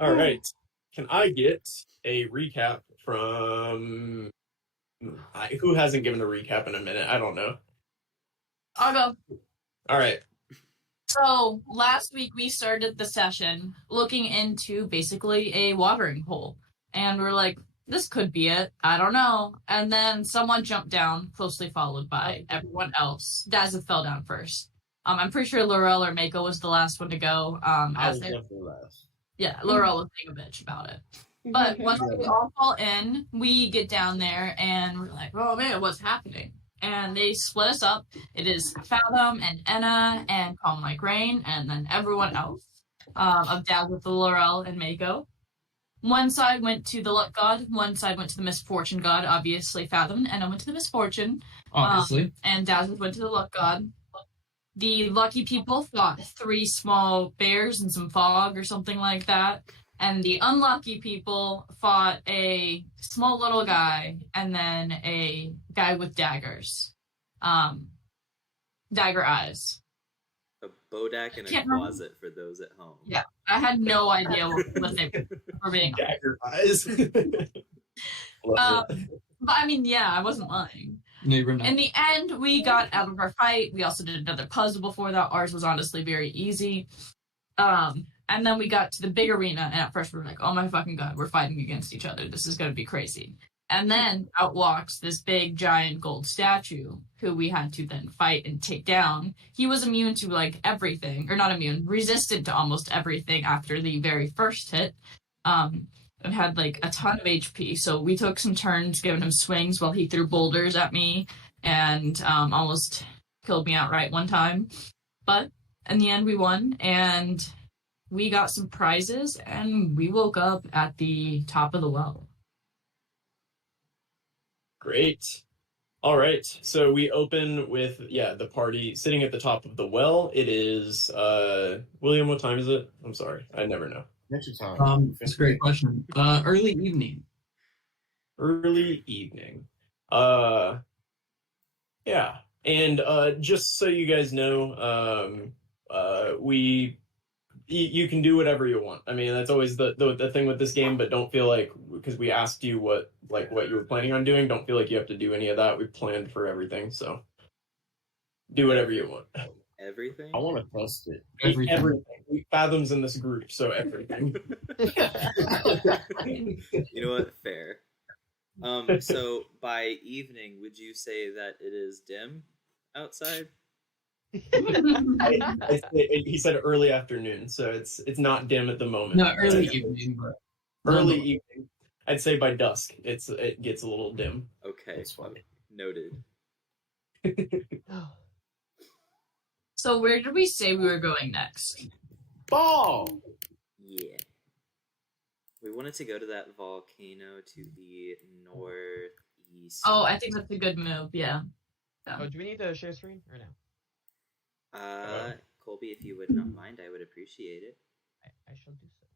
All right. Can I get a recap from... who hasn't given a recap in a minute? I don't know. I'll go. All right. So, last week we started the session looking into basically a watering hole. And we're like, this could be it. I don't know. And then someone jumped down, closely followed by everyone else. Dazza fell down first. I'm pretty sure Laurel or Mako was the last one to go. I was definitely last. Yeah, Laurel was being a bitch about it. But once we all fall in, we get down there and we're like, oh man, what's happening? And they split us up. It is Fathom and Enna and Calm Like Rain and then everyone else of Dad with the Laurel and Mako. One side went to the Luck God, one side went to the Misfortune God, obviously Fathom, and Enna went to the Misfortune. Obviously. And Dazwood went to the Luck God. The lucky people fought 3 small bears and some fog or something like that. And the unlucky people fought a small little guy and then a guy with daggers. Dagger eyes. A bodak and a closet for those at home. Yeah, I had no idea what they were being. Dagger eyes. But I mean, yeah, I wasn't lying. No, you were not. In the end, we got out of our fight. We also did another puzzle before that. Ours was honestly very easy. And then we got to the big arena, and at first we were like, oh my fucking god, we're fighting against each other. This is going to be crazy. And then out walks this big, giant gold statue, who we had to then fight and take down. He was immune to, like, everything. Or not immune, resistant to almost everything after the very first hit. And had, like, a ton of HP. So we took some turns giving him swings while he threw boulders at me and almost killed me outright one time. But in the end, we won, and we got some prizes, and we woke up at the top of the well. Great. All right. So we open with, the party sitting at the top of the well. It is, William, what time is it? I'm sorry. I never know. What's your time? That's a great question. Early evening. Early evening. Yeah. And just so you guys know, you can do whatever you want. I mean, that's always the thing with this game, but don't feel like, because we asked you what you were planning on doing, don't feel like you have to do any of that. We planned for everything, so do whatever you want. Everything? I want to test it. Everything. We Fathoms in this group, so everything. You know what? Fair. So by evening, would you say that it is dim outside? He said early afternoon, so it's not dim at the moment. No, early evening, but early evening. I'd say by dusk, it gets a little dim. Okay, That's funny. Noted. So where did we say we were going next? Ball! Yeah. We wanted to go to that volcano to the northeast. Oh, I think that's a good move, yeah. Oh, do we need to share screen or no? Colby, if you would not mind, I would appreciate it. I shall do so.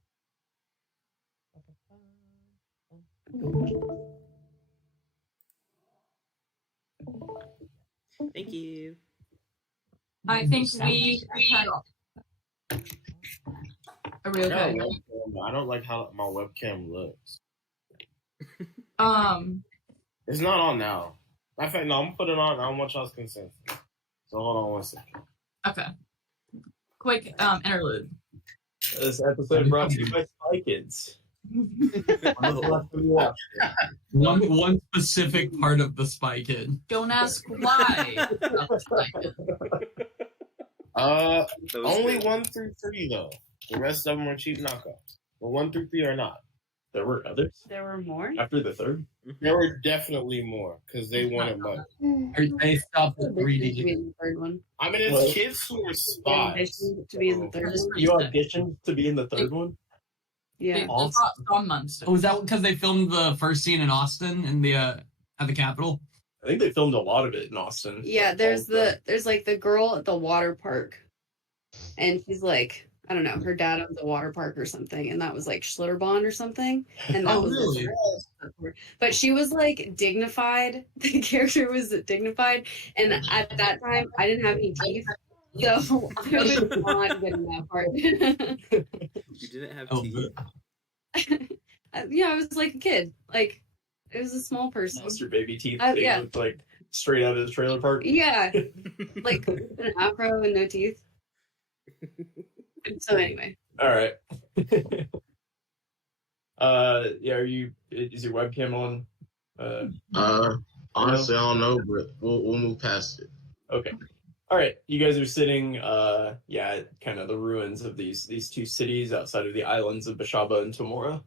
Thank you. I think we had... Are we okay? I don't like how my webcam looks. It's not on now. In fact, no, I'm gonna put it on. I don't want y'all's consent. So hold on 1 second. Okay. Quick interlude. This episode brought to you by Spy Kids. one specific part of the Spy Kid. Don't ask why. Only 1 through 3 though. The rest of them are cheap knockoffs. But 1 through 3 are not. There were others? There were more? After the third? There were definitely more, because they wanted money. They stopped at 3D. To be in the third one. I mean, it's kids who were spies. To be in the third one. You auditioned to be in the third one? Yeah. On Munster. Oh, was that because they filmed the first scene in Austin in the at the Capitol? I think they filmed a lot of it in Austin. Yeah, there's like the girl at the water park, and she's like, I don't know, her dad owns a water park or something, and that was like Schlitterbahn or something, and that was really? But she was like dignified. The character was dignified, and at that time I didn't have any teeth, so I was not good in that part. You didn't have teeth. Yeah, I was like a kid. Like, it was a small person. Lost your baby teeth. They Yeah. looked like straight out of the trailer park. Yeah, like an afro and no teeth. So anyway, All right. Yeah. Is your webcam on? Honestly, I don't know, but we'll move past it. Okay. All right. You guys are sitting, kind of the ruins of these two cities outside of the islands of Bashaba and Tamora.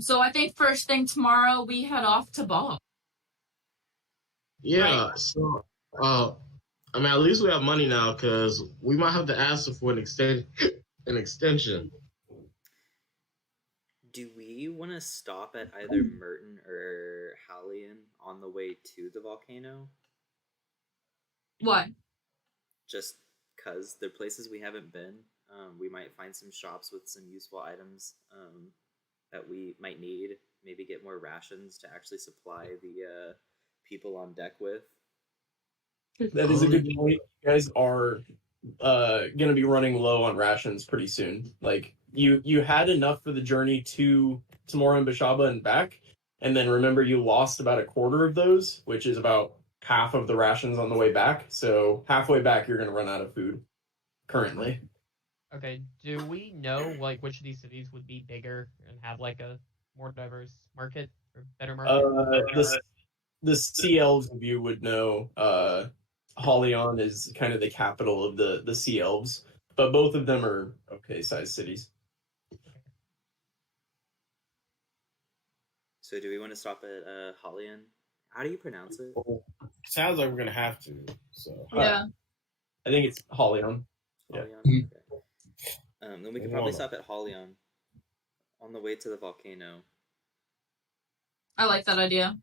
So I think first thing tomorrow we head off to ball. Yeah. So, I mean, at least we have money now because we might have to ask for an extension. Do we want to stop at either Merton or Hallian on the way to the volcano? Why? Just because they're places we haven't been. We might find some shops with some useful items that we might need. Maybe get more rations to actually supply the people on deck with. That is a good point. You guys are going to be running low on rations pretty soon. Like, you had enough for the journey to Tamora and Bashaba and back, and then remember you lost about a quarter of those, which is about half of the rations on the way back. So halfway back, you're going to run out of food currently. Okay, do we know like which of these cities would be bigger and have like a more diverse market or better market? The Sea Elves of you would know. Holion is kind of the capital of the Sea Elves, but both of them are okay-sized cities. So do we want to stop at Hallian? How do you pronounce it? Sounds like we're gonna have to. So Yeah. I think it's Holion. Yeah. Hallian? Okay. Then we could probably stop at Hallian on the way to the volcano. I like that idea.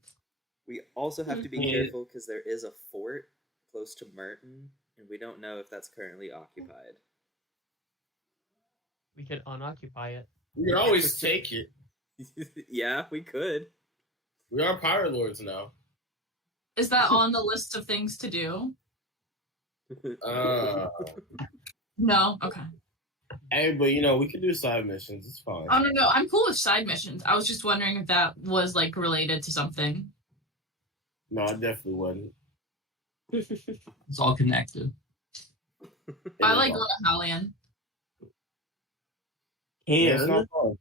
We also have to be careful because there is a fort close to Merton, and we don't know if that's currently occupied. We could unoccupy it. we can always take it. Yeah, we could. We are pirate lords now. Is that on the list of things to do? No? Okay. Hey, but we can do side missions. It's fine. Oh, no, I'm cool with side missions. I was just wondering if that was, like, related to something. No, I definitely wasn't. It's all connected. I like going to Hallian. Yeah, it's And not fun.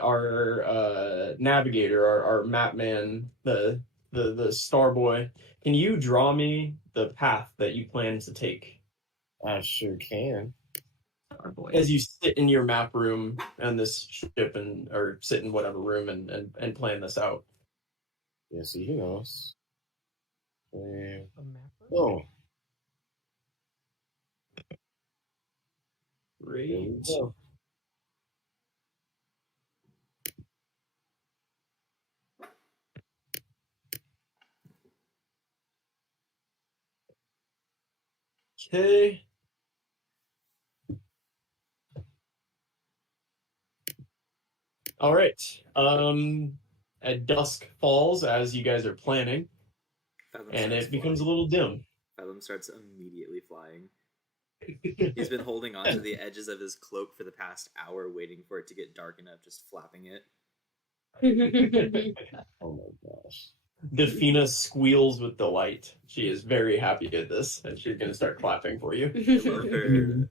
our navigator, our map man, the star boy, can you draw me the path that you plan to take I sure can. Star boy. as you sit in your map room on this ship or sit in whatever room and plan this out? Yeah, see, he knows. A map? Oh, Great. there we go. Okay. All right. At dusk falls as you guys are planning, Fathom and starts it becomes a flying. little dim. Fathom starts immediately flying. He's been holding onto the edges of his cloak for the past hour, waiting for it to get dark enough, just flapping it. Oh my gosh. Defina squeals with delight. She is very happy at this, and she's going to start clapping for you. I love her.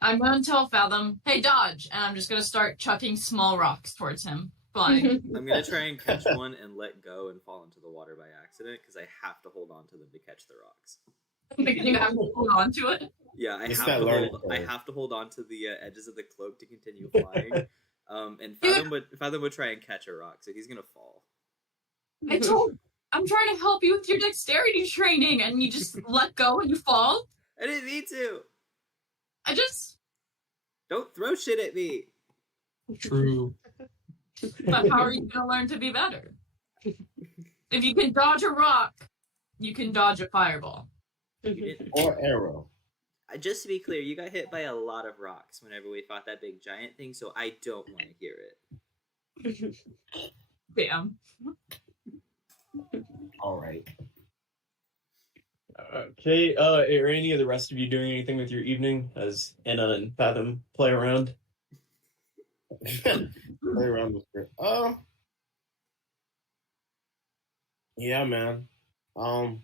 I'm going to tell Fathom, hey, dodge, and I'm just going to start chucking small rocks towards him, flying. I'm gonna try and catch one and let go and fall into the water by accident because I have to hold on to them to catch the rocks. Because you have to hold on to it. Yeah, I It's have that to learning hold. I curve. have to hold on to the edges of the cloak to continue flying. And Fathom would try and catch a rock, so he's gonna fall. I'm trying to help you with your dexterity training, and you just let go and you fall. I didn't mean to. Don't throw shit at me. True. But how are you going to learn to be better? If you can dodge a rock, you can dodge a fireball. You didn't. Or arrow. Just to be clear, you got hit by a lot of rocks whenever we fought that big giant thing, so I don't want to hear it. Bam. All right. Okay. Are any of the rest of you doing anything with your evening as Anna and Fathom play around? Play around with it. Yeah, man. I'm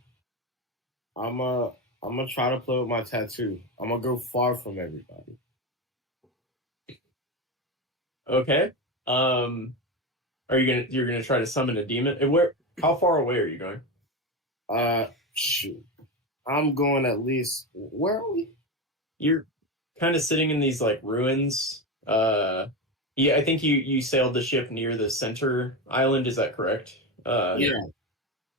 gonna try to play with my tattoo. I'm gonna go far from everybody. Okay. You're gonna try to summon a demon? How far away are you going? Shoot. I'm going at least. Where are we? You're kind of sitting in these like ruins. Yeah, I think you sailed the ship near the center island. Is that correct? Yeah.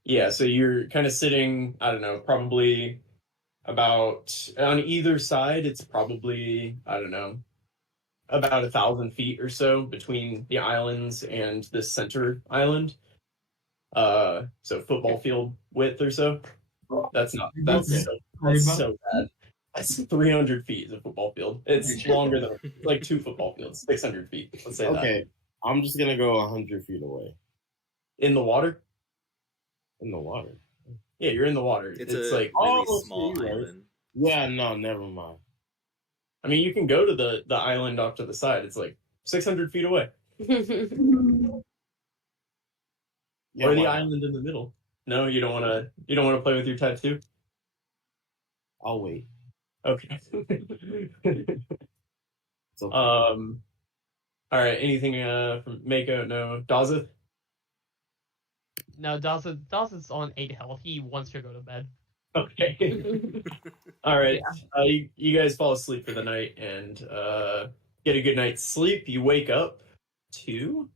Yeah. So you're kind of sitting. I don't know, probably about on either side. It's probably I don't know about 1,000 feet or so between the islands and the center island. So football field width or so. That's so bad. That's 300 feet is a football field. It's longer than like 2 football fields, 600 feet. Let's say that. Okay, I'm just gonna go 100 feet away. In the water? In the water. Yeah, you're in the water. It's like really small island. Yeah, no, never mind. I mean, you can go to the island off to the side. It's like 600 feet away. Yeah, Or the why not? island in the middle. No, you don't want to play with your tattoo? I'll wait. Okay. It's okay. All right. Anything from Mako? No. Dazeth? No, Dawson's on 8 health. He wants to go to bed. Okay. All right. You guys fall asleep for the night and get a good night's sleep. You wake up to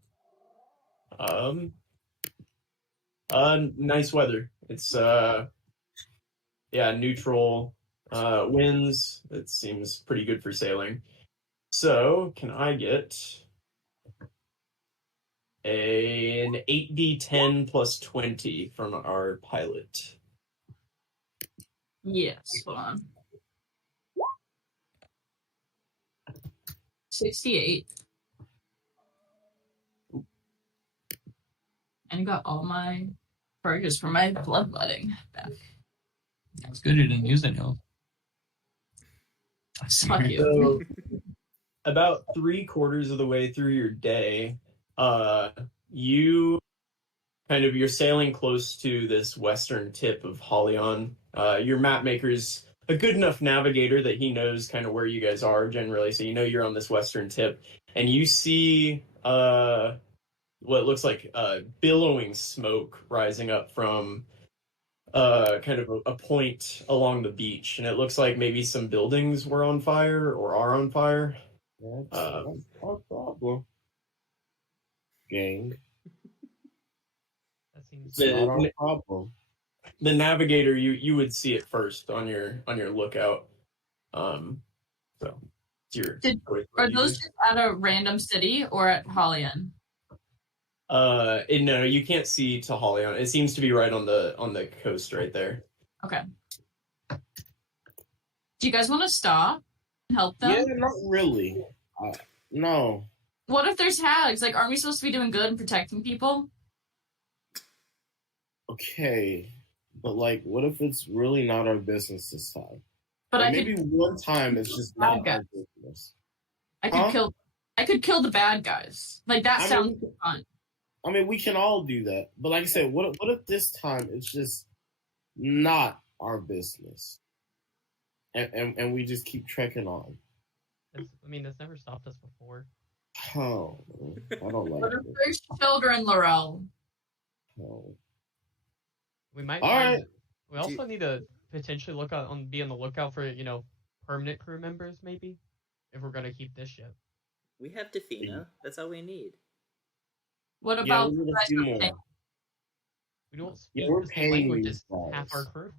nice weather. It's neutral winds. It seems pretty good for sailing. So, can I get an 8d10 plus 20 from our pilot? Yes, hold on. 68. And got all my charges for my bloodletting back. That's good you didn't use any of Fuck you. So, about 3/4 of the way through your day, you're sailing close to this western tip of Halion. Your map maker's a good enough navigator that he knows kind of where you guys are generally, so you know you're on this western tip, and you see what looks like billowing smoke rising up from kind of a point along the beach, and it looks like maybe some buildings were on fire or are on fire. That's our problem. Gang. That seems It's not our problem. The navigator, you would see it first on your lookout. So Are those just at a random city or at Halion? No, you can't see to Halion. It seems to be right on the coast right there. Okay. Do you guys want to stop and help them? Yeah, not really. No. What if there's hags? Like, aren't we supposed to be doing good and protecting people? Okay. But, like, what if it's really not our business this time? But Like, I maybe could, one time it's just Bad not our business. I could kill the bad guys. Like that I sounds mean- fun. I mean, we can all do that. But like I said, what if this time it's just not our business? And we just keep trekking on. That's never stopped us before. Oh, I don't like What if it. there's children, Laurel? Oh. We might. All right. We also need to potentially be on the lookout for permanent crew members, maybe, if we're gonna keep this ship. We have Defina. That's all we need. What Yeah, about we need you a guys few with more. pay? We don't speak Yeah, we're the same paying language these as half our guys. crew.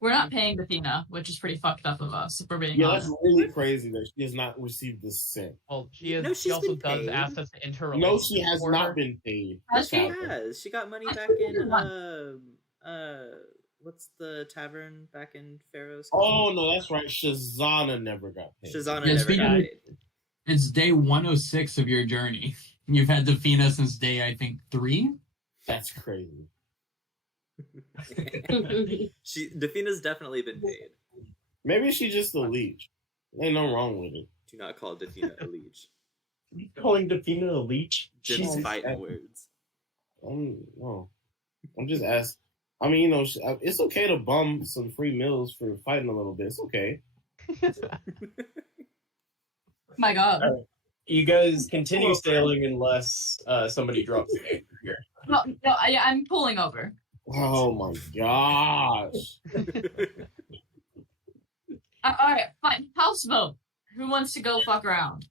We're not paying Athena, which is pretty fucked up of us, if we're being Yeah, honest. that's really crazy that she has not received this cent. Well, she No, is. She she's also been does paid. ask us to enter. a No, relationship she has for not her. been paid. Has She she? has. She got money I back thought in you what's the tavern back in Pharaoh's? Oh no, that's right. Shazana never got paid. Shazana Yeah, never speaking got of- paid. It's day 106 of your journey. You've had Defina since day, I think, 3? That's crazy. Defina's definitely been paid. Maybe she's just a leech. Ain't no wrong with it. Do not call Defina a leech. Calling Defina a leech? Jim's Jesus. fighting words. I'm just asking. I mean, it's okay to bum some free meals for fighting a little bit. It's okay. My God. All right. You guys continue sailing unless somebody drops the anchor here. No, I'm pulling over. Oh my gosh. All right, fine. Houseboat. Who wants to go fuck around?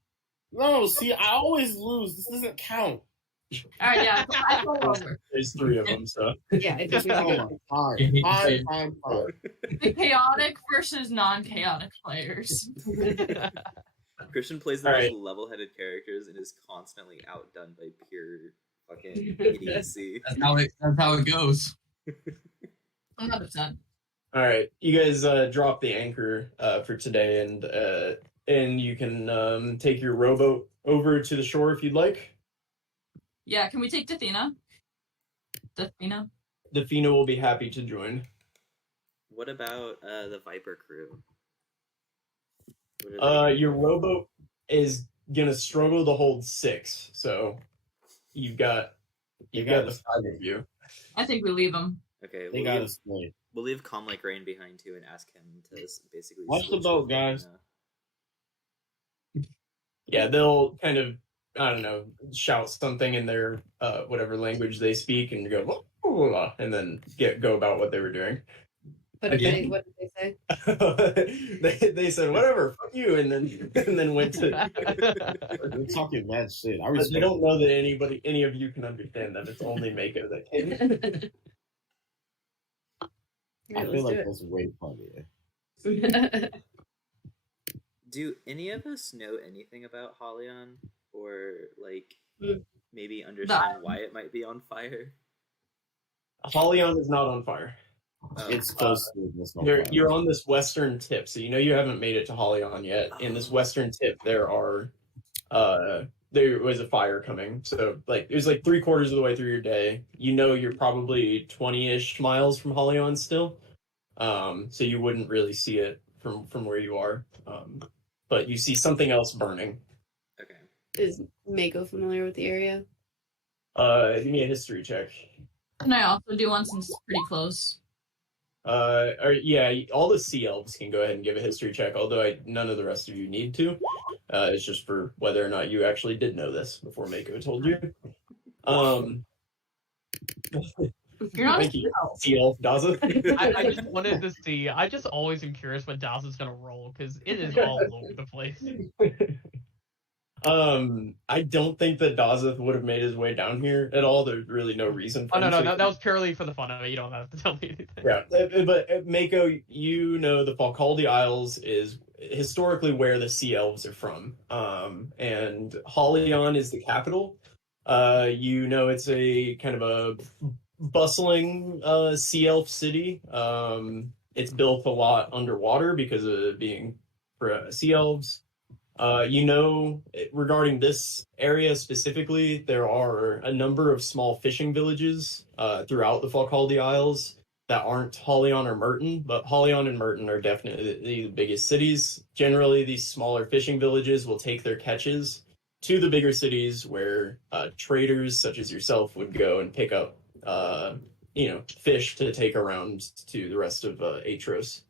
No, see, I always lose. This doesn't count. All right, yeah, I pull over. There's 3 of them, so. Yeah, I think we Oh should my go. fine. The chaotic versus non-chaotic players. Christian plays the All most right. level-headed characters and is constantly outdone by pure fucking idiocy. That's how it goes. 100%. All right, you guys drop the anchor for today, and you can take your rowboat over to the shore if you'd like. Yeah, can we take Defina? Defina? Defina will be happy to join. What about the Viper crew? What are they Your gonna do? rowboat is gonna struggle to hold 6, so you've got the 5 of you. I think we leave him. Okay, They got us played. we'll leave Calm Like Rain behind too and ask him to basically Watch the switch boat, with guys. Defina. Yeah, they'll kind of, I don't know, shout something in their whatever language they speak and go, and then go about what they were doing. What Again? did they say? they said whatever, fuck you, and then went to. They're talking mad shit. I But respect they don't know that any of you can understand them. It's only Mako that can. I feel like that's way funnier. Do any of us know anything about Halion, or like maybe understand why it might be on fire? Halion is not on fire. It's close to this. You're on this western tip, so you know you haven't made it to Halion yet. In this western tip, there was a fire coming. So like it was like 3/4 of the way through your day. You know you're probably 20-ish miles from Halion still. So you wouldn't really see it from where you are. But you see something else burning. Okay. Is Mako familiar with the area? Give me a history check. Can I also do one since it's pretty close? Yeah, all the sea elves can go ahead and give a history check, although none of the rest of you need to. It's just for whether or not you actually did know this before Mako told you. You're not Thank you, sea elf Daza. I just wanted to see. I just always am curious when Daz is gonna roll because it is all over the place. I don't think that Dazeth would have made his way down here at all. There's really no reason for Oh no, him no, to. no, that was purely for the fun of it. You don't have to tell me anything. Yeah, but Mako, you know the Falcaldi Isles is historically where the sea elves are from, and Halion is the capital. You know it's a kind of a bustling sea elf city. It's built a lot underwater because of it being for sea elves. You know, regarding this area specifically, there are a number of small fishing villages throughout the Falcaldi Isles that aren't Halion or Merton, but Halion and Merton are definitely the biggest cities. Generally, these smaller fishing villages will take their catches to the bigger cities where traders such as yourself would go and pick up, fish to take around to the rest of Aetros.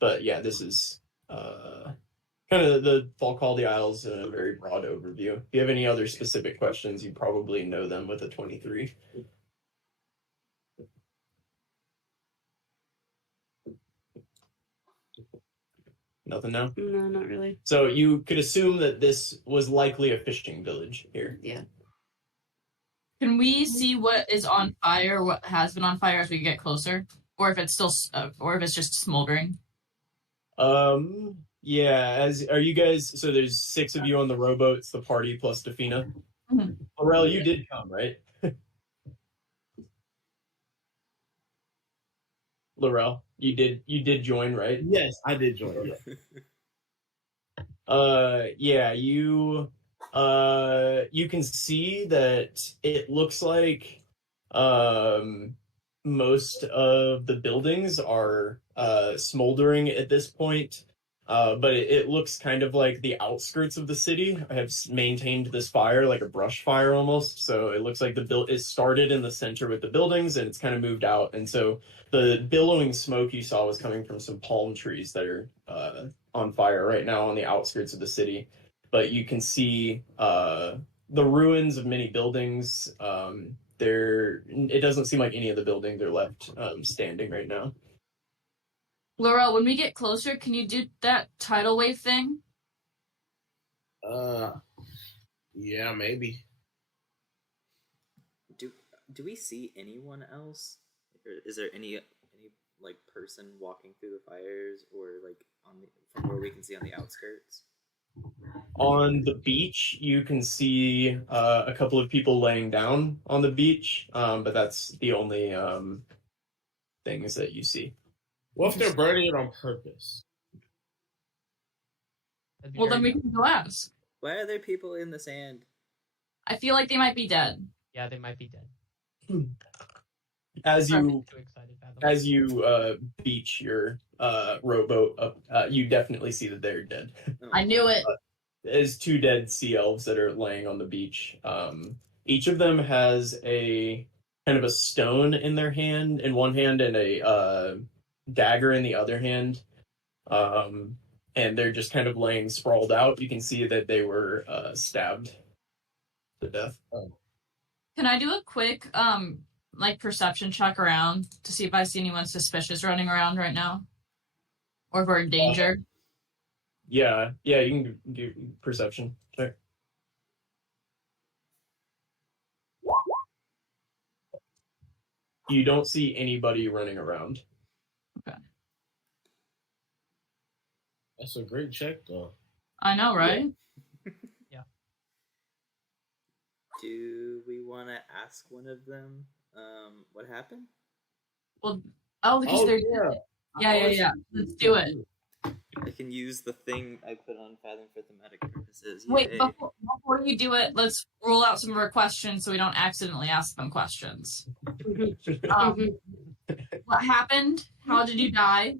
But yeah, this is kind of the Falcaldi Isles in a very broad overview. If you have any other specific questions, you probably know them with a 23. Nothing now? No, not really. So you could assume that this was likely a fishing village here. Yeah. Can we see what is on fire, what has been on fire as we get closer, or if it's still, or if it's just smoldering? Yeah. Are you guys? So there's 6 of you on the rowboat. It's the party plus Defina. Mhm. Laurel, you did come, right? Laurel, you did join, right? Yes, I did join. Yeah, you can see that it looks like most of the buildings are smoldering at this point. But it looks kind of like the outskirts of the city have maintained this fire, like a brush fire almost. So it looks like it started in the center with the buildings and it's kind of moved out. And so the billowing smoke you saw was coming from some palm trees that are on fire right now on the outskirts of the city. But you can see the ruins of many buildings. It doesn't seem like any of the buildings are left standing right now. Laurel, when we get closer, can you do that tidal wave thing? Yeah, maybe. Do we see anyone else? Or is there any like person walking through the fires, or like from where we can see on the outskirts? On the beach, you can see a couple of people laying down on the beach, but that's the only things that you see. What if they're burning it on purpose? That'd be Well, then very we can go ask. Why are there people in the sand? I feel like they might be dead. Yeah, they might be dead. As I'm you too excited about them. as you beach your rowboat up, you definitely see that they're dead. Oh. I knew it. There's two dead sea elves that are laying on the beach. Each of them has a kind of a stone in their hand, in one hand, and a dagger in the other hand. And they're just kind of laying sprawled out. You can see that they were stabbed to death. Can I do a quick like perception check around to see if I see anyone suspicious running around right now? Or if we're in danger? Yeah, you can do perception check. You don't see anybody running around. That's a great check, though. I know, right? Yeah. Do we want to ask one of them what happened? Well, because they're yeah. Let's do it. I can use the thing I put on Fathom for thematic purposes. Wait, Yay. before you do it, let's rule out some of our questions so we don't accidentally ask them questions. What happened? How did you die?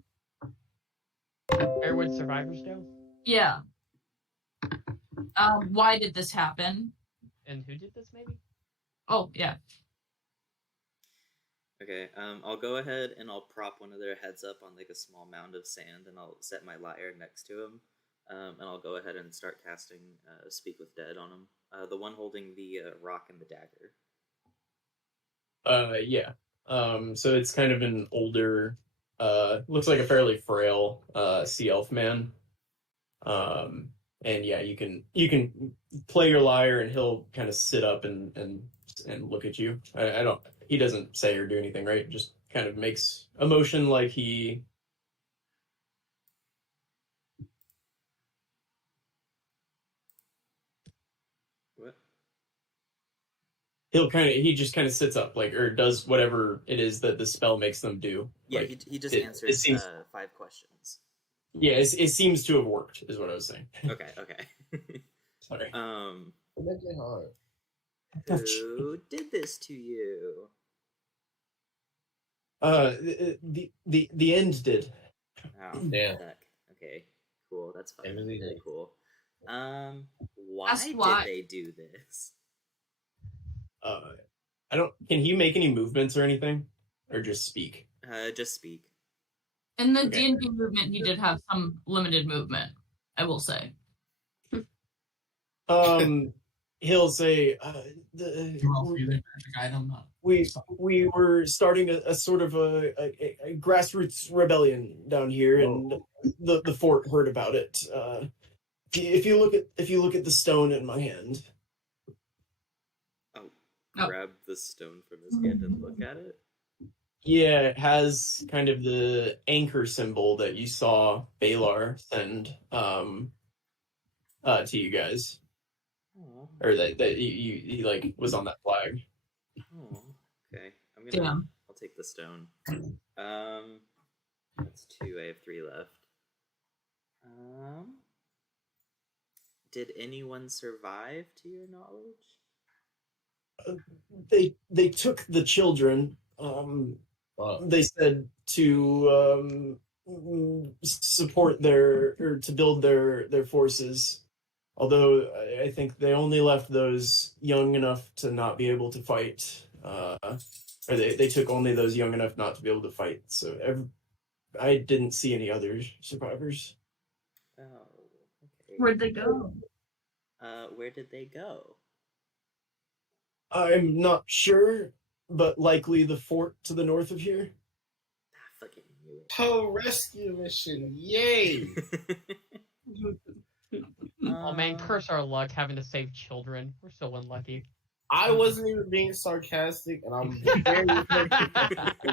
Where would survivors go? Yeah. Why did this happen? And who did this, maybe? Oh, yeah. Okay, I'll go ahead and I'll prop one of their heads up on like a small mound of sand, and I'll set my lyre next to him, and I'll go ahead and start casting Speak with Dead on him. The one holding the rock and the dagger. Yeah. So it's kind of an older, looks like a fairly frail sea elf man. And yeah, you can play your lyre, and he'll kind of sit up and look at you. He doesn't say or do anything, right? Just kind of makes a motion like he... What? He just kind of sits up, like, or does whatever it is that the spell makes them do. Yeah, like, he just it answers seems... 5 questions. Yeah, it seems to have worked, is what I was saying. Okay. Sorry. Make it hard. Who did this to you? The end did. Oh, Yeah. fuck. Okay, cool. That's fine. Everything Really did. cool. Why That's why. did they do this? Can he make any movements or anything? Or just speak? Just speak. In the Okay. D&D movement, he did have some limited movement, I will say. He'll say, You roll for either magic item, not. we were starting a sort of a grassroots rebellion down here, and the fort heard about it. If you look at the stone in my hand, Oh, Oh. grab the stone from his hand and look at it. yeah, it has kind of the anchor symbol that you saw Balar send to you guys, Oh, or that he like was on that flag. okay. Damn. I'll take the stone. That's 2. I have 3 left. Did anyone survive, to your knowledge? They took the children. they said to support to build their forces. Although I think they only left those young enough to not be able to fight, or they took only those young enough not to be able to fight. So I didn't see any other survivors. Oh, okay. Where'd they go? Where did they go? I'm not sure, but likely the fort to the north of here. Ah, fucking knew it. Oh, rescue mission! Yay! Oh man, curse our luck having to save children. We're so unlucky. I wasn't even being sarcastic, and I'm very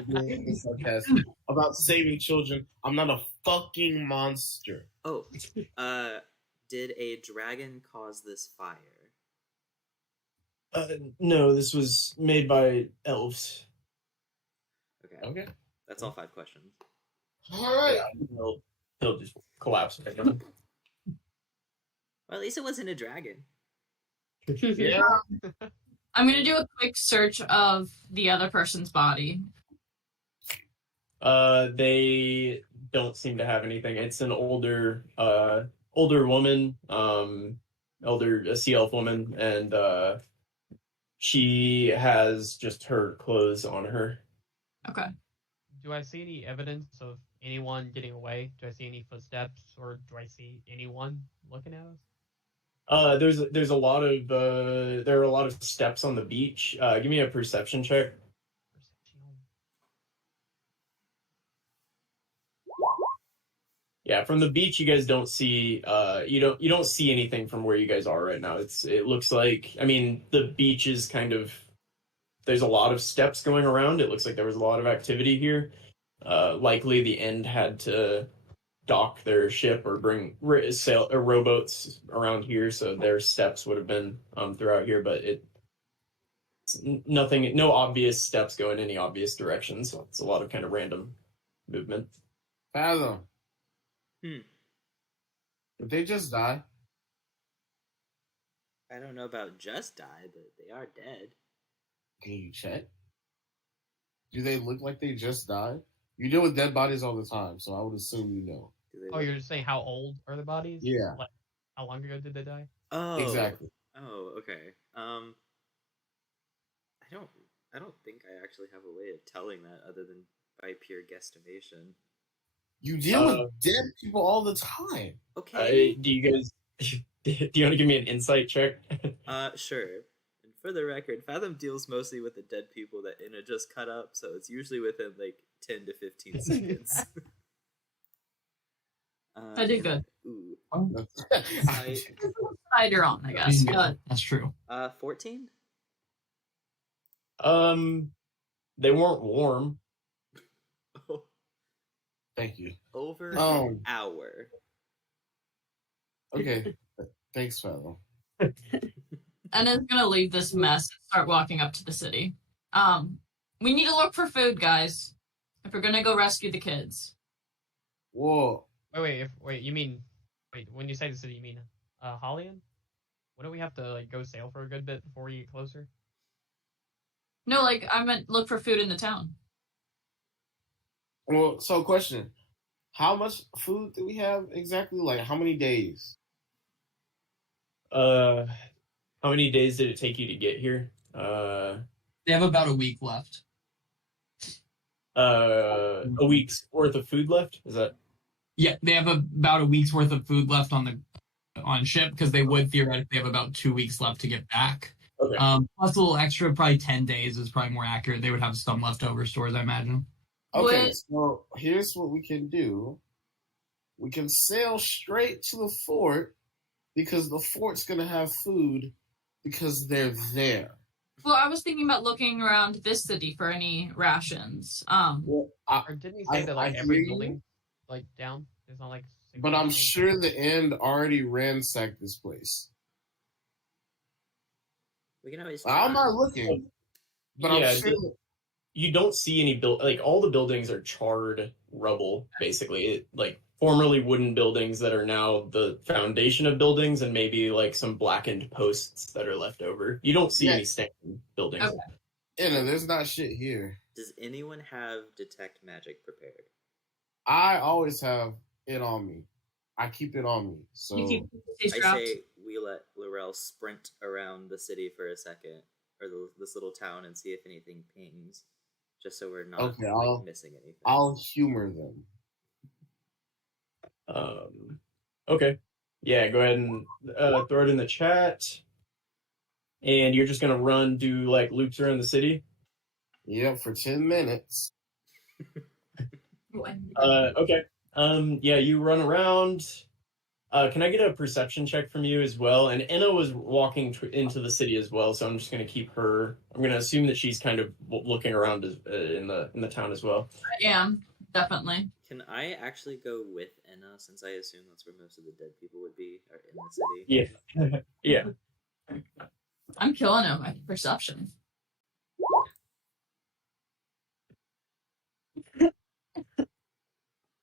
being sarcastic about saving children. I'm not a fucking monster. Oh, did a dragon cause this fire? No, this was made by elves. Okay. Okay. That's all 5 questions. All right. He'll just collapse. Well, at least it wasn't a dragon. Yeah. I'm gonna do a quick search of the other person's body. They don't seem to have anything. It's an older woman, a sea elf woman, and she has just her clothes on her. Okay. Do I see any evidence of anyone getting away? Do I see any footsteps, or do I see anyone looking at us? There's a lot of there are a lot of steps on the beach. Give me a perception check. Yeah, from the beach, you guys don't see you don't see anything from where you guys are right now. It looks like, I mean, the beach is kind of, there's a lot of steps going around. It looks like there was a lot of activity here. Likely the end had to dock their ship or bring rowboats around here, so their steps would have been throughout here, but no obvious steps go in any obvious directions. So it's a lot of kind of random movement. Fathom. Did they just die? I don't know about just die, but they are dead. Can you check? Do they look like they just died? You deal with dead bodies all the time, so I would assume you know. Oh, you're just saying how old are the bodies? Yeah. Like, how long ago did they die? Oh, Exactly. Oh, okay. I don't think I actually have a way of telling that other than by pure guesstimation. You deal with dead people all the time. Okay. Do you guys do you want to give me an insight check? Sure. And for the record, Fathom deals mostly with the dead people that Inna just cut up, so it's usually within like 10 to 15 seconds. I did good. Ooh. Side you're on, I guess. Good. That's true. 14? They weren't warm. Oh, Thank you. over Oh. an hour. Okay. Thanks, fellow. And it's gonna leave this mess and start walking up to the city. We need to look for food, guys. If we're gonna go rescue the kids. Whoa. Wait, you mean, when you say the city, you mean, Hollian? Wouldn't we have to, like, go sail for a good bit before we get closer? No, like, I meant look for food in the town. Well, so question. How much food do we have exactly? Like, how many days? How many days did it take you to get here? They have about a week left. A week's worth of food left? Is that? Yeah, they have about a week's worth of food left on ship, because they would theoretically have about 2 weeks left to get back. Okay. Plus a little extra, probably 10 days is probably more accurate. They would have some leftover stores, I imagine. Okay, What? so here's what we can do. We can sail straight to the fort because the fort's going to have food because they're there. Well, I was thinking about looking around this city for any rations. Well, Or didn't he say I that, like, hear every you. building, like, down? There's not, like... But I'm sure the end already ransacked this place. We can always I'm try. not looking, but Yeah, I'm sure. You don't see any like all the buildings are charred rubble, basically. Like formerly wooden buildings that are now the foundation of buildings, and maybe like some blackened posts that are left over. You don't see Yeah. any standing buildings. Okay. There's not shit here. Does anyone have detect magic prepared? I always have it on me. I keep it on me. So You keep I strapped. say we let Laurel sprint around the city for a second, or this little town, and see if anything pings, just so we're not okay, missing anything. I'll humor them. Okay. Yeah, go ahead and throw it in the chat. And you're just gonna do like loops around the city? Yep, for 10 minutes. Okay. Yeah, you run around. Can I get a perception check from you as well? And Enna was walking into the city as well, so I'm just gonna keep her. I'm gonna assume that she's kind of looking around in the town as well. I am, definitely. Can I actually go with Enna, since I assume that's where most of the dead people would be, or in the city? Yeah. Yeah. I'm killing him at perception.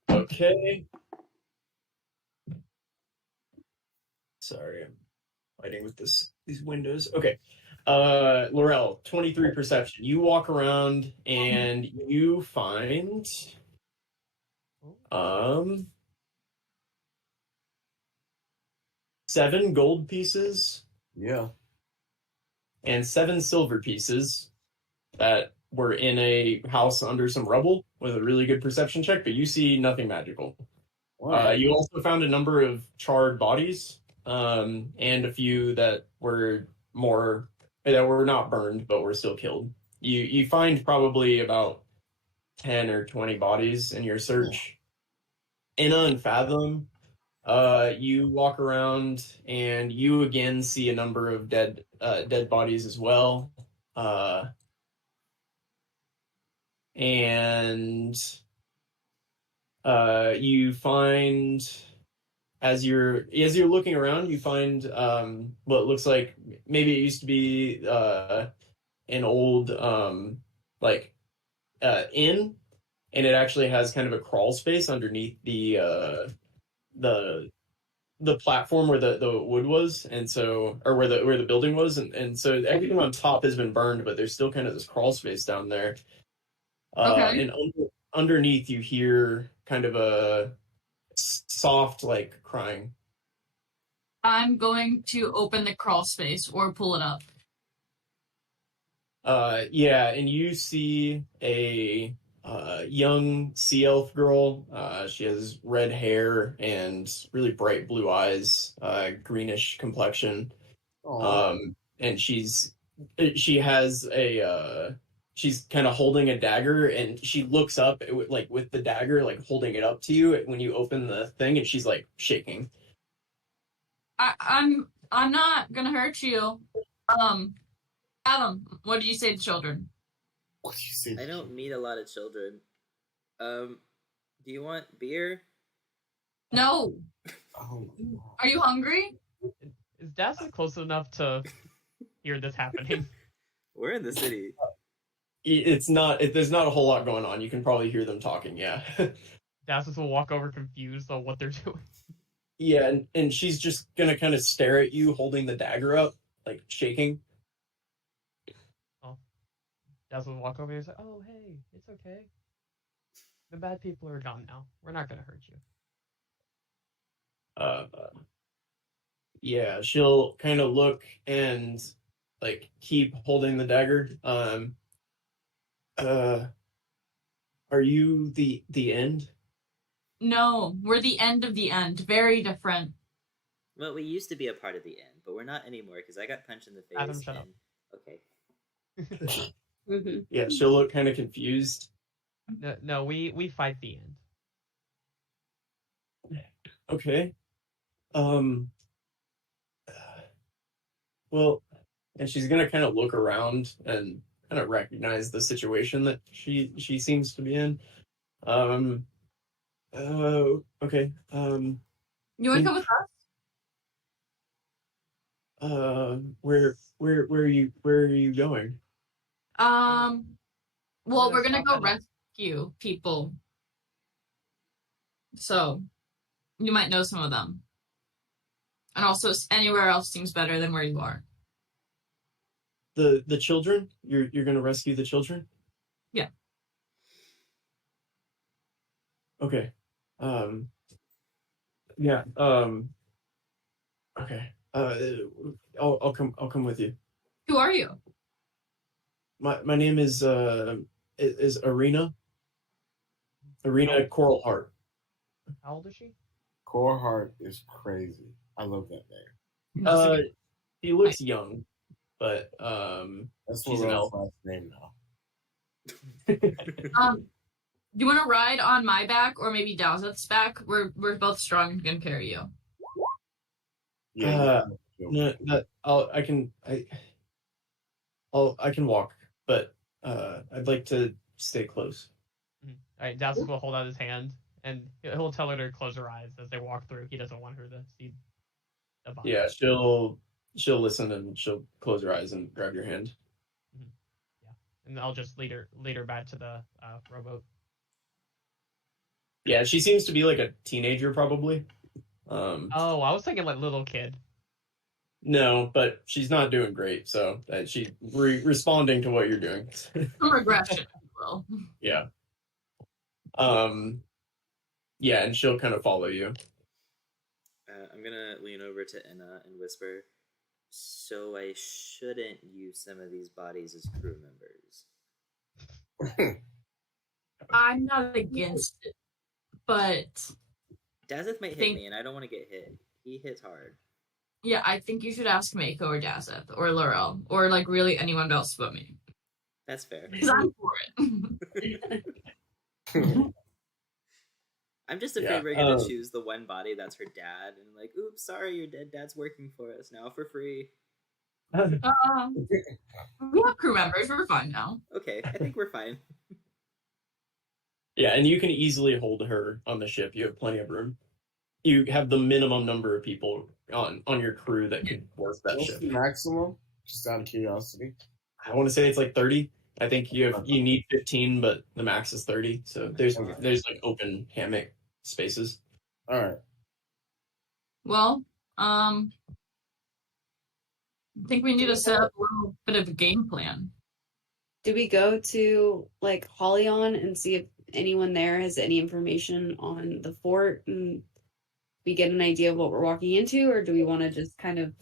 Okay. Sorry, I'm fighting with these windows. Okay. Laurel, 23 perception. You walk around and you find 7 gold pieces Yeah. and 7 silver pieces that were in a house under some rubble with a really good perception check, but you see nothing magical. Wow. You also found a number of charred bodies, and a few that were not burned but were still killed. You find probably about 10 or 20 bodies in your search. In Unfathom, you walk around and you again see a number of dead bodies as well. And you find as you're looking around, you find what looks like maybe it used to be an old inn, and it actually has kind of a crawl space underneath the platform where the wood was, and so or where the building was, and so everything on top has been burned, but there's still kind of this crawl space down there. Okay. And underneath you hear kind of a soft like crying. I'm going to open the crawl space or pull it up. Yeah, and you see a young sea elf girl. She has red hair and really bright blue eyes, greenish complexion. Oh. And she has she's kind of holding a dagger, and she looks up like with the dagger, like holding it up to you when you open the thing, and she's like shaking. I'm not gonna hurt you. Adam, what do you say to children? What do you say? I don't meet a lot of children. Do you want beer? No. Oh. Are you hungry? Is Dazzle close enough to hear this happening? We're in the city. It's not. There's not a whole lot going on. You can probably hear them talking. Yeah. Dazzle will walk over confused on what they're doing. Yeah, and she's just gonna kind of stare at you, holding the dagger up, like shaking. Dazzle will walk over and say, "Oh, hey, it's okay. The bad people are gone now. We're not gonna hurt you." Yeah, she'll kind of look and like keep holding the dagger. Are you the end? No, we're the end of the end. Very different. Well, we used to be a part of the end, but we're not anymore because I got punched in the face. Adam, shut up. Okay. Mm-hmm. Yeah, she'll look kind of confused. No, we fight the end. Okay. Well, and she's gonna kind of look around and kind of recognize the situation that she seems to be in. Okay. You want to come with us? Where are you going? Well, we're gonna go rescue people. So, you might know some of them. And also, anywhere else seems better than where you are. The children? You're gonna rescue the children? Yeah. Okay. Yeah. Okay. I'll come with you. Who are you? My name is Arena. Arena Coral Heart. How old is she? Core Heart is crazy. I love that name. He looks young, but That's she's an Laurel's elf. last name now. Do you want to ride on my back or maybe Dowsett's back? We're both strong and can carry you. Yeah. No, I can walk, but I'd like to stay close. All right, Dowsett will hold out his hand, and he'll tell her to close her eyes as they walk through. He doesn't want her to see the body. Yeah, she'll listen and she'll close her eyes and grab your hand. Yeah, and I'll just lead her back to the rowboat. Yeah, she seems to be like a teenager, probably. Oh, I was thinking like little kid. No, but she's not doing great, so she's responding to what you're doing. Regression, if you will. Yeah. Yeah, and she'll kind of follow you. I'm gonna lean over to Enna and whisper, so I shouldn't use some of these bodies as crew members. I'm not against it, but Dazeth might hit me, and I don't want to get hit. He hits hard. yeah, I think you should ask Mako or Dazeth or Laurel or like really anyone else but me. That's fair. Because I'm for it. I'm just afraid we're gonna choose the one body that's her dad, and like, oops, sorry, your dead dad's working for us now for free. We have crew members. We're fine now. Okay, I think we're fine. Yeah, and you can easily hold her on the ship. You have plenty of room. You have the minimum number of people on your crew that could work that What's ship. the maximum? Just out of curiosity. I want to say it's like 30. I think you need 15, but the max is 30. So there's like open hammock spaces. All right. Well, I think we need to set up a little bit of a game plan. Do we go to like Hollion and see if anyone there has any information on the fort and we get an idea of what we're walking into, or do we want to just kind of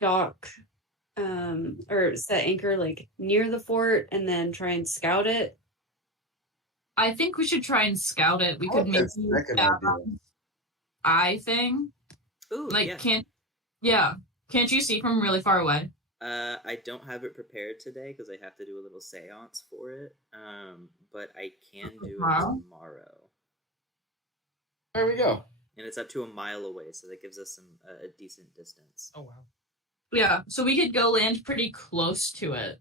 dock or set anchor like near the fort and then try and scout it? I think we should try and scout it. We could maybe That's the second idea. eye thing. Ooh, Like yeah. Can't you see from really far away? I don't have it prepared today because I have to do a little seance for it. But I can do it tomorrow. There we go. And it's up to a mile away, so that gives us a decent distance. Oh wow. Yeah, so we could go land pretty close to it.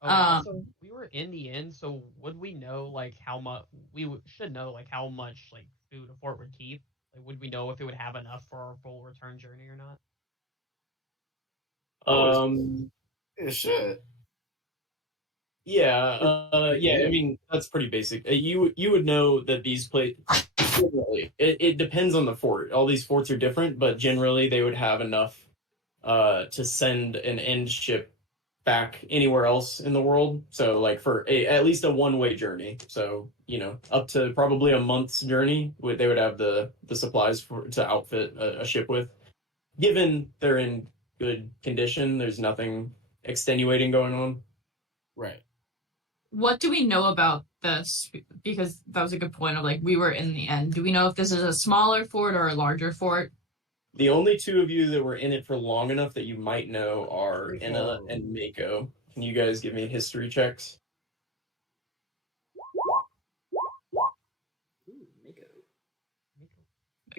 Oh, also, we were in the inn, so would we know like how much? Should know like how much like food a fort would keep. Like, would we know if it would have enough for our full return journey or not? It should. Yeah, I mean that's pretty basic. You would know that these places. It depends on the fort. All these forts are different, but generally they would have enough to send an end ship back anywhere else in the world. So like for at least a one-way journey. So up to probably a month's journey, they would have the supplies to outfit a ship with. Given they're in good condition, there's nothing extenuating going on. Right. What do we know about this? Because that was a good point of like we were in the end. Do we know if this is a smaller fort or a larger fort? The only two of you that were in it for long enough that you might know are Enna and Mako. Can you guys give me history checks? Ooh,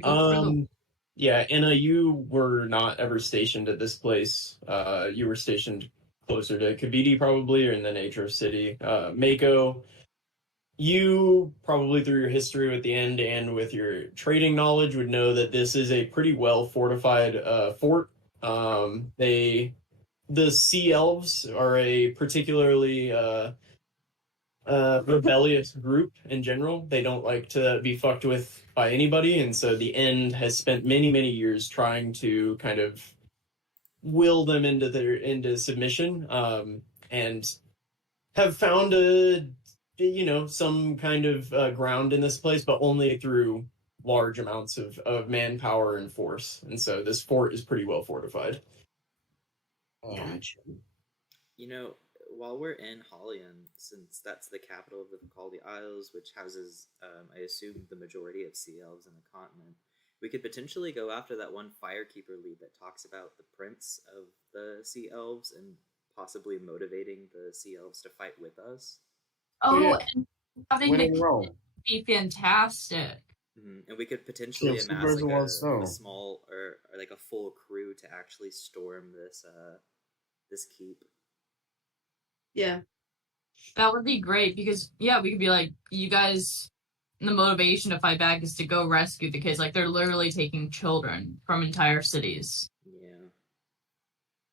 Mako. Yeah, Enna, you were not ever stationed at this place. You were stationed closer to Kaviti probably, and then Aetros City. Mako, you probably through your history with the End and with your trading knowledge would know that this is a pretty well fortified fort. The Sea Elves are a particularly rebellious group in general. They don't like to be fucked with by anybody, and so the End has spent many, many years trying to kind of will them into submission, and have found a some kind of ground in this place, but only through large amounts of manpower and force. And so this fort is pretty well fortified. Gotcha. While we're in Holion, since that's the capital of the Vikaldi Isles, which houses, I assume, the majority of sea elves in the continent, we could potentially go after that one Firekeeper lead that talks about the prince of the sea elves and possibly motivating the sea elves to fight with us. Oh, yeah. and having When the in Rome. be fantastic. And we could potentially Kills two amass birds like with one stone. a small or like a full crew to actually storm this keep. Yeah. That would be great because we could be like, you guys, the motivation to fight back is to go rescue the kids. Like they're literally taking children from entire cities.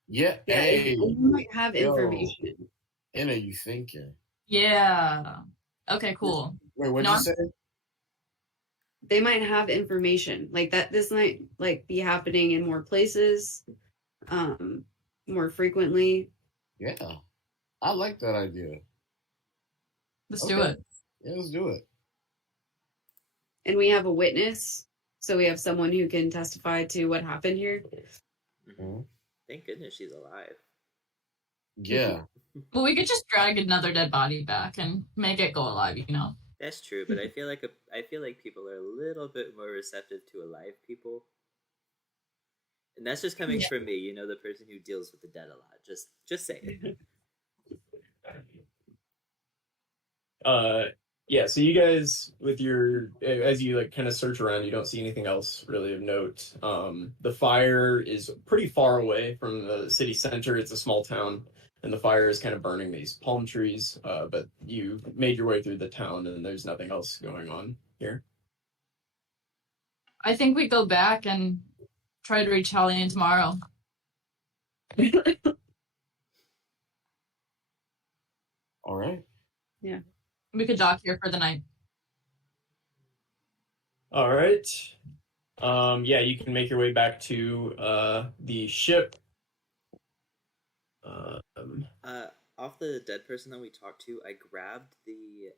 Yeah. Yeah. Hey, You might have yo. information. And are you thinking? Yeah. Okay, cool. Wait, what'd No, you say? They might have information like that. This might like be happening in more places, more frequently. Yeah. I like that idea. Let's do it. Yeah, let's do it. And we have a witness, so we have someone who can testify to what happened here. Mm-hmm. Thank goodness she's alive. Yeah. Well, we could just drag another dead body back and make it go alive, That's true, but I feel like people are a little bit more receptive to alive people. And that's just coming from me, the person who deals with the dead a lot. Just say it. So you guys, with as you like kind of search around, you don't see anything else really of note. The fire is pretty far away from the city center. It's a small town, and the fire is kind of burning these palm trees. But you made your way through the town, and there's nothing else going on here. I think we go back and try to reach Hallian tomorrow. All right. Yeah. We could dock here for the night. All right. You can make your way back to the ship. Off the dead person that we talked to, I grabbed the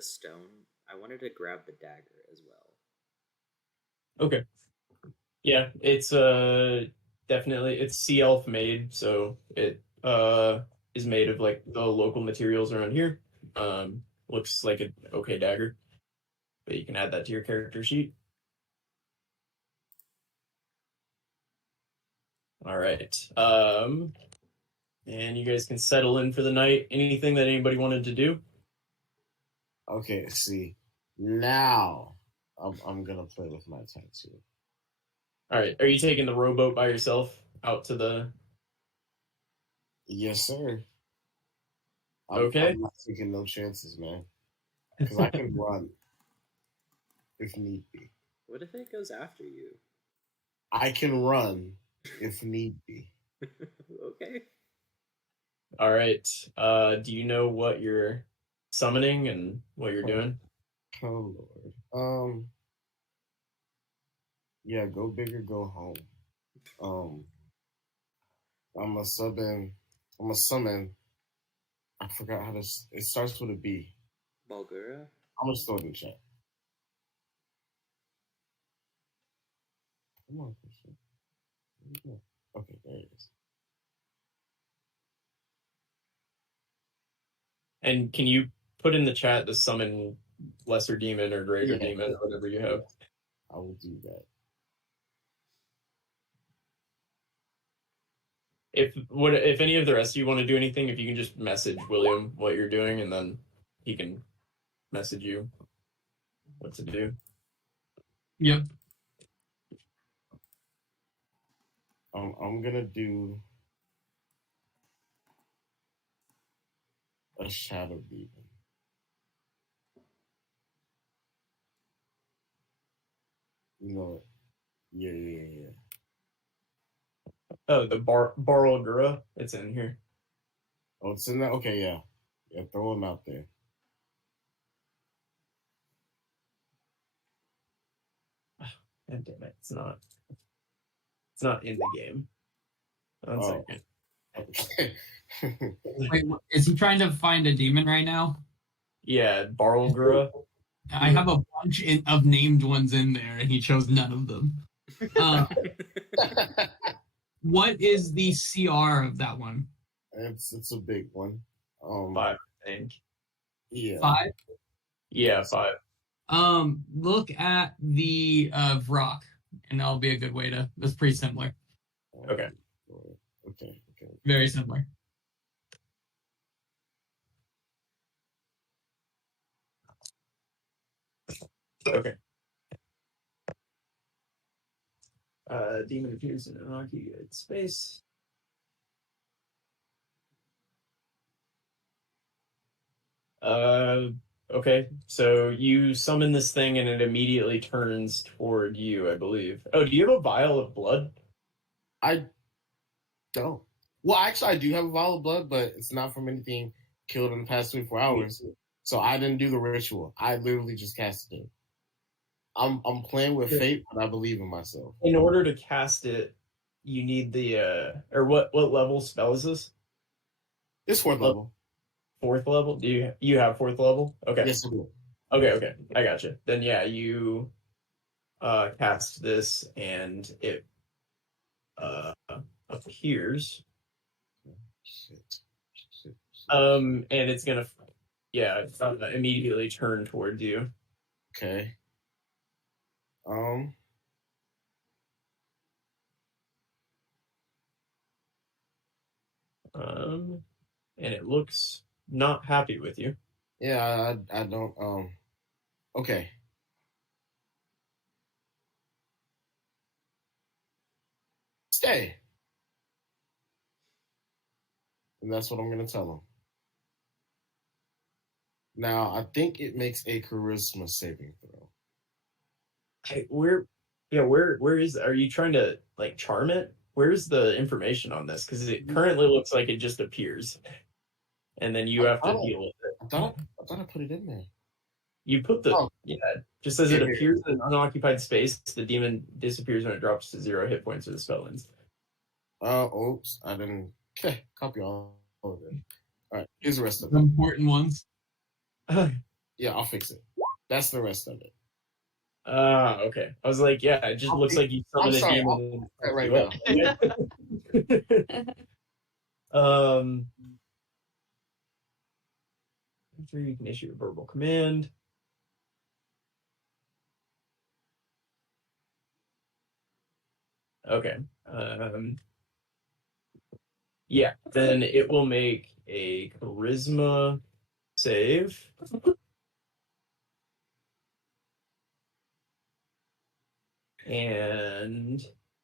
stone. I wanted to grab the dagger as well. Okay. Yeah, it's definitely it's sea elf made, so it is made of like the local materials around here. Looks like an okay dagger, but you can add that to your character sheet. All right. And you guys can settle in for the night. Anything that anybody wanted to do? Okay, see. Now I'm gonna play with my tattoo. All right. Are you taking the rowboat by yourself out to the... Yes, sir. Okay. I'm not taking no chances, man. Because I can run if need be. What if it goes after you? I can run if need be. Okay. All right. Do you know what you're summoning and what you're doing? Oh, Lord. Yeah, go big or go home. I'm a summon. I forgot how to. It starts with a B. Bulgura? I'm gonna store it in chat. Come on, Christian. Okay, there it is. And can you put in the chat the summon lesser demon or greater demon or whatever you have? I will do that. If any of the rest of you want to do anything, if you can just message William what you're doing, and then he can message you what to do. Yep. I'm gonna do a shadow demon. You know, yeah. Oh, the Barlgura, it's in here. Oh, it's in there? Okay, yeah. Yeah, throw him out there. God damn it, it's not in the game. One second. Okay. Wait, is he trying to find a demon right now? Yeah, Barlgra. I have a bunch of named ones in there, and he chose none of them. What is the CR of that one? It's a big one. 5, I think. Yeah. 5? Yeah, 5. Look at the Vrock, and that'll be a good way to. That's pretty similar. Okay. Okay. Very similar. Okay. Demon appears in an unoccupied space. Okay. So you summon this thing and it immediately turns toward you, I believe. Oh, do you have a vial of blood? I don't. Well, actually, I do have a vial of blood, but it's not from anything killed in the past 24 hours. So I didn't do the ritual. I literally just casted it. I'm playing with fate, but I believe in myself. In order to cast it, you need the or what level spell is this? It's 4th level. 4th level? Do you have 4th level? Okay. Yes, I do. Okay. I got you. Then yeah, you cast this and it appears. Shit. And it's gonna immediately turn towards you. Okay. And it looks not happy with you. Yeah, I don't. Okay. Stay. And that's what I'm gonna tell him. Now, I think it makes a charisma saving throw. Hey, where is? Are you trying to like charm it? Where's the information on this? Because it currently looks like it just appears, and then you have to deal with it. I thought I put it in there. You put the just as it Here. appears in an unoccupied space, the demon disappears when it drops to 0 hit points or the spell ends. Oops, I didn't. Okay, copy all of it. All right, here's the rest of The it. important ones. Yeah, I'll fix it. That's the rest of it. Okay. I was like, yeah, it just looks like you summoned a demon right now. After you can issue a verbal command. Okay. Yeah, then it will make a charisma save. And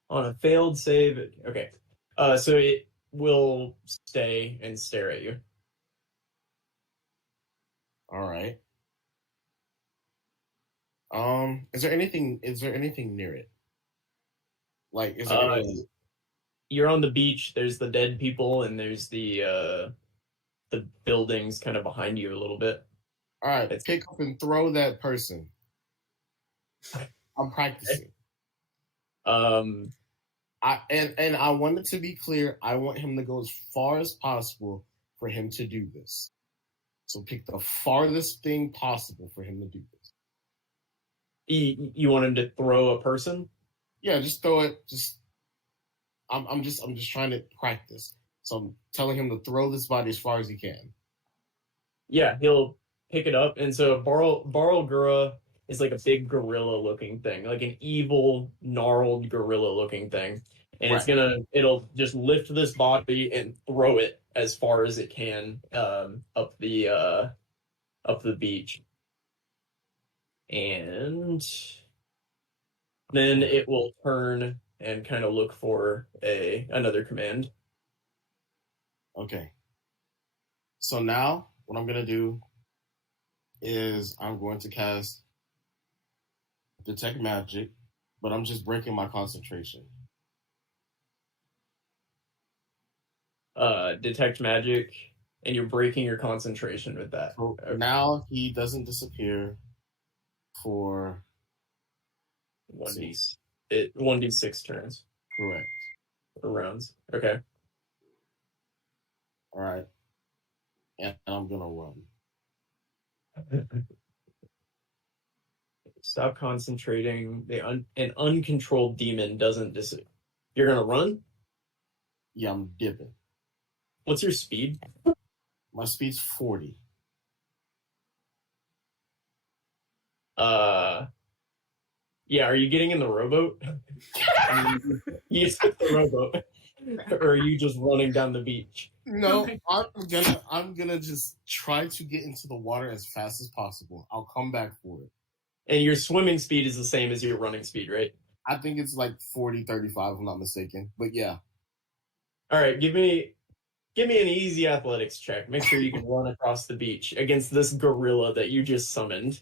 on a failed save, okay. So it will stay and stare at you. All right. Is there anything near it? Like, is there anything? You're on the beach, there's the dead people, and there's the buildings kind of behind you a little bit. All right, pick up and throw that person. I'm practicing. Okay. I want it to be clear. I want him to go as far as possible for him to do this. So pick the farthest thing possible for him to do this. You want him to throw a person? Yeah, just throw it. I'm just trying to practice. So I'm telling him to throw this body as far as he can. Yeah, he'll pick it up. And so Barlgra is like a big gorilla-looking thing, like an evil, gnarled gorilla-looking thing. And Right. it'll just lift this body and throw it as far as it can up the beach. And then it will turn and kind of look for another command. Okay. So now what I'm gonna do is I'm going to cast Detect Magic, but I'm just breaking my concentration. Detect Magic, and you're breaking your concentration with that. So Okay. now he doesn't disappear for 1d6 turns. Correct. Or rounds. Okay. All right. And I'm gonna run. Stop concentrating. An uncontrolled demon doesn't You're gonna run? Yeah, I'm dipping. What's your speed? My speed's 40. Yeah, are you getting in the rowboat? You took the rowboat. Or are you just running down the beach? No, I'm gonna just try to get into the water as fast as possible. I'll come back for it. And your swimming speed is the same as your running speed, right? I think it's like 40, 35, if I'm not mistaken. But yeah. All right, give me an easy athletics check. Make sure you can run across the beach against this gorilla that you just summoned.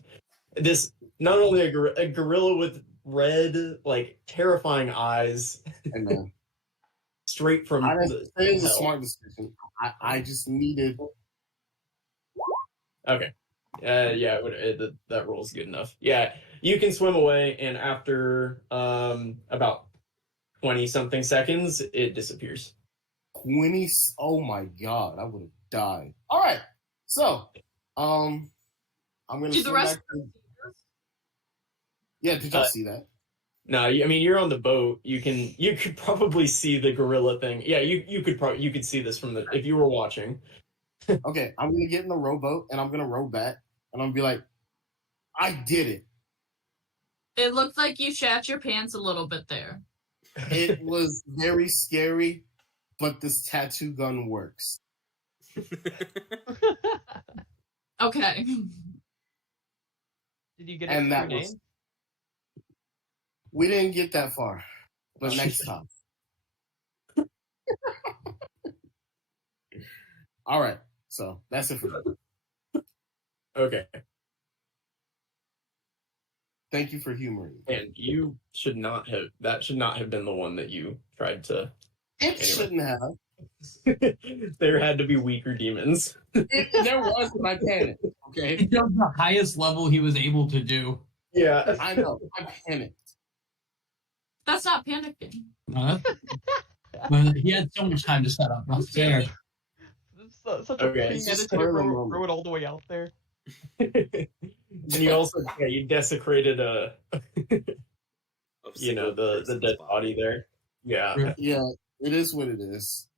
This not only a gorilla with red, like terrifying eyes, And then straight from it was a hell. smart decision. I just needed. Okay. Yeah, that roll's good enough. Yeah, you can swim away, and after about 20-something seconds, it disappears. 20. Oh my god, I would have died. All right, so I'm gonna. Do the swim rest back to- Yeah, did y'all see that? No, I mean you're on the boat. You could probably see the gorilla thing. Yeah, you could see this from if you were watching. Okay, I'm gonna get in the rowboat and I'm gonna row back and I'm gonna be like, I did it. It looked like you shat your pants a little bit there. It was very scary, but this tattoo gun works. Okay. Did you get And it that your was- name? We didn't get that far, but next time. All right, so that's it for me. Okay, Thank you for humoring me. and you should not have been the one that you tried to. It shouldn't have. There had to be weaker demons. There was, and I panicked. Okay, He did the highest level he was able to do. Yeah. I know. I panicked. That's not panicking. But he had so much time to set up. Not fair. Such a Okay, it's just premeditated early throw moment. it all the way out there. And you also you desecrated Of the single person's dead body there. Yeah. Yeah, it is what it is.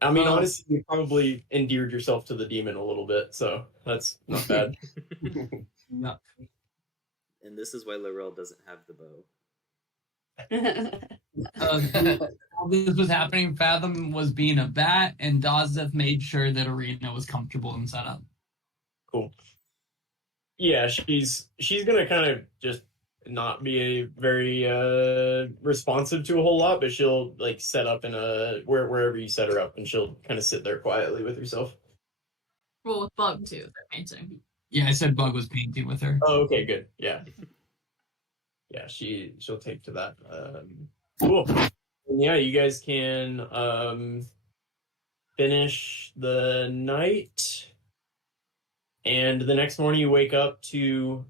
I mean, honestly, you probably endeared yourself to the demon a little bit, so that's not bad. No. And this is why Laurel doesn't have the bow. All this was happening, Fathom was being a bat, and Dazeth made sure that Arena was comfortable and set up. Cool. Yeah, she's gonna kind of just not be very responsive to a whole lot, but she'll like set up in wherever you set her up, and she'll kind of sit there quietly with herself. Well, with Bug too, they're painting. Yeah, I said Bug was painting with her. Oh, okay, good. Yeah. Yeah, she'll take to that. Cool. And yeah, you guys can finish the night, and the next morning you wake up to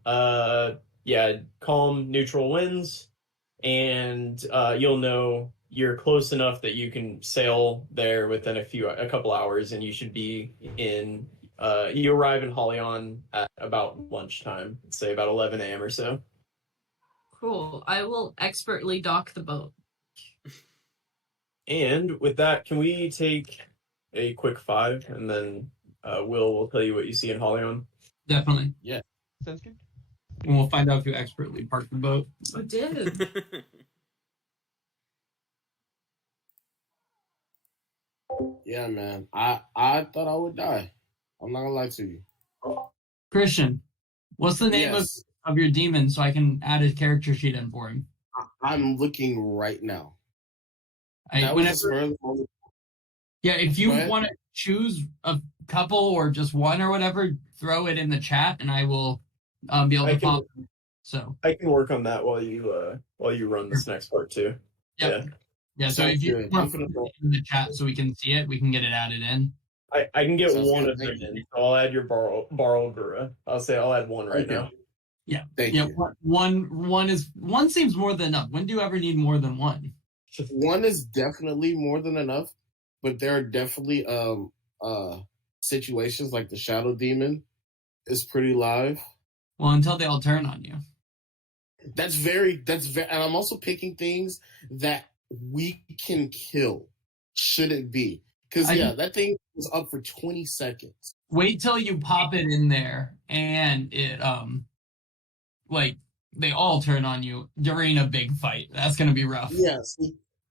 calm, neutral winds, and you'll know you're close enough that you can sail there within a couple hours, and you should be in. You arrive in Holion at about lunchtime, say about 11 a.m. or so. Cool. I will expertly dock the boat. And with that, can we take a quick 5, and then will tell you what you see in Holion? Definitely. Sounds good. And we'll find out if you expertly parked the boat. I did. Yeah, man. I thought I would die. I'm not gonna lie to you. Christian, what's the name Yes, of your demon so I can add his character sheet in for him? I'm looking right now. I, That was a whenever, spur of the moment. yeah, if Go you ahead. want to choose a couple or just one or whatever, throw it in the chat and I will be able to pop. So I can work on that while you run this next part too. Yep. Yeah, so Sounds if you good. want I'm to gonna put go. it in the chat so we can see it, we can get it added in. I can get Sounds one good, of them thank you. in. So I'll add your borrow Gura. I'll add one right Okay. now. Thank Yeah, you. one seems more than enough. When do you ever need more than one? One is definitely more than enough, but there are definitely situations like the Shadow Demon is pretty live. Well, until they all turn on you. That's very, and I'm also picking things that we can kill. Should it be? Because that thing was up for 20 seconds. Wait till you pop it in there and it like they all turn on you during a big fight. That's gonna be rough. Yes,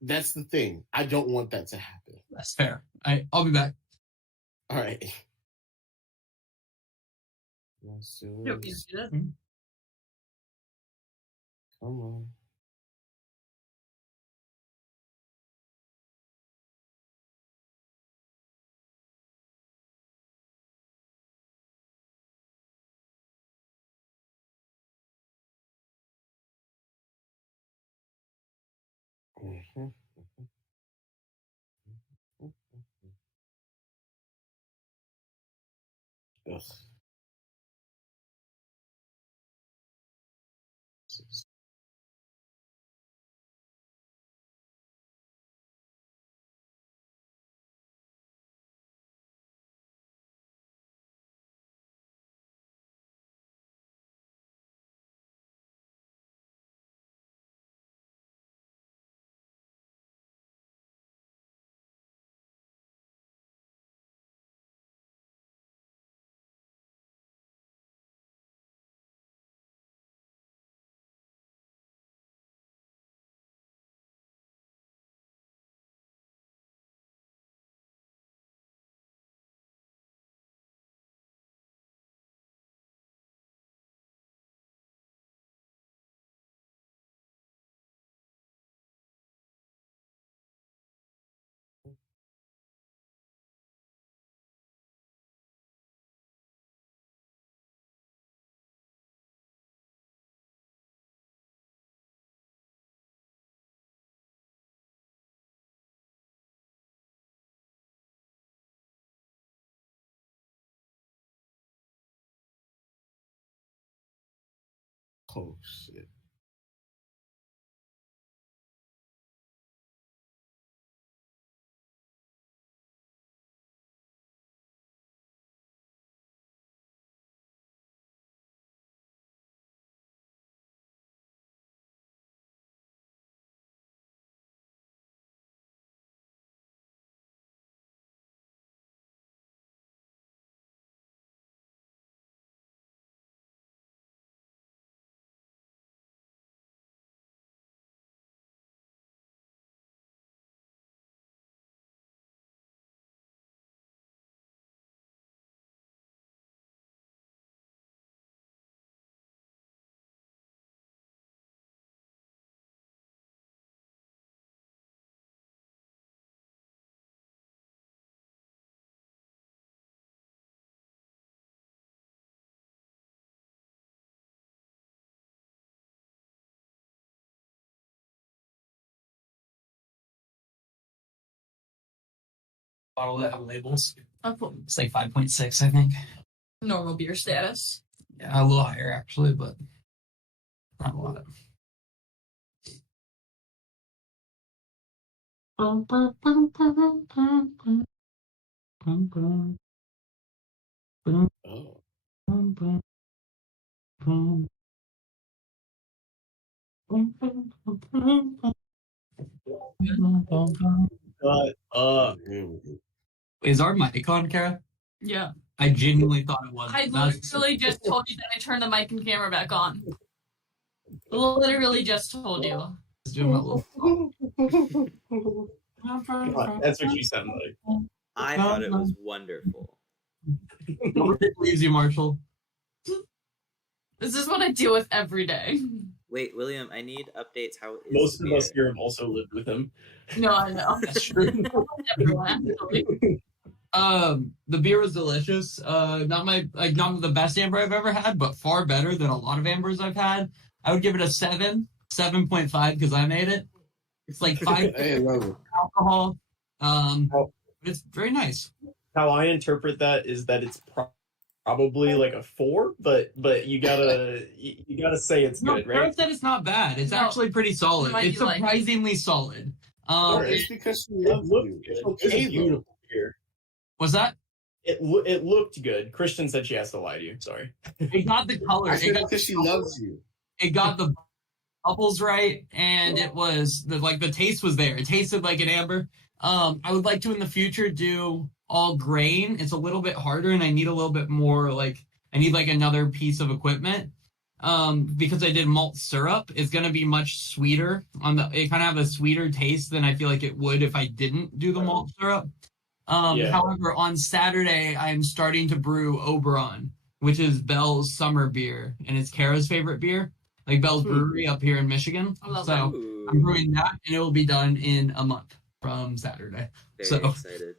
that's the thing. I don't want that to happen. That's fair. I'll be back. All right. Come on. Yes. Oh shit. Bottle that have labels. It's like 5.6, I think. Normal beer status. Yeah, a little higher actually, but not a lot. Is our mic on, Kara? Yeah. I genuinely thought it was. I literally just told you that I turned the mic and camera back on. Literally just told you. That's what you sound like. I thought it was wonderful. It leaves you, Marshall. This is what I deal with every day. Wait, William, I need updates. How is Most of us here have also lived with him. No, I know. That's true. Everyone, actually. The beer was delicious. Not the best amber I've ever had, but far better than a lot of ambers I've had. I would give it a 7.5 because I made it. It's like 5 alcohol. It's very nice. How I interpret that is that it's probably like a 4, but you gotta say it's good, right? I said it's not bad. It's actually pretty solid. It's surprisingly solid. It's because she loves you. It's okay, beautiful beer. What's that? It looked good. Christian said she has to lie to you. Sorry. It got the color. I It said got because she loves you. it got the bubbles right, and it was the taste was there. It tasted like an amber. I would like to in the future do all grain. It's a little bit harder, and I need a little bit more. I need like another piece of equipment. Because I did malt syrup, it's gonna be much sweeter. It kind of have a sweeter taste than I feel like it would if I didn't do the malt syrup. Yeah. However, on Saturday I'm starting to brew Oberon, which is Bell's summer beer, and it's Kara's favorite beer, like Bell's Brewery up here in Michigan. I love So Ooh, I'm brewing that, and it will be done in a month from Saturday. very So excited.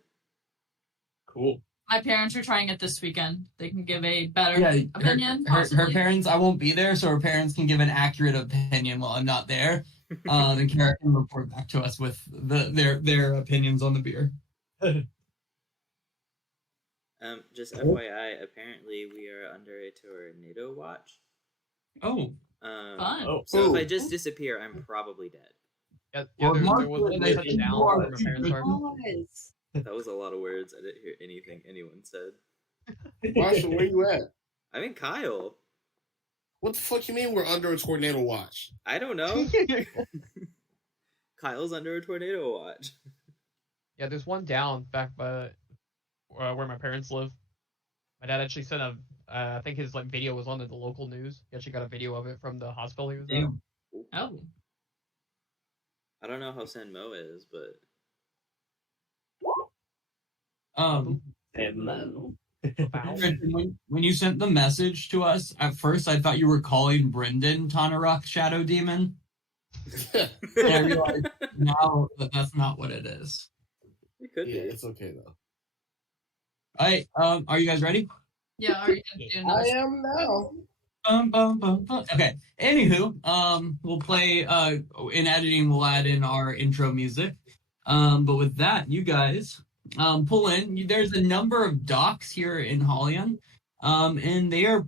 Cool. My parents are trying it this weekend. They can give a better yeah, opinion. her possibly. parents. I won't be there, so her parents can give an accurate opinion while I'm not there. Then Kara can report back to us with their opinions on the beer. Just FYI, apparently we are under a tornado watch. Oh, Fun. Oh, So if Ooh. I just disappear, I'm probably dead. Yeah, Well, there Mark, was one they- shut you down are- where my parents are. Guys. That was a lot of words. I didn't hear anything anyone said. Marshall, where you at? I mean, Kyle. What the fuck you mean we're under a tornado watch? I don't know. Kyle's under a tornado watch. Yeah, there's one down back by where my parents live. My dad actually sent I think his video was on the local news. He actually got a video of it from the hospital he was at. damn. Oh. I don't know how San Mo is, but And Hello. Christian, when you sent the message to us, at first I thought you were calling Brendan Tanaruk Shadow Demon. And I realized now that that's not what it is. it could Yeah, be. it's okay though. All right, are you guys ready? Yeah, are you gonna do another? I am now. Okay. Anywho, we'll play. In editing, we'll add in our intro music. But with that, you guys, pull in. There's a number of docks here in Hollian, and they are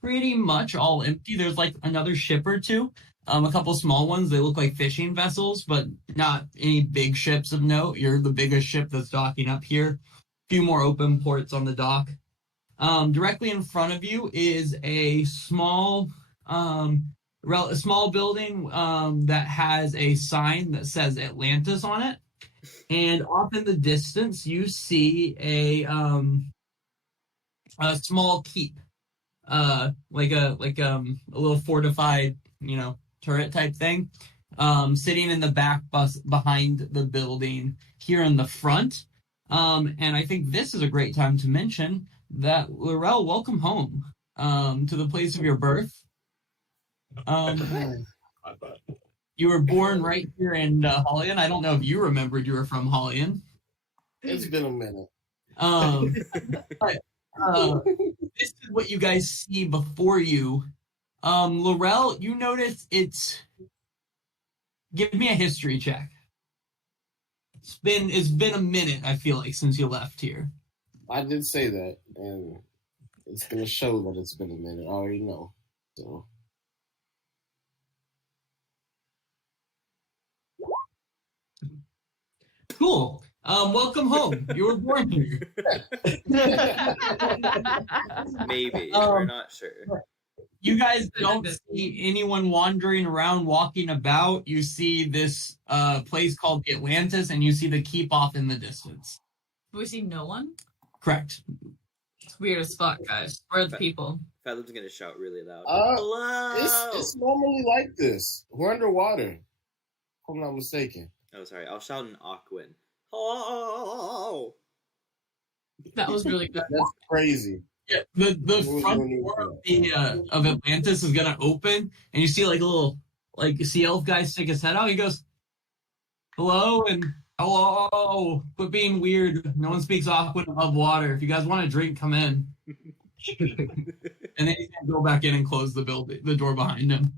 pretty much all empty. There's like another ship or two. A couple small ones. They look like fishing vessels, but not any big ships of note. You're the biggest ship that's docking up here. A few more open ports on the dock. Directly in front of you is a small building that has a sign that says Atlantis on it, and off in the distance you see a small keep, like a little fortified, turret type thing, sitting in the back behind the building here in the front. And I think this is a great time to mention that Laurel, welcome home to the place of your birth. You were born right here in Hollian. I don't know if you remembered you were from Hollian. It's been a minute. But this is what you guys see before you. Laurel, you notice it's. Give me a history check. It's been a minute, I feel like, since you left here. I did say that, and it's gonna show that it's been a minute. I already know. So Cool. Welcome home. You were born here. Maybe. We're not sure. You guys don't see anyone wandering around, walking about. You see this place called the Atlantis, and you see the keep off in the distance. Do we see no one? Correct. It's weird as fuck, guys. Where are the people? Fathom's gonna shout really loud. Uh, Hello! it's normally like this. We're underwater. If I'm not mistaken. Oh, sorry. I'll shout in Aquan. Oh! That was really good. That's crazy. Yeah, the front door of Atlantis is gonna open, and you see like a little sea elf guy stick his head out. He goes, "Hello," and "Hello." Quit being weird. No one speaks Aquan above water. If you guys want a drink, come in. And then he's gonna go back in and close the door behind him.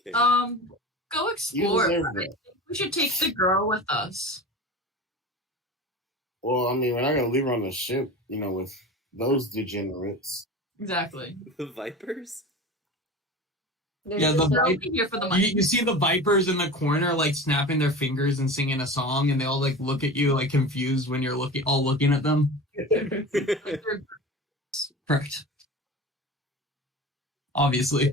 Okay. Go You explore. deserve I that. think we should take the girl with us. Well, I mean, we're not gonna leave her on the ship, with those degenerates. Exactly. The Vipers? They're Yeah, just the They'll vipe. be here for the You, money. you see the vipers in the corner like snapping their fingers and singing a song, and they all like look at you like confused when you're looking at them. Like, they're- Correct. Obviously.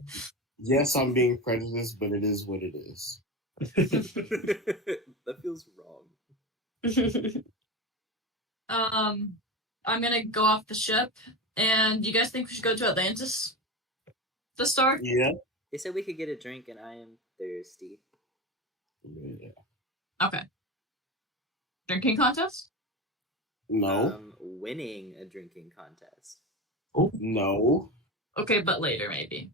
Yes, I'm being prejudiced, but it is what it is. That feels wrong. I'm gonna go off the ship, and you guys think we should go to Atlantis to start? Yeah. They said we could get a drink, and I am thirsty. Yeah. Okay. Drinking contest? No. Winning a drinking contest. No. Okay, but later maybe.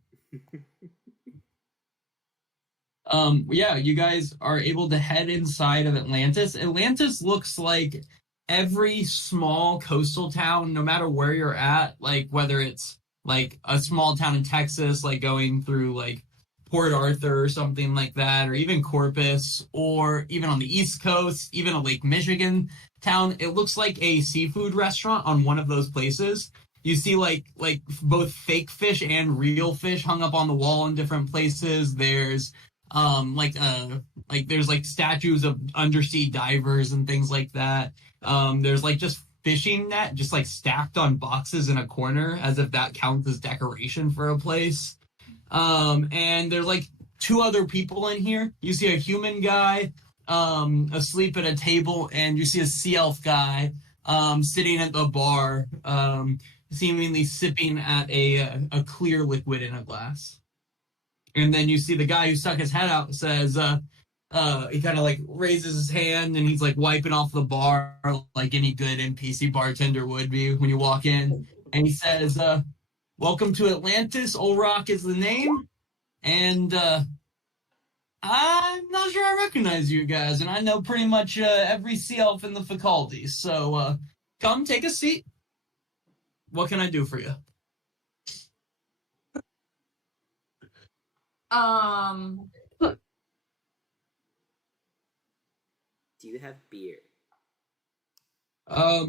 Yeah, you guys are able to head inside of Atlantis. Atlantis looks like every small coastal town, no matter where you're at, like whether it's like a small town in Texas, like going through like Port Arthur or something like that, or even Corpus, or even on the East Coast, even a Lake Michigan town. It looks like a seafood restaurant on one of those places. You see like both fake fish and real fish hung up on the wall in different places. There's there's like statues of undersea divers and things like that. There's like just fishing net just like stacked on boxes in a corner as if that counts as decoration for a place. And there's like two other people in here. You see a human guy asleep at a table, and you see a sea elf guy sitting at the bar, seemingly sipping at a clear liquid in a glass. And then you see the guy who stuck his head out says, he kind of like raises his hand and he's like wiping off the bar like any good NPC bartender would be when you walk in. And he says, welcome to Atlantis. Olrock is the name. And I'm not sure I recognize you guys. And I know pretty much every sea elf in the faculty. So come take a seat. What can I do for you? Do you have beer?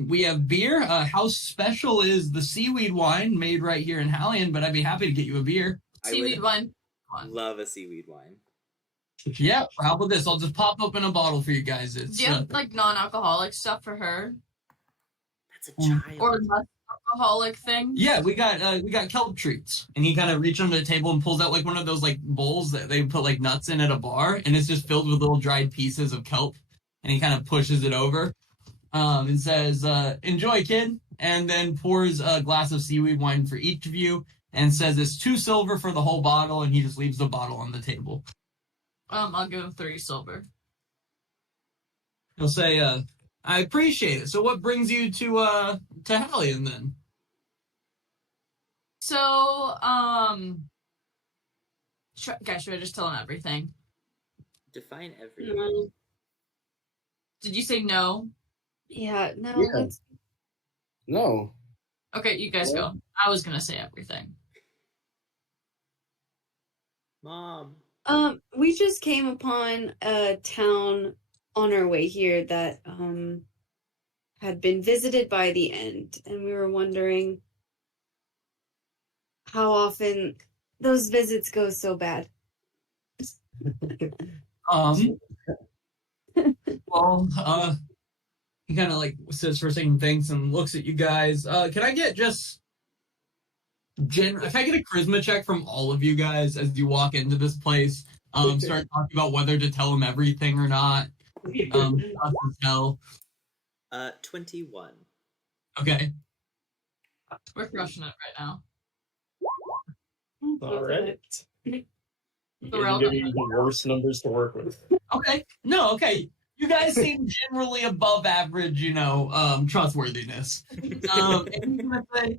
We have beer. House special is the seaweed wine made right here in Hallion, but I'd be happy to get you a beer. Seaweed wine. Love a seaweed wine. Yeah, how about this? I'll just pop open a bottle for you guys. It's Do you have like non-alcoholic stuff for her? That's a child. Or less alcoholic thing? yeah, we got kelp treats, and he kind of reaches under the table and pulls out like one of those like bowls that they put like nuts in at a bar, and it's just filled with little dried pieces of kelp, and he kind of pushes it over, and says, "Enjoy, kid," and then pours a glass of seaweed wine for each of you, and says it's 2 silver for the whole bottle, and he just leaves the bottle on the table. I'll give him 3 silver. He'll say, I appreciate it. So what brings you to Hallion then? So, guys, should I just tell him everything? Define everything. No. Did you say no? Yeah, no. Yeah. Let's... No. Okay, you guys go. I was gonna say everything. Mom. We just came upon a town on our way here that had been visited by the End, and we were wondering how often those visits go so bad. Well, he kind of like sits for a second, thinks, and looks at you guys. Can I get just can I get a charisma check from all of you guys as you walk into this place? Start talking about whether to tell him everything or not. Not to tell. 21. Okay. We're crushing it right now. All right. The Give relevant- you even worse numbers to work with. Okay. No, okay. You guys seem generally above average, trustworthiness. And he's gonna say,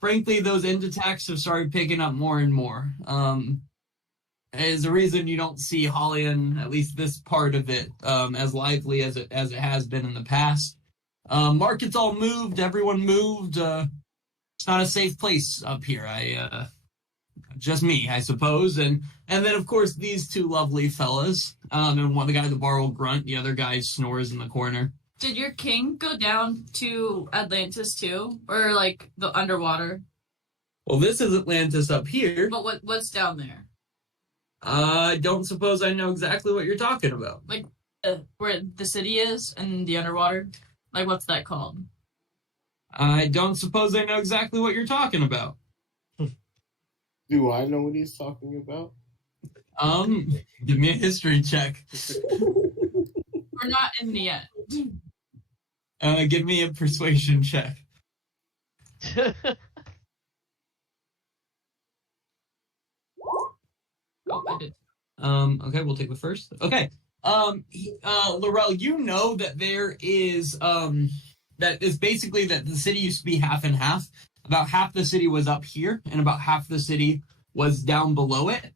frankly, those end attacks have started picking up more and more. Is the reason you don't see Hallion, at least this part of it, as lively as it has been in the past. Market's all moved, everyone moved. It's not a safe place up here. Just me, I suppose. And then of course these two lovely fellas. And the guy at the bar will grunt, the other guy snores in the corner. Did your king go down to Atlantis too? Or like the underwater? Well, this is Atlantis up here. But what's down there? I don't suppose I know exactly what you're talking about. Like where the city is and the underwater? Like, what's that called? I don't suppose I know exactly what you're talking about. Do I know what he's talking about? Give me a history check. We're not in the end. Give me a persuasion check. Oh, I did. Okay, we'll take the first. Okay. Laurel, you know that there is, that is basically that the city used to be half and half. About half the city was up here, and about half the city was down below it,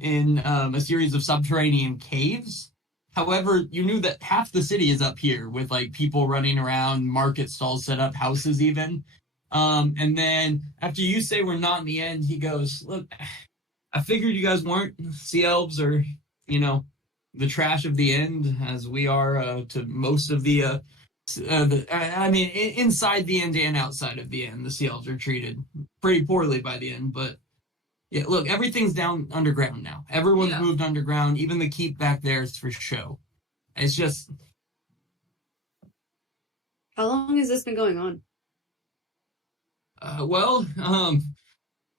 in a series of subterranean caves. However, you knew that half the city is up here with like people running around, market stalls set up, houses even. And then after you say we're not in the end, he goes, look, I figured you guys weren't sea elves or, you know, the trash of the end as we are to most of the I mean, inside the end and outside of the end, the sea elves are treated pretty poorly by the end. But yeah, look, everything's down underground now. Everyone's moved underground. Even the keep back there is for show. It's just. How long has this been going on?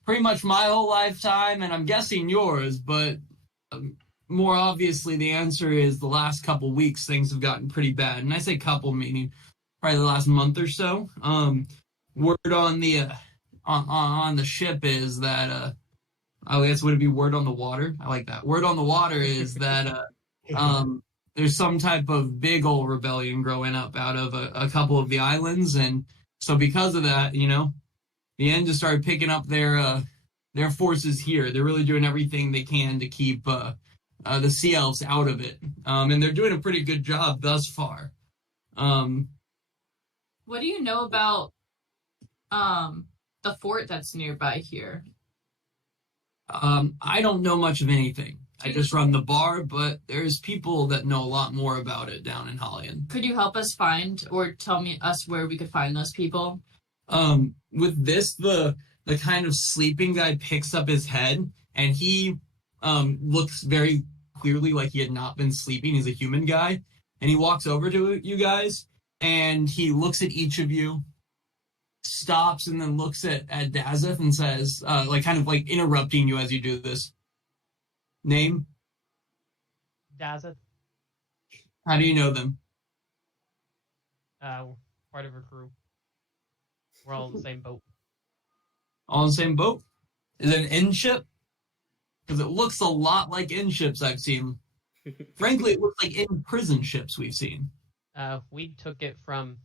Pretty much my whole lifetime, and I'm guessing yours, but more obviously the answer is the last couple weeks things have gotten pretty bad. And I say couple meaning probably the last month or so. Word on the on the ship is that I guess would it be word on the water? I like that. Word on the water is that there's some type of big old rebellion growing up out of a couple of the islands, and so because of that, you know, the end just started picking up their forces here. They're really doing everything they can to keep the sea elves out of it, and they're doing a pretty good job thus far. What do you know about the fort that's nearby here? I don't know much of anything. I just run the bar, but there's people that know a lot more about it down in Hollian. Could you help us find or tell us where we could find those people? With this, the kind of sleeping guy picks up his head, and he looks very clearly like he had not been sleeping. He's a human guy, and he walks over to you guys, and he looks at each of you, stops, and then looks at Dazeth and says, like kind of like interrupting you as you do this. Name? Dazeth. How do you know them? Part of a crew. We're all in the same boat. All in the same boat? Is it an inn ship? Because it looks a lot like inn ships I've seen. Frankly, it looks like inn prison ships we've seen. We took it from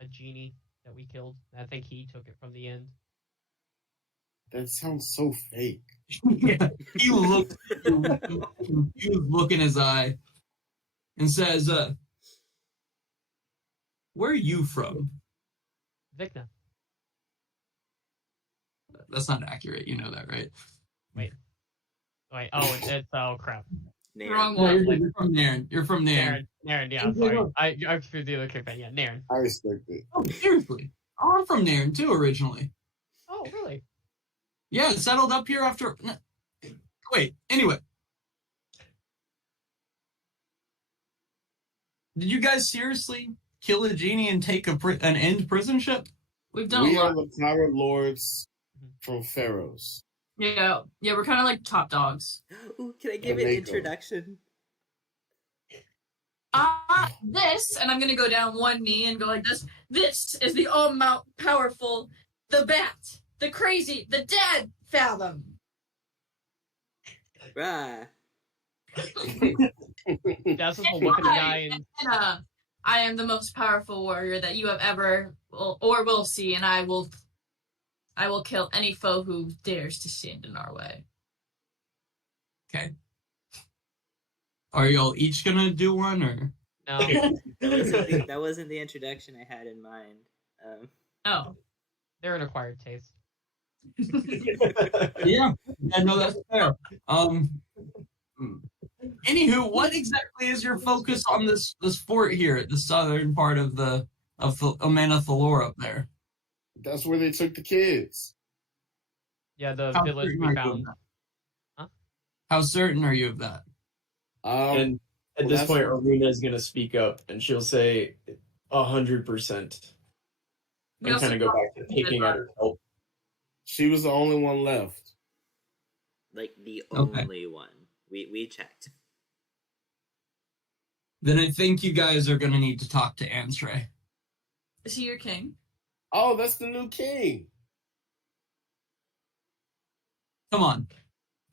a genie that we killed. I think he took it from the end. That sounds so fake. Yeah, he looks confused look in his eye and says, where are you from? Vicna. That's not accurate. You know that, right? Wait. Oh, it's oh crap. Wrong No, one. you're from Nairn. You're from Nairn. Nairn, yeah, I'm sorry. I confused the other campaign. Yeah, Nairn. I respect it. Oh, seriously. Oh, I'm from Nairn too originally. Oh, really? Yeah, settled up here after. Wait. Anyway, did you guys seriously kill a genie and take an end prison ship? We've done We a lot. are the pirate lords from Pharaohs. Yeah, we're kind of like top dogs. Ooh, can I give an introduction? This, and I'm gonna go down one knee and go like this. This is the all-powerful, the bat, the crazy, the dead Fathom. Rah. Dazeth will look at the guy and I am the most powerful warrior that you have ever or will see, and I will kill any foe who dares to stand in our way. Okay. Are y'all each gonna do one, or? no. That wasn't the introduction I had in mind. Oh. They're an acquired taste. Yeah, no, that's fair. Anywho, what exactly is your focus on this fort here at the southern part of Omena Thalor up there? That's where they took the kids. Yeah, the How village certain we are you of found. that? Huh? How certain are you of that? And at well, this that's point, what- Arena is gonna speak up, and she'll say 100%, We and also kind of go back to picking at her help. she was the only one left. Like the Okay. only one. We checked. Then I think you guys are gonna need to talk to Ansray. Is he your king? Oh, that's the new king. Come on.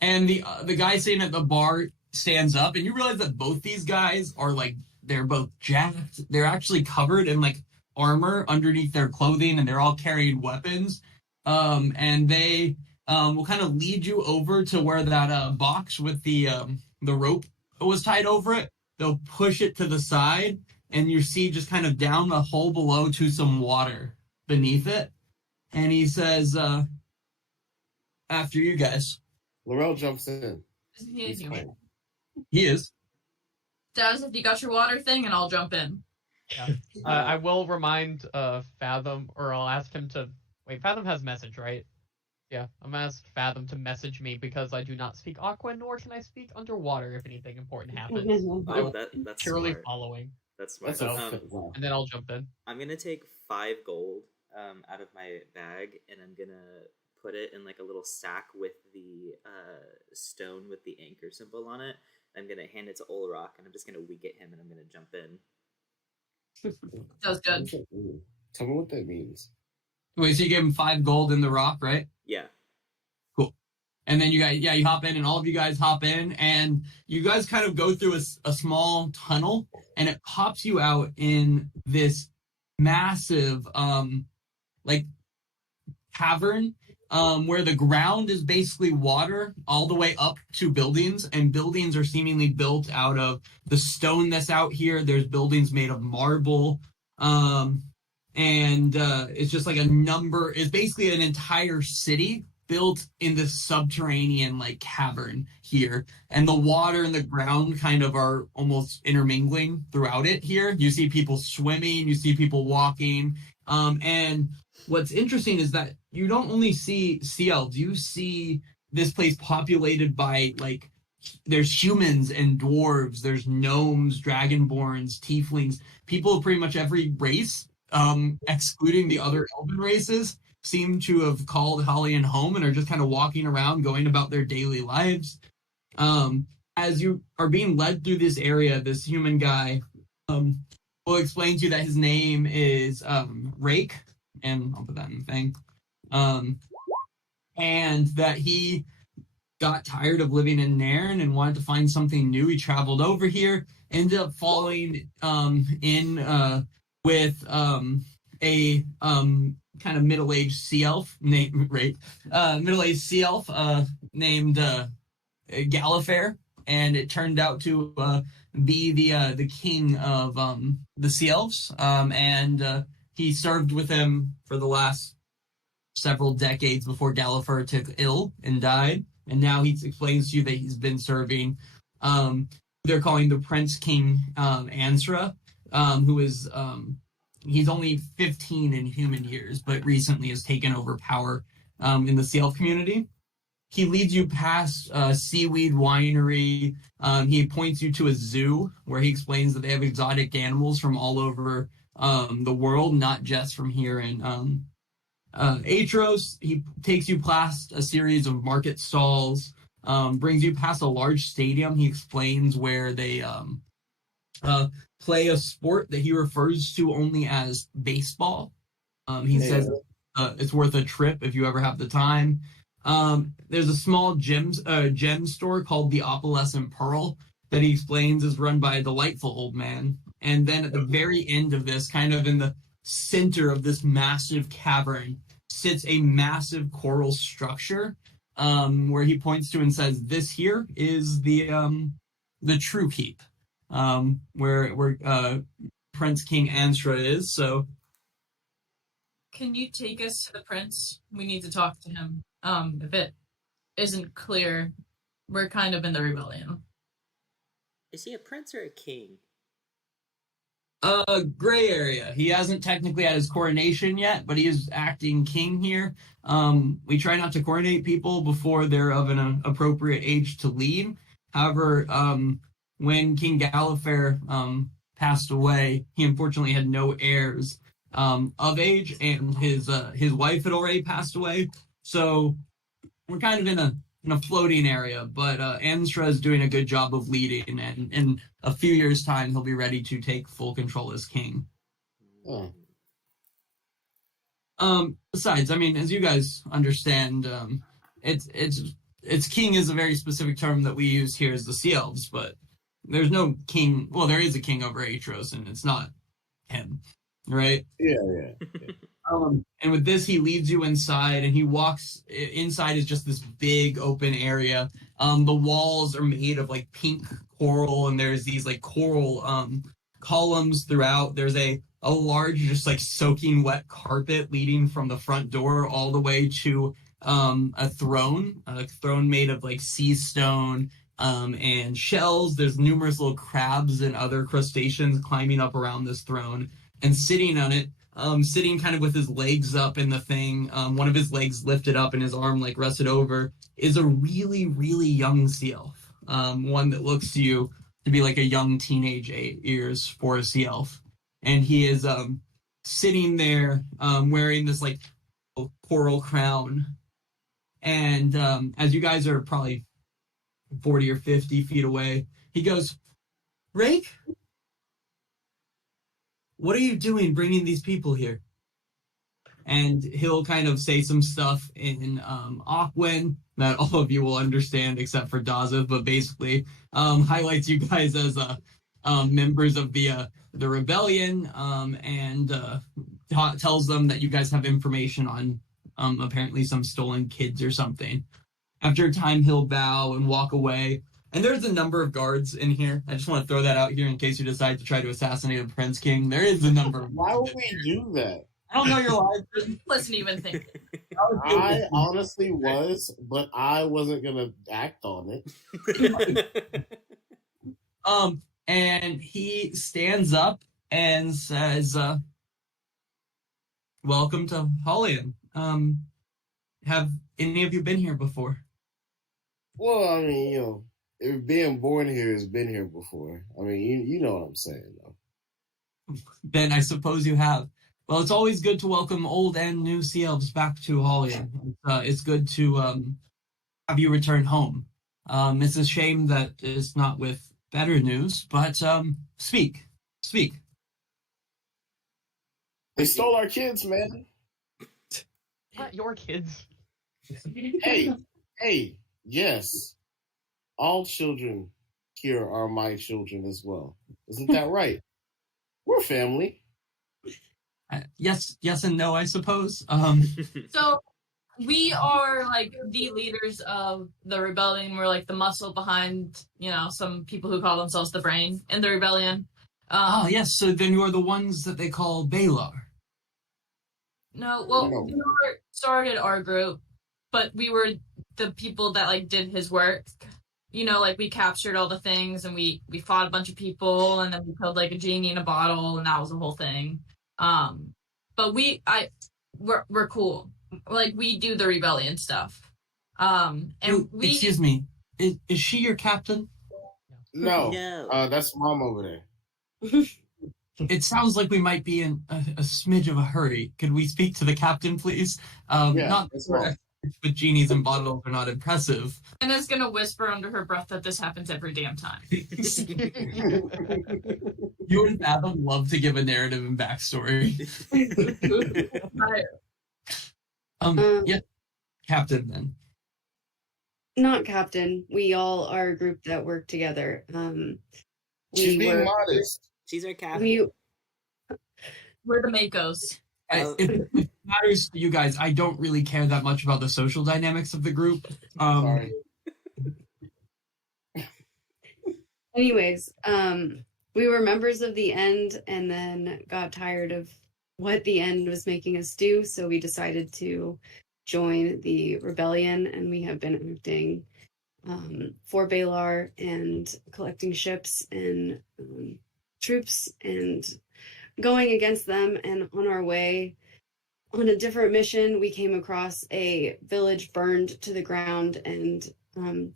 And the guy sitting at the bar stands up, and you realize that both these guys are like they're both jacked. They're actually covered in like armor underneath their clothing, and they're all carrying weapons. And they will kind of lead you over to where that box with the rope was tied over it. They'll push it to the side, and you see just kind of down the hole below to some water beneath it. And he says, "After you guys." Laurel jumps in. Isn't he a He's human? fine. He is. Daz, if you got your water thing, and I'll jump in. Yeah. I will remind Fathom, or I'll ask him to. Wait, Fathom has message, right? Yeah, I'm gonna ask Fathom to message me because I do not speak Aqua, nor can I speak underwater if anything important happens. I Oh, will that's purely smart. following, That's smart. That's a wow. and then I'll jump in. I'm gonna take 5 gold out of my bag, and I'm gonna put it in like a little sack with the stone with the anchor symbol on it. I'm gonna hand it to Olrock, and I'm just gonna wink at him, and I'm gonna jump in. That was good. Tell me what that means. Wait, so you gave him 5 gold in the rock, right? Yeah. Cool. And then you hop in, and all of you guys hop in, and you guys kind of go through a small tunnel, and it pops you out in this massive, like cavern, where the ground is basically water all the way up to buildings, and buildings are seemingly built out of the stone that's out here. There's buildings made of marble. And it's just like it's basically an entire city built in this subterranean like cavern here, and the water and the ground kind of are almost intermingling throughout it here. You see people swimming, you see people walking, and what's interesting is that you don't only see sea elves, you see this place populated by like there's humans and dwarves, there's gnomes, dragonborns, tieflings, people of pretty much every race, excluding the other elven races, seem to have called Hallian home and are just kind of walking around, going about their daily lives. As you are being led through this area, this human guy will explain to you that his name is Rake, and I'll put that in the thing, and that he got tired of living in Nairn and wanted to find something new. He traveled over here, ended up falling in with a kind of middle-aged sea elf named middle-aged sea elf named Gallifrey, and it turned out to be the king of the sea elves, and he served with him for the last several decades before Gallifrey took ill and died, and now he explains to you that he's been serving they're calling the Prince King Ansra, who is he's only 15 in human years, but recently has taken over power in the sea elf community. He leads you past Seaweed Winery. He points you to a zoo where he explains that they have exotic animals from all over the world, not just from here in Aetros. He takes you past a series of market stalls, brings you past a large stadium. He explains where they play a sport that he refers to only as baseball. He says it's worth a trip if you ever have the time. There's a small gem store called the Opalescent Pearl that he explains is run by a delightful old man. And then at the very end of this, kind of in the center of this massive cavern, sits a massive coral structure, where he points to and says, "This here is the True Keep, where Prince King Ansra is." So, Can you take us to the prince? We need to talk to him. If it isn't clear, we're kind of in the rebellion. Is he a prince or a king? Gray area. He hasn't technically had his coronation yet, but he is acting king here. We try not to coronate people before they're of an appropriate age to lead. However, when King Gallifrey passed away, he unfortunately had no heirs of age, and his wife had already passed away. So we're kind of in a floating area, but Anstra is doing a good job of leading, and in a few years' time, he'll be ready to take full control as king. Oh. Besides, I mean, as you guys understand, it's king is a very specific term that we use here as the Sea Elves, but there's no king. Well, there is a king over Aetros, and it's not him, right? Yeah. And with this, he leads you inside, and he walks inside is just this big open area. The walls are made of like pink coral, and there's these like coral columns throughout. There's a large, just like soaking wet carpet leading from the front door all the way to a throne made of like sea stone and shells. There's numerous little crabs and other crustaceans climbing up around this throne, and sitting on it. Sitting kind of with his legs up in the thing, one of his legs lifted up and his arm like rested over, is a really, really young sea elf. One that looks to you to be like a young teenage years for a sea elf. And he is sitting there wearing this like coral crown. And as you guys are probably 40 or 50 feet away, he goes, "Rake? What are you doing bringing these people here?" And he'll kind of say some stuff in Aquan that all of you will understand except for Daza, but basically highlights you guys as members of the rebellion, and tells them that you guys have information on apparently some stolen kids or something. After a time, he'll bow and walk away. And there's a number of guards in here. I just want to throw that out here in case you decide to try to assassinate a Prince King. There is a number. Why would we do that? I don't know your life. Wasn't even thinking. I honestly was, but I wasn't gonna act on it. And he stands up and says, "Welcome to Hollian. Have any of you been here before?" Well, I mean, if being born here has been here before. I mean, you know what I'm saying, though. Then I suppose you have. Well, it's always good to welcome old and new sea elves back to Hollian. It's good to have you return home. It's a shame that it's not with better news, but speak. They stole our kids, man. Not your kids. Hey, yes. All children here are my children as well. Isn't that right? We're family. Yes and no, I suppose. So we are like the leaders of the rebellion. We're like the muscle behind, some people who call themselves the brain in the rebellion. Yes, so then you are the ones that they call Balar. No, we started our group, but we were the people that like did his work. We captured all the things, and we fought a bunch of people, and then we killed like a genie in a bottle, and that was the whole thing. But we're cool. Like, we do the rebellion stuff. Excuse me, is she your captain? No, that's Mom over there. It sounds like we might be in a smidge of a hurry. Could we speak to the captain, please? Not with genies and bottles are not impressive. Anna's gonna whisper under her breath that this happens every damn time. You and Fathom love to give a narrative and backstory. Yeah, captain then. Not captain. We all are a group that work together. She's being modest. She's our captain. We're the Makos. If it matters to you guys, I don't really care that much about the social dynamics of the group. Sorry. Anyways, we were members of the End and then got tired of what the End was making us do, so we decided to join the rebellion, and we have been acting for Balar and collecting ships and troops and going against them, and on our way on a different mission, we came across a village burned to the ground, and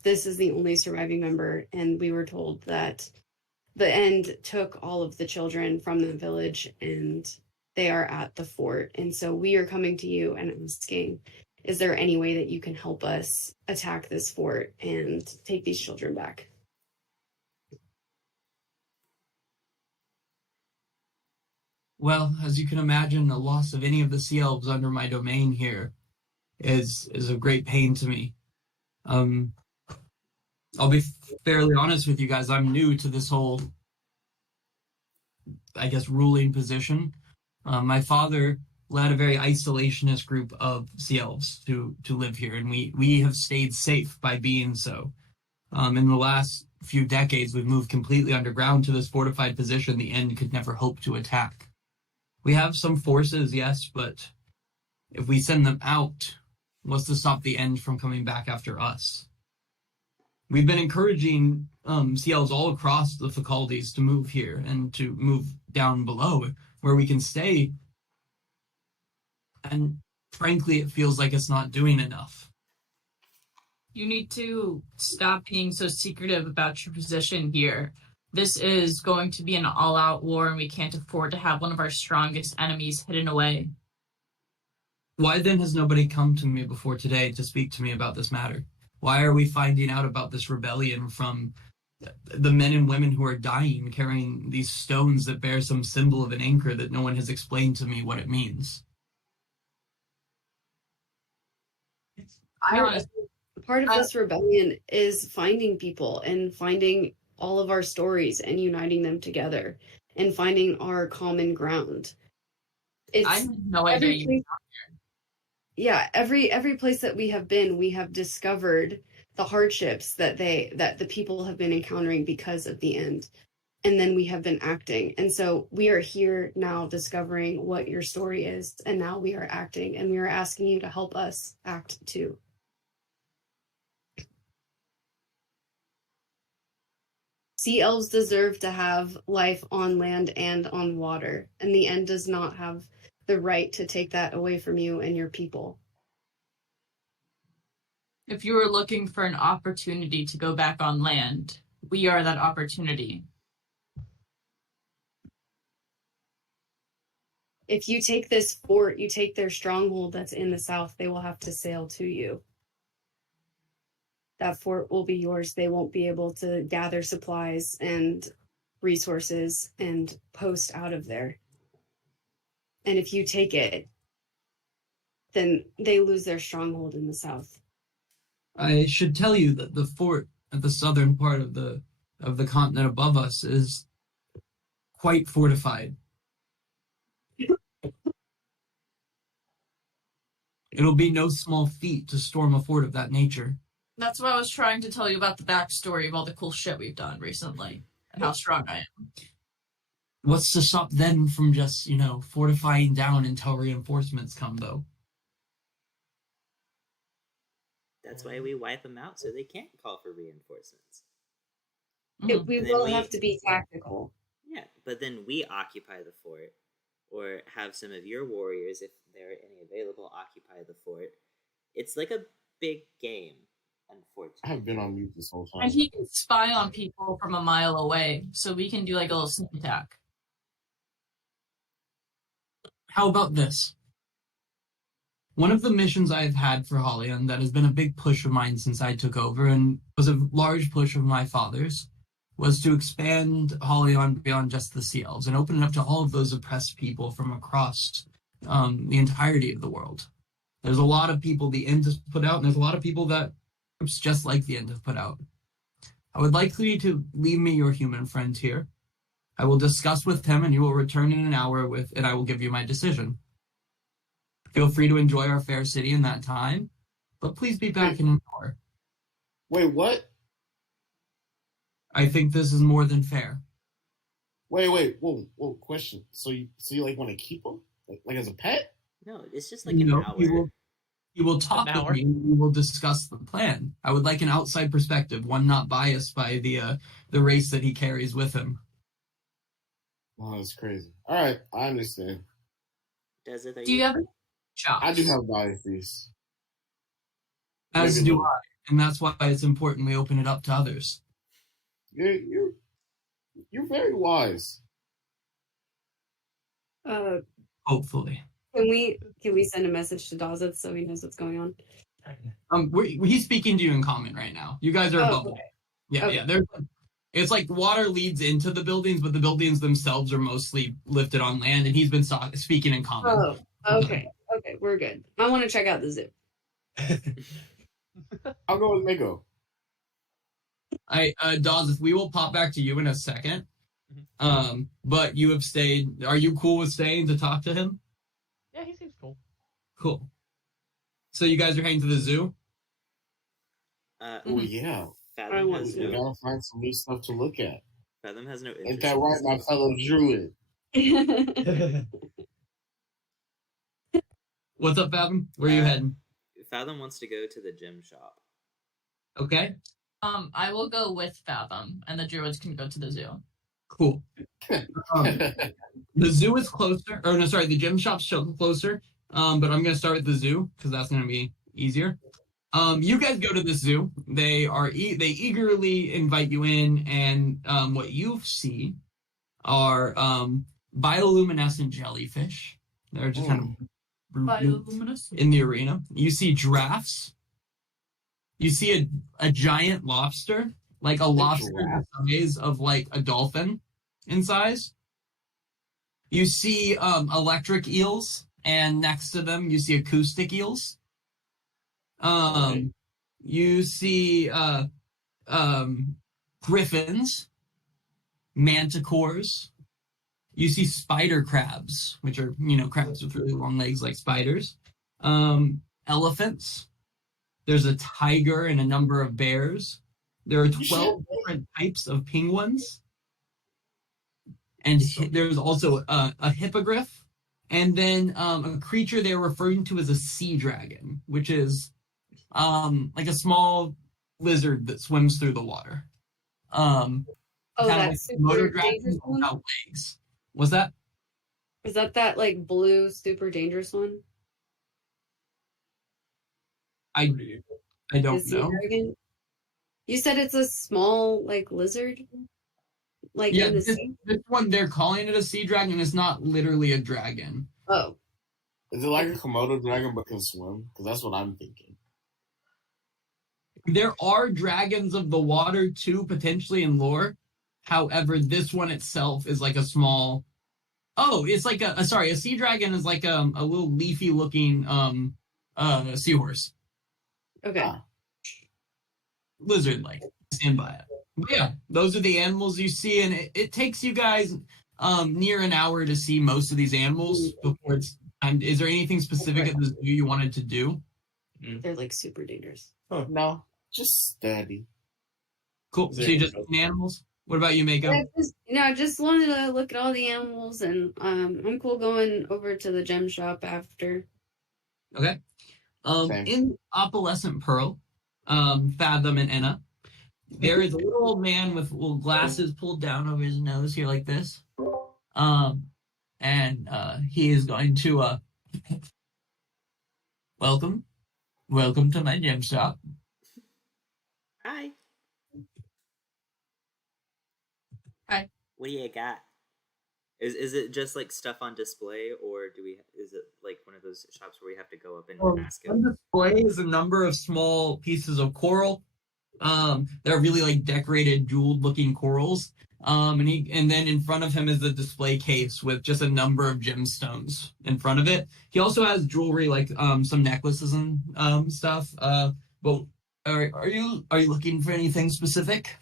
this is the only surviving member, and we were told that the end took all of the children from the village, and they are at the fort. And so we are coming to you and asking, is there any way that you can help us attack this fort and take these children back? Well, as you can imagine, the loss of any of the sea elves under my domain here is of great pain to me. I'll be fairly honest with you guys. I'm new to this whole, I guess, ruling position. My father led a very isolationist group of sea elves to live here, and we have stayed safe by being so. In the last few decades, we've moved completely underground to this fortified position the end could never hope to attack. We have some forces, yes, but if we send them out, what's to stop the end from coming back after us? We've been encouraging sea elves all across the faculties to move here and to move down below where we can stay. And frankly, it feels like it's not doing enough. You need to stop being so secretive about your position here. This is going to be an all-out war, and we can't afford to have one of our strongest enemies hidden away. Why then has nobody come to me before today to speak to me about this matter? Why are we finding out about this rebellion from the men and women who are dying, carrying these stones that bear some symbol of an anchor that no one has explained to me what it means? Part of this rebellion is finding people and finding all of our stories and uniting them together and finding our common ground. I had no idea you were here. Yeah, every place that we have been, we have discovered the hardships that the people have been encountering because of the end. And then we have been acting. And so we are here now discovering what your story is, and now we are acting, and we are asking you to help us act too. Sea elves deserve to have life on land and on water, and the end does not have the right to take that away from you and your people. If you were looking for an opportunity to go back on land, we are that opportunity. If you take this fort, you take their stronghold that's in the south, they will have to sail to you. That fort will be yours. They won't be able to gather supplies and resources and post out of there. And if you take it, then they lose their stronghold in the south. I should tell you that the fort at the southern part of the continent above us is quite fortified. It'll be no small feat to storm a fort of that nature. That's why I was trying to tell you about the backstory of all the cool shit we've done recently and how strong I am. What's to stop them from just, fortifying down until reinforcements come, though? That's why we wipe them out so they can't call for reinforcements. We will have to be tactical. Yeah, but then we occupy the fort, or have some of your warriors, if there are any available, occupy the fort. It's like a big game, unfortunately. I have been on mute this whole time. And he can spy on people from a mile away, so we can do like a little sneak attack. How about this? One of the missions I've had for Holion that has been a big push of mine since I took over, and was a large push of my father's, was to expand Holion beyond just the Sea Elves and open it up to all of those oppressed people from across the entirety of the world. There's a lot of people the End has put out, and there's a lot of people that groups just like the End have put out. I would like you to leave me your human friend here. I will discuss with him, and you will return in an hour and I will give you my decision. Feel free to enjoy our fair city in that time, but please be back in an hour. Wait, what? I think this is more than fair. Wait, whoa, question. So you like want to keep him? Like as a pet? No, it's just like an hour. You will talk with me, and we will discuss the plan. I would like an outside perspective, one not biased by the race that he carries with him. Oh, that's crazy. All right, I understand. Desert, Do you have shops? I do have biases. As Maybe do not. I, and that's why it's important we open it up to others. You're very wise. Hopefully. Can we send a message to Dawes so he knows what's going on? He's speaking to you in common right now. You guys are above. Okay. Yeah, Okay. yeah. It's like water leads into the buildings, but the buildings themselves are mostly lifted on land, and he's been speaking in common. Oh, okay. Okay, we're good. I want to check out the zoo. I'll go with Mako. Dawes, we will pop back to you in a second. But you have stayed. Are you cool with staying to talk to him? Yeah, he seems cool. Cool. So you guys are heading to the zoo? Oh yeah. Fathom has We no. gotta find some new stuff to look at. Fathom has no interest. Ain't that right, my fellow druid? What's up, Fathom? Where are you heading? Fathom wants to go to the gym shop. Okay. I will go with Fathom, and the druids can go to the zoo. Cool. The zoo is closer, or no, sorry, the gym shop's closer. But I'm gonna start with the zoo because that's gonna be easier. You guys go to the zoo. They eagerly invite you in, and what you see are bioluminescent jellyfish. They're just kind of Bioluminescent. in the arena. You see giraffes. You see a giant lobster, like a lobster the size of like a dolphin in size. You see electric eels, and next to them you see acoustic eels. You see griffins, manticores. You see spider crabs, which are, crabs with really long legs like spiders. Elephants. There's a tiger and a number of bears. There are 12 different types of penguins. And there's also a hippogriff. And then a creature they're referring to as a sea dragon, which is like a small lizard that swims through the water. That's like motor super dangerous dragons one? without legs. What's that? Is that like blue super dangerous one? I don't The sea know. dragon? You said it's a small like lizard? Like Yeah, in the this sea? one, they're calling it a sea dragon. It's not literally a dragon. Oh. Is it like a Komodo dragon but can swim? Because that's what I'm thinking. There are dragons of the water too, potentially in lore. However, this one itself is like a small. Oh, it's like a sea dragon is like a little leafy looking seahorse. Okay. Lizard like. Stand by it. But yeah, those are the animals you see, and it takes you guys near an hour to see most of these animals before it's time. Is there anything specific at the zoo you wanted to do? They're like super dangerous. No, just steady. Cool. So you just seen animals? What about you, Mako? I just wanted to look at all the animals, and I'm cool going over to the gem shop after. Okay. In Opalescent Pearl, Fathom and Enna, there is a little old man with little glasses pulled down over his nose here like this. And he is going to welcome to my gem shop. Hi. Hi. What do you got? Is it just like stuff on display, or is it like one of those shops where we have to go up and ask it? On display is a number of small pieces of coral. They're really like decorated, jeweled looking corals. And then in front of him is a display case with just a number of gemstones in front of it. He also has jewelry like some necklaces and stuff. But are you looking for anything specific?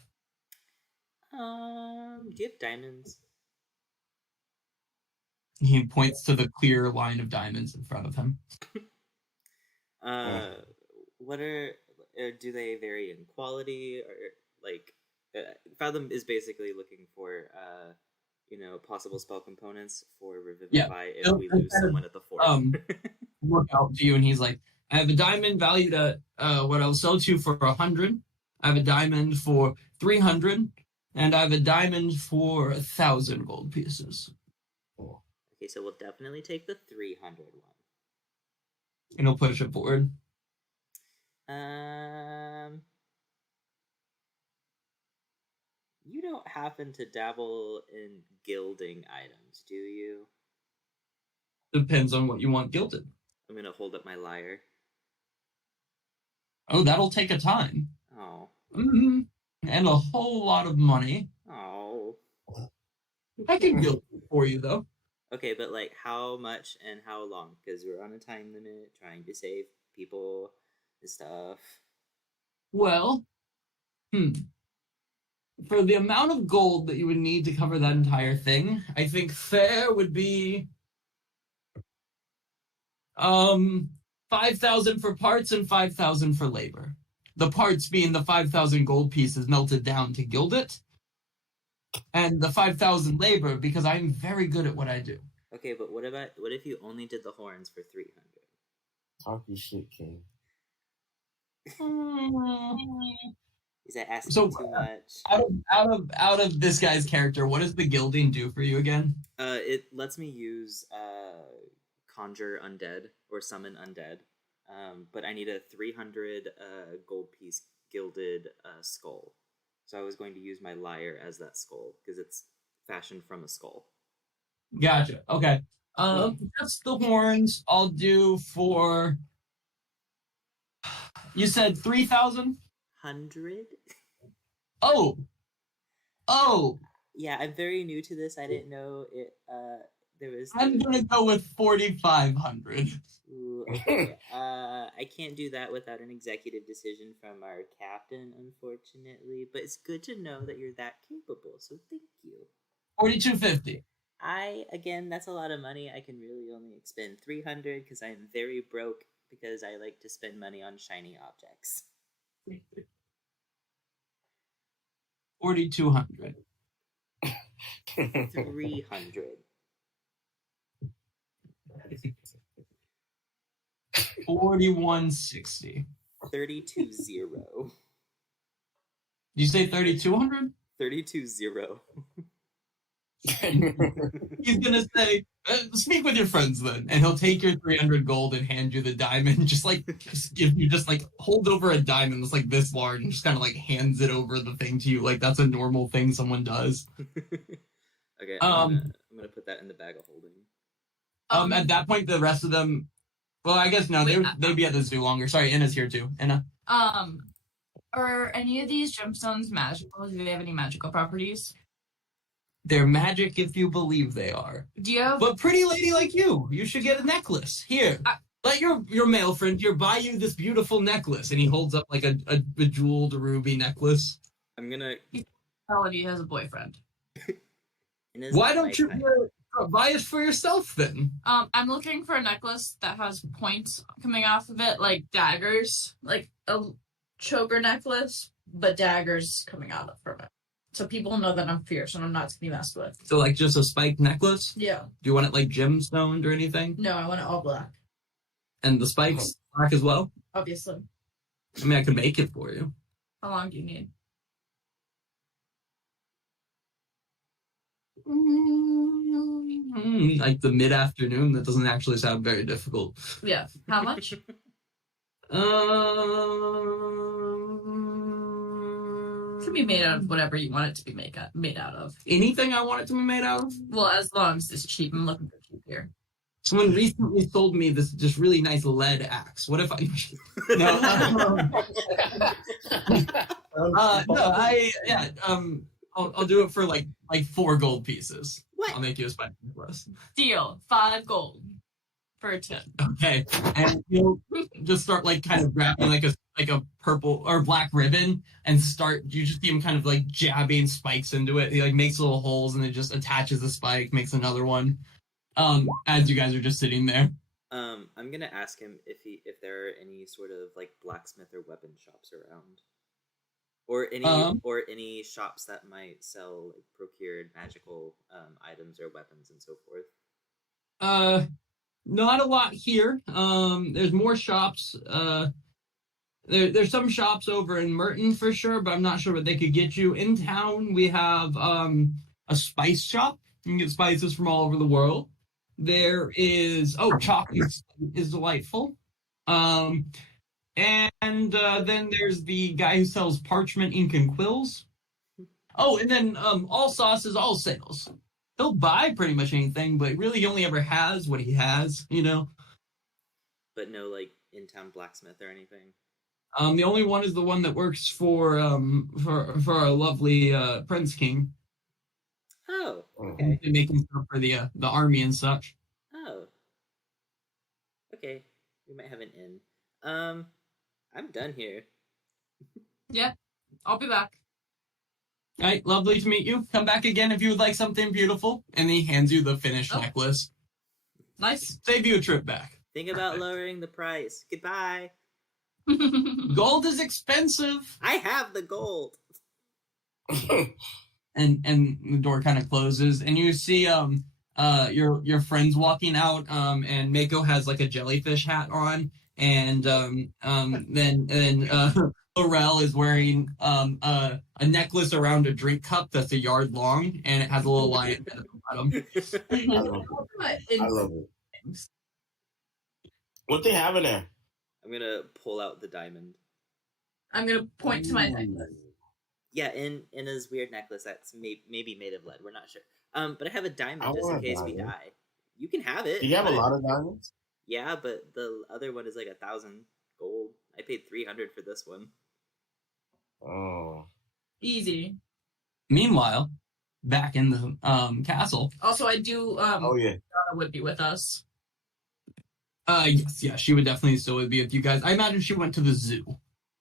Do you have diamonds? He points to the clear line of diamonds in front of him. What do they vary in quality, or like Fathom is basically looking for possible spell components for Revivify if we lose someone at the fort. Look out to you, and he's like, I have a diamond valued at what I'll sell to you for 100. I have a diamond for 300. And I have a diamond for 1,000 gold pieces. Okay, so we'll definitely take the 300 one. And I'll push it forward. You don't happen to dabble in gilding items, do you? Depends on what you want gilded. I'm gonna hold up my lyre. Oh, that'll take a time. Oh. Mm-hmm. And a whole lot of money. Oh. I can gild it for you, though. Okay, but like how much and how long? Because we're on a time limit, trying to save people and stuff. Well, for the amount of gold that you would need to cover that entire thing, I think fair would be 5,000 for parts and 5,000 for labor. The parts being the 5,000 gold pieces melted down to gild it, and the 5,000 labor because I'm very good at what I do. Okay, but what if you only did the horns for 300? Talk your shit, King. Is that asking too much? Out of this guy's character, what does the gilding do for you again? It lets me use conjure undead or summon undead. But I need a 300 gold piece gilded skull. So I was going to use my lyre as that skull because it's fashioned from a skull. Gotcha. Okay. Just the horns I'll do for. You said 3,000? 100? Oh. Yeah, I'm very new to this. I didn't know it. There was. I'm gonna go with 4,500. Ooh, okay. I can't do that without an executive decision from our captain, unfortunately. But it's good to know that you're that capable. So thank you. 4,250. Again, that's a lot of money. I can really only expend 300 because I'm very broke because I like to spend money on shiny objects. 4,200. 300. 4,160. 32-0. You say 3,200? 32-0. He's gonna say, speak with your friends then, and he'll take your 300 gold and hand you the diamond. Just give you hold over a diamond that's like this large and just kind of like hands it over the thing to you, like that's a normal thing someone does. Okay, I'm gonna put that in the bag of holding. At that point, the rest of them, well, I guess no, they'd be at the zoo longer. Sorry, Inna's here too. Inna. Are any of these gemstones magical? Do they have any magical properties? They're magic if you believe they are. Do you have... But pretty lady like you should get a necklace. Here, let your male friend here buy you this beautiful necklace. And he holds up like a bejeweled ruby necklace. I'm gonna... He has a boyfriend. Why don't you buy it for yourself then? I'm looking for a necklace that has points coming off of it, like daggers. Like a choker necklace, but daggers coming out from it. So people know that I'm fierce and I'm not to be messed with. So like just a spiked necklace? Yeah. Do you want it like gemstoned or anything? No, I want it all black. And the spikes black as well? Obviously. I mean, I could make it for you. How long do you need? Like the mid-afternoon. That doesn't actually sound very difficult. Yeah. How much? It can be made out of whatever you want it to be made out of. Anything I want it to be made out of? Well, as long as it's cheap. I'm looking for cheap here. Someone recently sold me this just really nice lead axe. What if I... I'll do it for like 4 gold pieces. What? I'll make you a spike necklace. Deal. 5 gold for a 10. Okay, and you'll just start like kind of wrapping like a purple or black ribbon and you just see him kind of like jabbing spikes into it. He like makes little holes and then just attaches a spike, makes another one. As you guys are just sitting there. I'm gonna ask him if there are any sort of like blacksmith or weapon shops around, or any shops that might sell like procured magical items or weapons and so forth. Not a lot here. There's more shops. there's some shops over in Merton for sure, but I'm not sure what they could get you. In town, we have a spice shop. You can get spices from all over the world. There is chocolate is delightful. And then there's the guy who sells parchment, ink, and quills. Oh, and then all sauces, all sales. He'll buy pretty much anything, but really he only ever has what he has, you know. But no, like, in-town blacksmith or anything. The only one is the one that works for our lovely Prince King. Oh, okay. Making stuff for the army and such. Oh. Okay. We might have an inn. I'm done here. Yeah, I'll be back. All right, lovely to meet you. Come back again if you would like something beautiful. And he hands you the finished necklace. Nice. Save you a trip back. Think about lowering the price. Goodbye. Gold is expensive. I have the gold. And the door kind of closes, and you see your friends walking out. And Mako has like a jellyfish hat on, and then Laurel is wearing a necklace around a drink cup that's a yard long, and it has a little lion at the bottom. I love it. What they have in there? I'm gonna pull out the diamond. I'm gonna point to my necklace. Yeah, in his weird necklace that's maybe made of lead. We're not sure. But I have a diamond just in case we die. You can have it. Do you have a lot of diamonds? Yeah, but the other one is like 1,000 gold. I paid 300 for this one. Oh. Easy. Meanwhile, back in the castle. Also, I do. Oh yeah. Donna would be with us. Yes, yeah, she would definitely still be with you guys. I imagine she went to the zoo.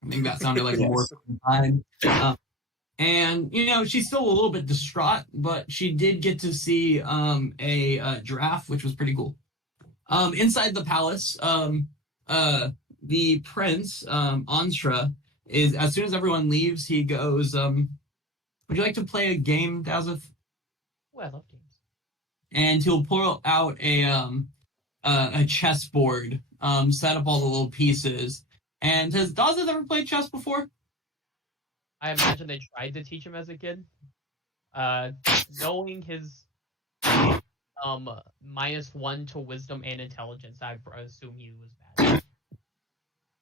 I think that sounded like more fun time. And you know, she's still a little bit distraught, but she did get to see a giraffe, which was pretty cool. Inside the palace, the prince, Anstra, is as soon as everyone leaves, he goes, would you like to play a game, Dazeth? Oh, I love games. And he'll pull out a chessboard, set up all the little pieces. And has Dazeth ever played chess before? I imagine they tried to teach him as a kid. Knowing his -1 to wisdom and intelligence, I assume he was bad.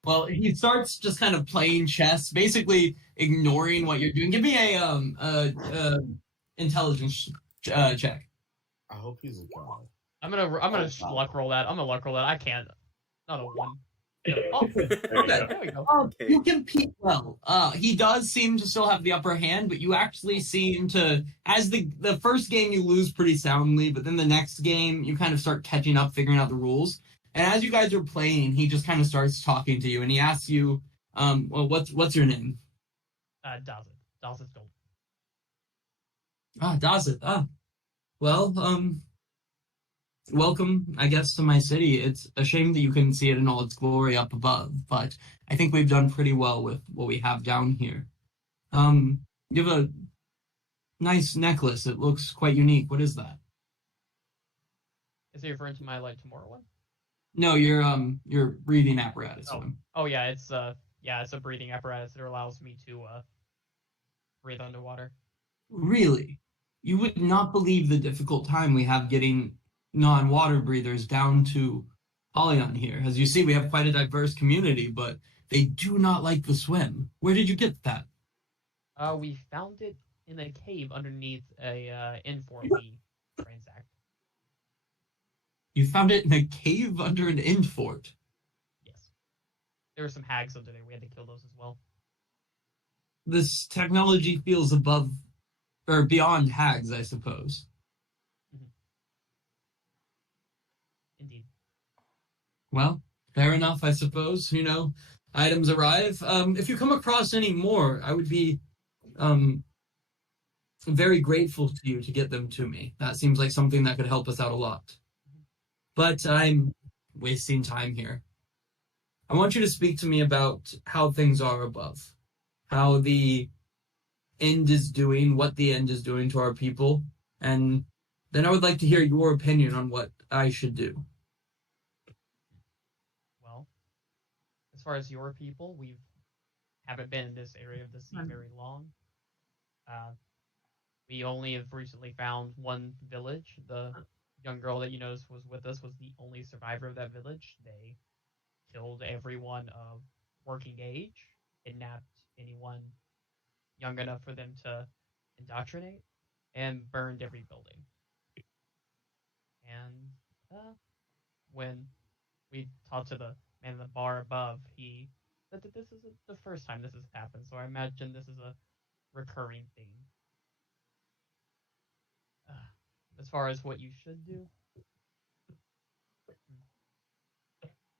Well, he starts just kind of playing chess, basically ignoring what you're doing. Give me a intelligence check. I hope he's a god. I'm gonna luck roll that. I'm gonna luck roll that. I can't. Not a 1. Oh, there we go. Okay. You compete well. He does seem to still have the upper hand, but you actually seem to, as the first game you lose pretty soundly, but then the next game you kind of start catching up, figuring out the rules. And as you guys are playing, he just kind of starts talking to you, and he asks you, well, what's your name? Dazeth. Dazeth Gold. Dazeth. Well, welcome, I guess, to my city. It's a shame that you couldn't see it in all its glory up above, but I think we've done pretty well with what we have down here. You have a nice necklace. It looks quite unique. What is that? Is he referring to my tomorrow one? No, your breathing apparatus one. Oh yeah, it's a breathing apparatus that allows me to breathe underwater. Really? You would not believe the difficult time we have getting non-water breathers down to Polyon here. As you see, we have quite a diverse community, but they do not like the swim. Where did you get that? We found it in a cave underneath a inn fort we ransacked. You found it in a cave under an inn fort? Yes. There were some hags under there. We had to kill those as well. This technology feels above, or beyond hags, I suppose. Indeed. Well, fair enough, I suppose. You know, items arrive. If you come across any more, I would be very grateful to you to get them to me. That seems like something that could help us out a lot. But I'm wasting time here. I want you to speak to me about how things are above. How the end is doing, what the end is doing to our people. And then I would like to hear your opinion on what I should do. Well, as far as your people, we've haven't been in this area of the sea very long. We only have recently found one village. The young girl that you noticed was with us was the only survivor of that village. They killed everyone of working age, kidnapped anyone young enough for them to indoctrinate, and burned every building. And when we talked to the man in the bar above, he said that this isn't the first time this has happened, so I imagine this is a recurring theme. As far as what you should do,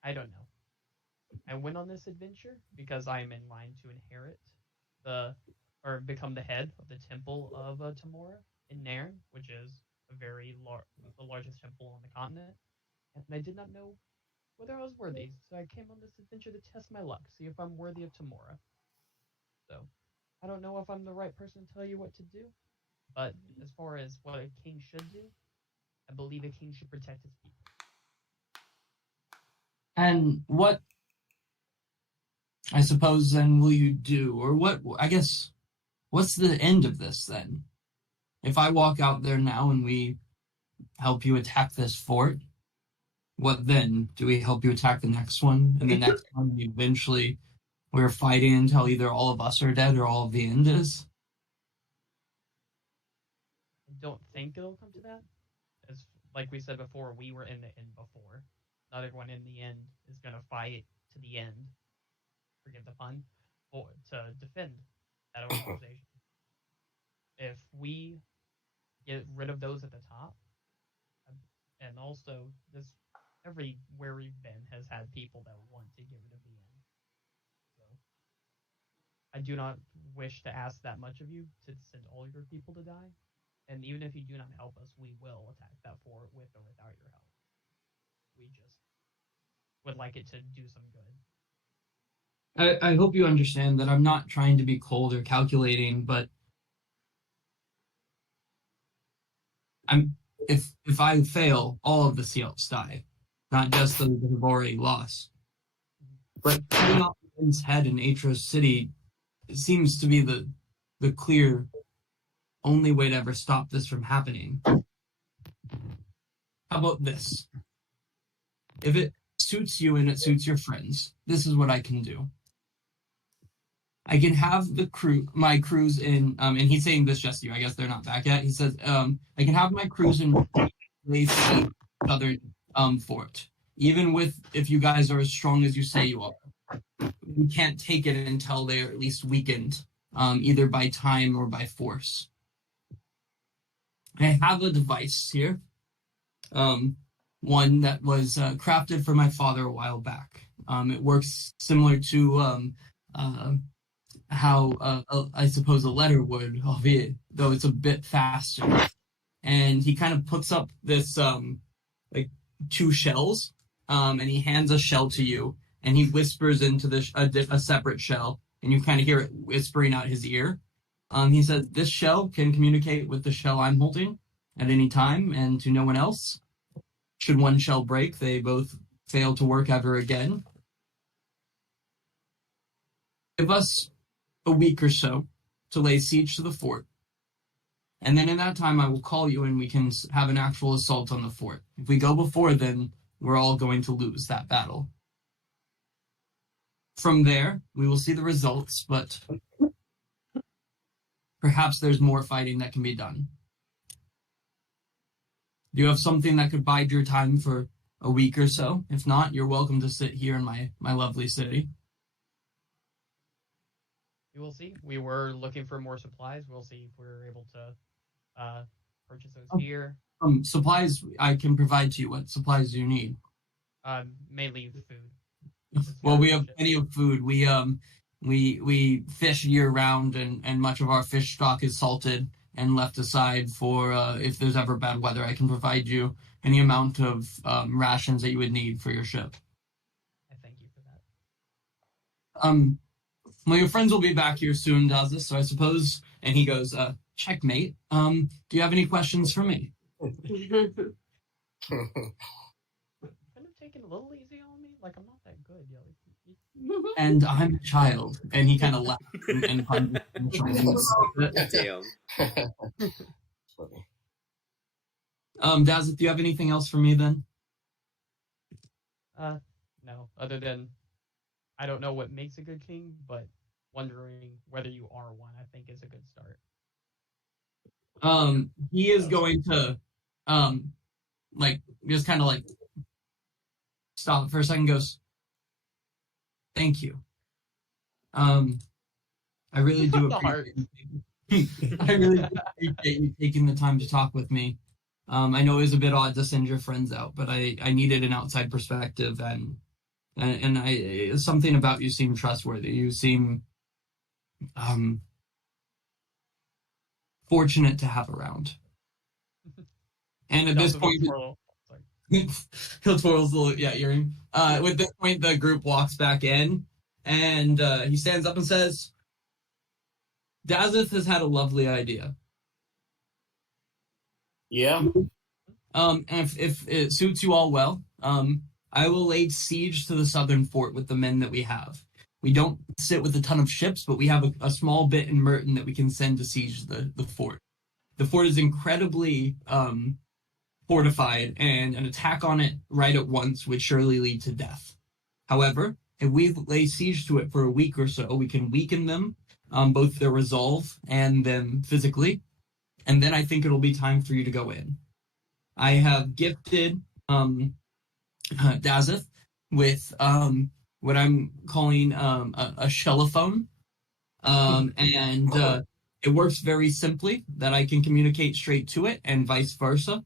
I don't know. I went on this adventure because I am in line to inherit or become the head of the temple of Tamora in Nairn, which is the largest temple on the continent. And I did not know whether I was worthy, so I came on this adventure to test my luck, see if I'm worthy of Tamora. So, I don't know if I'm the right person to tell you what to do, but as far as what a king should do, I believe a king should protect his people. And what, I suppose, then will you do? Or what's the end of this then? If I walk out there now and we help you attack this fort, what then? Do we help you attack the next one? And the next one, eventually, we're fighting until either all of us are dead or all of the end is? I don't think it'll come to that. As like we said before, we were in the end before. Not everyone in the end is going to fight to the end, forgive the pun, to defend that organization. If we get rid of those at the top, and also everywhere we've been has had people that want to get rid of the end. So I do not wish to ask that much of you to send all your people to die. And even if you do not help us, we will attack that fort with or without your help. We just would like it to do some good. I hope you understand that I'm not trying to be cold or calculating, but if I fail, all of the Sea Elves die, not just those that have already lost. But cutting off the king's head in Aetros City seems to be the clear only way to ever stop this from happening. How about this? If it suits you and it suits your friends, this is what I can do. I can have my crews in, and he's saying this just to you, I guess they're not back yet. He says, I can have my crews in the southern fort. Even if you guys are as strong as you say you are. We can't take it until they are at least weakened, either by time or by force. I have a device here. One that was crafted for my father a while back. It works similar to how I suppose a letter would, albeit though it's a bit faster. And he kind of puts up this like two shells, and he hands a shell to you, and he whispers into a separate shell, and you kind of hear it whispering out his ear. He says, this shell can communicate with the shell I'm holding at any time and to no one else. Should one shell break, they both fail to work ever again. Give us a week or so to lay siege to the fort. And then in that time, I will call you and we can have an actual assault on the fort. If we go before then, we're all going to lose that battle. From there, we will see the results, but perhaps there's more fighting that can be done. Do you have something that could bide your time for a week or so? If not, you're welcome to sit here in my lovely city. We will see. We were looking for more supplies. We'll see if we're able to purchase those here. Supplies I can provide to you. What supplies do you need? Mainly food. Well, we have plenty of food. We fish year round, and much of our fish stock is salted and left aside for if there's ever bad weather. I can provide you any amount of rations that you would need for your ship. I thank you for that. Well, your friends will be back here soon, Dazis, so I suppose. And he goes, checkmate. Do you have any questions for me? Kind of taking a little easy on me. Like, I'm not that good. and I'm a child. And he kind of laughed and hugged his shoulders. Damn. Funny. Dazit, do you have anything else for me then? No. Other than I don't know what makes a good king, but wondering whether you are one, I think is a good start. He is going to, like, just kind of like stop for a second, goes, thank you. I really do I really do appreciate you taking the time to talk with me. I know it was a bit odd to send your friends out, but I needed an outside perspective, and something about you seemed trustworthy. You seem fortunate to have around. And at this point, he'll twirl his little earring. With this point, the group walks back in, and he stands up and says, Dazith has had a lovely idea. Yeah. And if it suits you all well, I will lay siege to the southern fort with the men that we have. We don't sit with a ton of ships, but we have a small bit in Merton that we can send to siege the fort. The fort is incredibly fortified, and an attack on it right at once would surely lead to death. However, if we lay siege to it for a week or so, we can weaken them, both their resolve and them physically, and then I think it'll be time for you to go in. I have gifted Dazith with what I'm calling a shellophone, and it works very simply that I can communicate straight to it and vice versa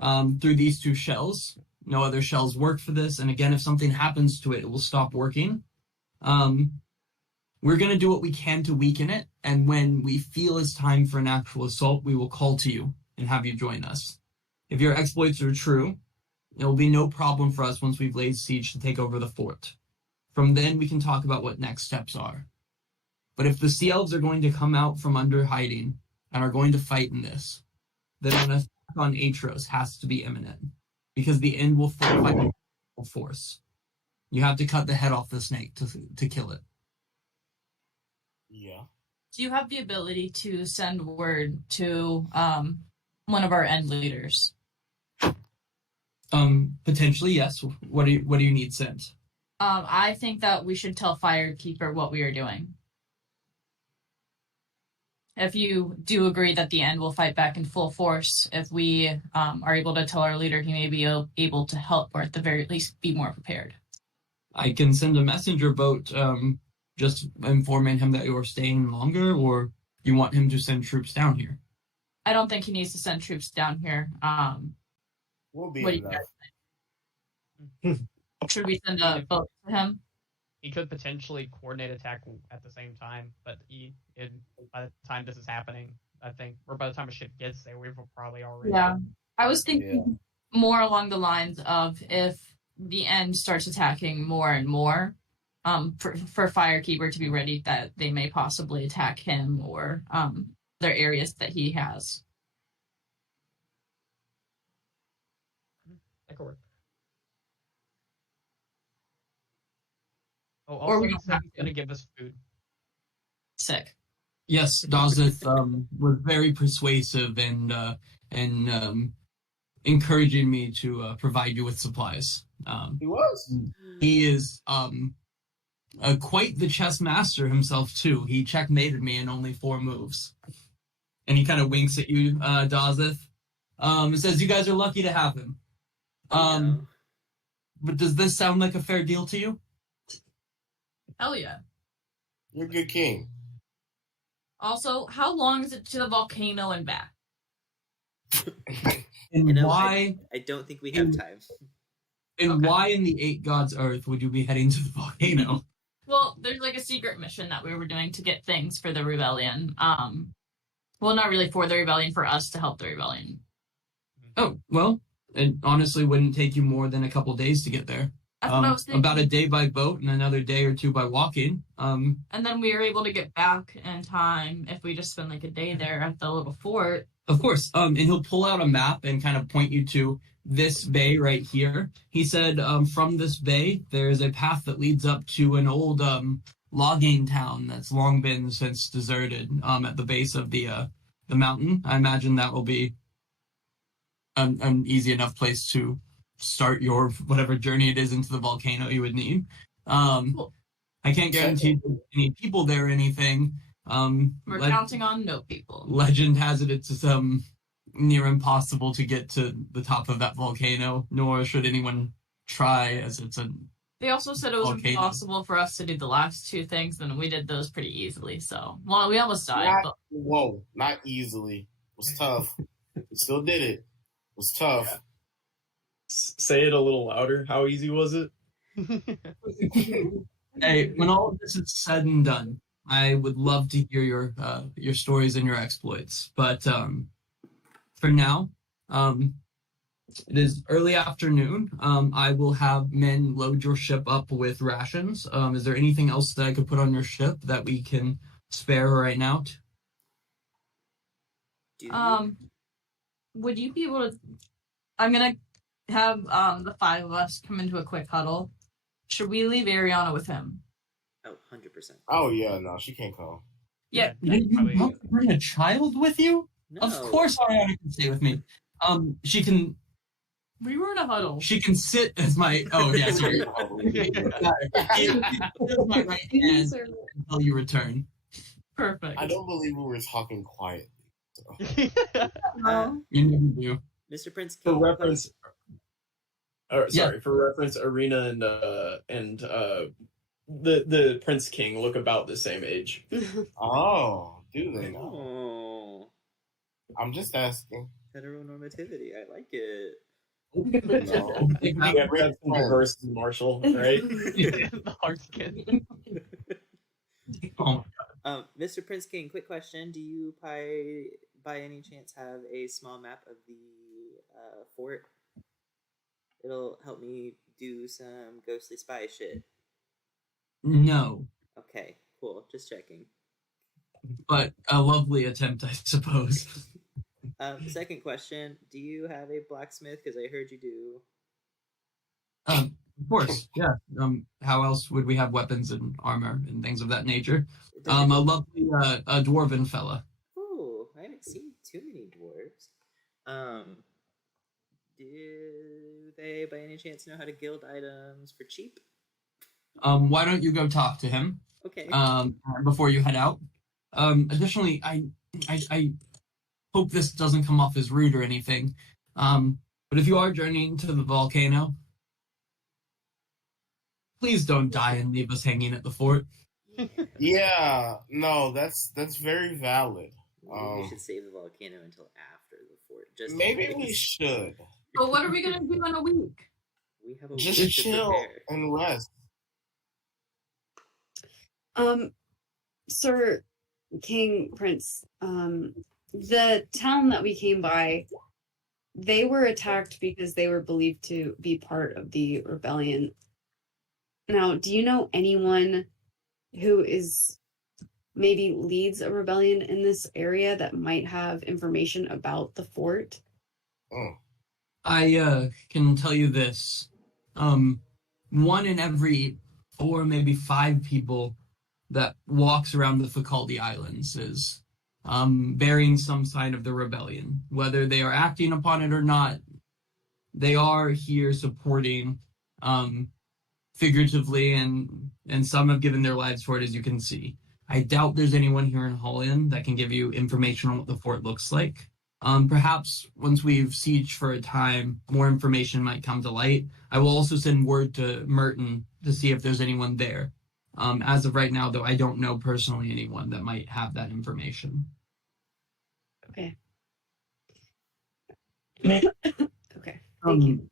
through these two shells. No other shells work for this, and again, if something happens to it, it will stop working. We're going to do what we can to weaken it, and when we feel it's time for an actual assault, we will call to you and have you join us. If your exploits are true, it will be no problem for us once we've laid siege to take over the fort. From then, we can talk about what next steps are. But if the Sea Elves are going to come out from under hiding and are going to fight in this, then an attack on Aetros has to be imminent, because the end will fight with full force. You have to cut the head off the snake to kill it. Yeah. Do you have the ability to send word to one of our end leaders? Potentially, yes. What do you need sent? I think that we should tell Firekeeper what we are doing. If you do agree that the end will fight back in full force, if we are able to tell our leader, he may be able to help, or at the very least be more prepared. I can send a messenger boat just informing him that you're staying longer, or you want him to send troops down here? I don't think he needs to send troops down here. We'll be What do you enough. guys think? Should we send a boat to him? He could potentially coordinate attack at the same time, but by the time this is happening, I think, or by the time a ship gets there, we've probably already. Yeah, I was thinking more along the lines of if the end starts attacking more and more, for Firekeeper to be ready that they may possibly attack him or other areas that he has. That could work. Oh, Or also, we he don't said have he's to. going to give us food. Sick. Yes, Dazith was very persuasive and encouraging me to provide you with supplies. He was. He is quite the chess master himself too. He checkmated me in only 4 moves, and he kind of winks at you, Dazith. It says you guys are lucky to have him. But does this sound like a fair deal to you? Hell yeah. You're a good king. Also, how long is it to the volcano and back? And You know, why? I don't think we have time. And Okay. why in the 8 gods' earth would you be heading to the volcano? Well, there's like a secret mission that we were doing to get things for the rebellion. Well, not really for the rebellion, for us to help the rebellion. Oh, well, it honestly wouldn't take you more than a couple days to get there. That's what I was thinking. About a day by boat and another day or 2 by walking. And then we were able to get back in time if we just spend like a day there at the little fort. Of course. And he'll pull out a map and kind of point you to this bay right here. He said, from this bay, there's a path that leads up to an old logging town that's long been since deserted at the base of the mountain. I imagine that will be an easy enough place to start your whatever journey it is into the volcano you would need. Cool. I can't guarantee any people there or anything. We're counting on no people. Legend has it it's near impossible to get to the top of that volcano, nor should anyone try, as it's a They also said it was volcano. impossible for us to do the last two things, and we did those pretty easily. So, well, we almost died. Not, whoa, not easily. It was tough. We still did it. It was tough. Say it a little louder. How easy was it? Hey, when all of this is said and done, I would love to hear your stories and your exploits. But for now, it is early afternoon. I will have men load your ship up with rations. Is there anything else that I could put on your ship that we can spare right now? Would you be able to? I'm gonna have the five of us come into a quick huddle. Should we leave Ariana with him? Oh, 100%. Oh, yeah, no, she can't come. Yeah. You don't bring a child with you? No. Of course, Ariana can stay with me. She can. We were in a huddle. She can sit as my. Oh yeah, sorry. As my right hand until you return. Perfect. I don't believe we were talking quietly. So. You never do. Mr. Prince For King. reference, Yeah. for reference, Arena and the Prince King look about the same age. Oh, do they know? Oh, I'm just asking. heteronormativity. I like it. No. We have to have some diversity, Marshall, right? The hard skin. Oh, Mr. Prince King, quick question. Do you by any chance have a small map of the fort? It'll help me do some ghostly spy shit. no, Okay, cool. Just checking. but a lovely attempt, I suppose. Second question. Do you have a blacksmith? Because I heard you do. Of course, yeah. How else would we have weapons and armor and things of that nature? A lovely a dwarven fella. Oh, I haven't seen too many dwarves. Do they by any chance know how to guild items for cheap? Why don't you go talk to him? Okay. Before you head out. Additionally, I hope this doesn't come off as rude or anything. But if you are journeying to the volcano, please don't die and leave us hanging at the fort. Yeah, no, that's very valid. Maybe we should save the volcano until after the fort. Just Maybe in we case. should. But what are we gonna do in a week? We have a Just week to chill prepare. and rest. Sir King Prince, the town that we came by, they were attacked because they were believed to be part of the rebellion. Now, do you know anyone who is maybe leads a rebellion in this area that might have information about the fort? Mm. I can tell you this. One in every 4, maybe 5 people that walks around the Faculty Islands is bearing some sign of the rebellion. Whether they are acting upon it or not, they are here supporting figuratively, and some have given their lives for it, as you can see. I doubt there's anyone here in Hallin that can give you information on what the fort looks like. Perhaps once we've sieged for a time, more information might come to light. I will also send word to Merton to see if there's anyone there. As of right now, though, I don't know personally anyone that might have that information. Okay. Okay. Thank you.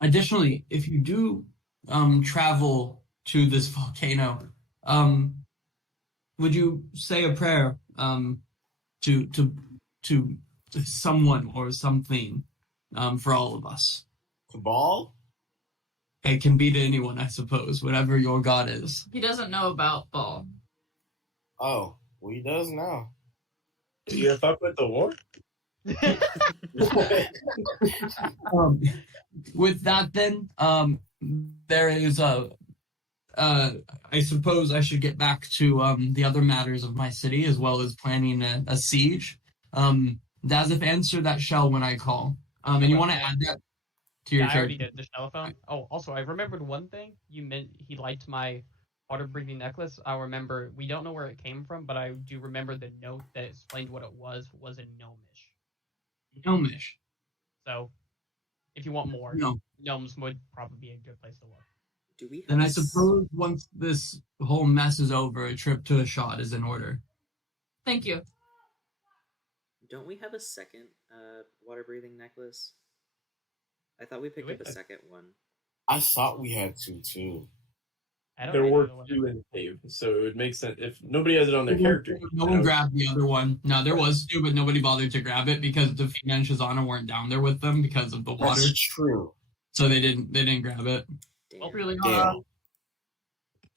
Additionally, if you do travel to this volcano, would you say a prayer to someone or something for all of us? Cabal? It can be to anyone, I suppose, whatever your god is. He doesn't know about Ball. Oh, well, he does now. Do you fuck with the war? With that, then, there is I suppose I should get back to the other matters of my city, as well as planning a siege. Dazif, answer that shell when I call. And you want to add that to your Yeah, I already character. did the telephone. Oh, also, I remembered one thing. You meant he liked my water-breathing necklace. I remember, we don't know where it came from, but I do remember the note that explained what it was in gnomish. Gnomish. So, if you want more, No. gnomes would probably be a good place to look. Do we have Then a I suppose once this whole mess is over, a trip to a shot is in order. Thank you. Don't we have a second water breathing necklace? I thought we picked we? up a second one. I thought we had two too. I don't There know were the one. two in the cave, so it would make sense if nobody has it on their character. No one grabbed the other one. No, there was two, but nobody bothered to grab it because the Fina and Shazana weren't down there with them because of the water. That's true. So they didn't grab it. Damn. Oh, really Damn. hard.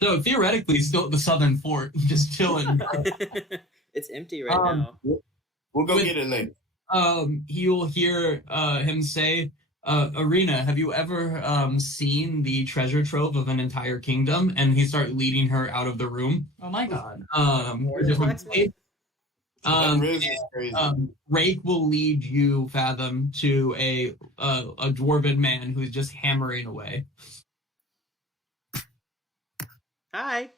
So theoretically, still at the southern fort, just chilling. It's empty right now. We'll go With- get it later. You'll hear him say, Arena, have you ever seen the treasure trove of an entire kingdom? And he start leading her out of the room. Oh my god. More different blacksmith? place. That really is crazy. Rake will lead you, Fathom, to a dwarven man who's just hammering away. Hi.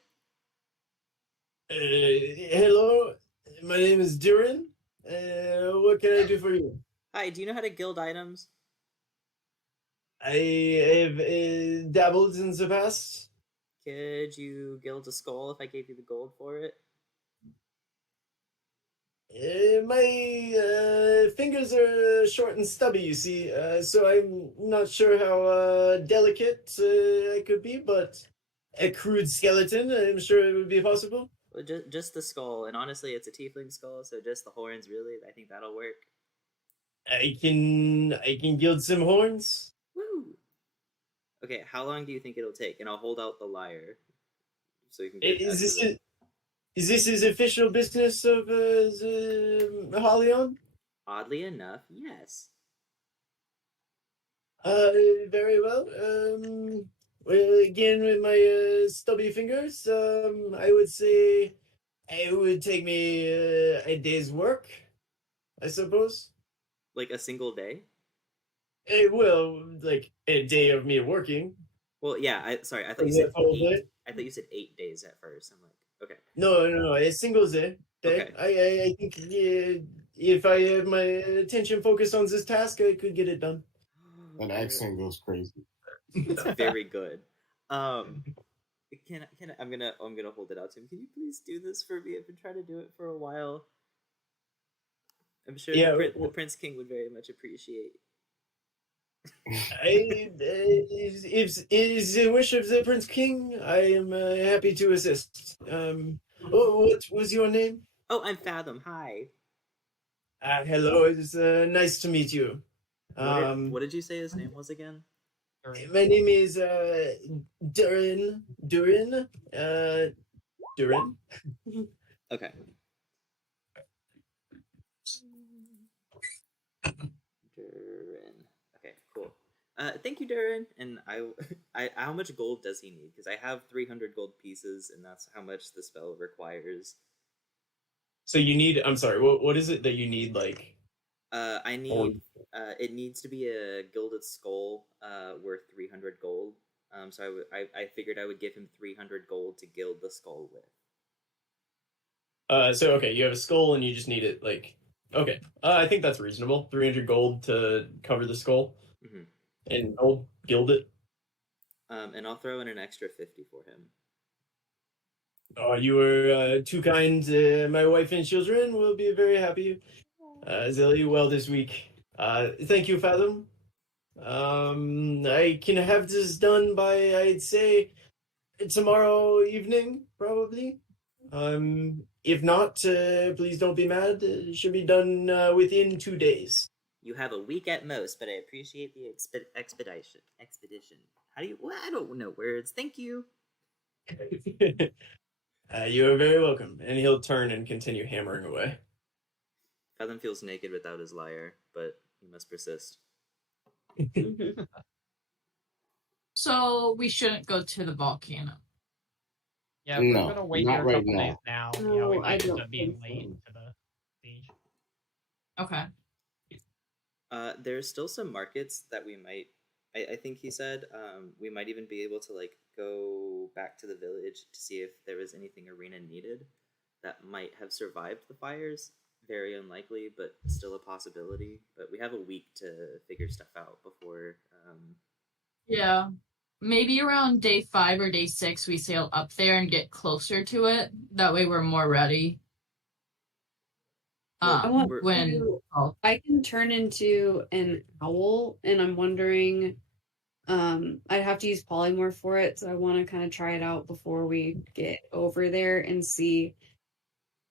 Hello, my name is Durin. What can I do for you? Hi, do you know how to guild items? I have dabbled in the past. Could you guild a skull if I gave you the gold for it? My fingers are short and stubby, you see, so I'm not sure how delicate I could be, but a crude skeleton, I'm sure it would be possible. Well, just the skull, and honestly, it's a tiefling skull, so just the horns, really. I think that'll work. I can gild some horns. Woo! Okay, how long do you think it'll take? And I'll hold out the lyre, so you can get Is this to it. it? Is this his official business of the Halion? Oddly enough, yes. Very well. Well, again, with my stubby fingers, I would say it would take me a day's work, I suppose. Like a single day? It will, like a day of me working. Well, yeah. I thought you Is said it all 8. day? I thought you said 8 days at first. I'm like, okay. No, a single day. Okay. I think if I have my attention focused on this task, I could get it done. An accent goes crazy. It's very good. I'm gonna hold it out to him. Can you please do this for me? I've been trying to do it for a while. I'm sure the Prince King would very much appreciate. If it is the wish of the Prince King, I am happy to assist. What was your name? Oh, I'm Fathom. Hi. Hello, it's nice to meet you. What did you say his name was again? My name is Durin. Durin. Okay. Durin. Okay, cool. Thank you, Durin. And I how much gold does he need? Because I have 300 gold pieces, and that's how much the spell requires. So you need. I'm sorry. What is it that you need? Like. I need. It needs to be a gilded skull, worth 300 gold. So I figured I would give him 300 gold to gild the skull with. So okay, you have a skull and you just need it. Like. Okay. I think that's reasonable. 300 gold to cover the skull. Mm-hmm. And I'll gild it. And I'll throw in an extra 50 for him. Oh, you were too kind. My wife and children will be very happy. They'll eat well this week. Thank you, Fathom. I can have this done by, I'd say, tomorrow evening, probably. If not, please don't be mad. It should be done within 2 days. You have a week at most, but I appreciate the expedition. How do you? Well, I don't know words. Thank you. You are very welcome. And he'll turn and continue hammering away. Fathom feels naked without his lyre, but he must persist. So we shouldn't go to the volcano. Yeah, if No, we're gonna wait not here a right couple now. days now, yeah, we No, I might end don't up being think late so. to the siege. Okay. There's still some markets that we might. I think he said we might even be able to like go back to the village to see if there was anything arena needed that might have survived the fires. Very unlikely, but still a possibility. But we have a week to figure stuff out before. Yeah. Maybe around day 5 or day 6 we sail up there and get closer to it. That way we're more ready. I want When to. I can turn into an owl, and I'm wondering. I'd have to use polymorph for it, so I want to kind of try it out before we get over there and see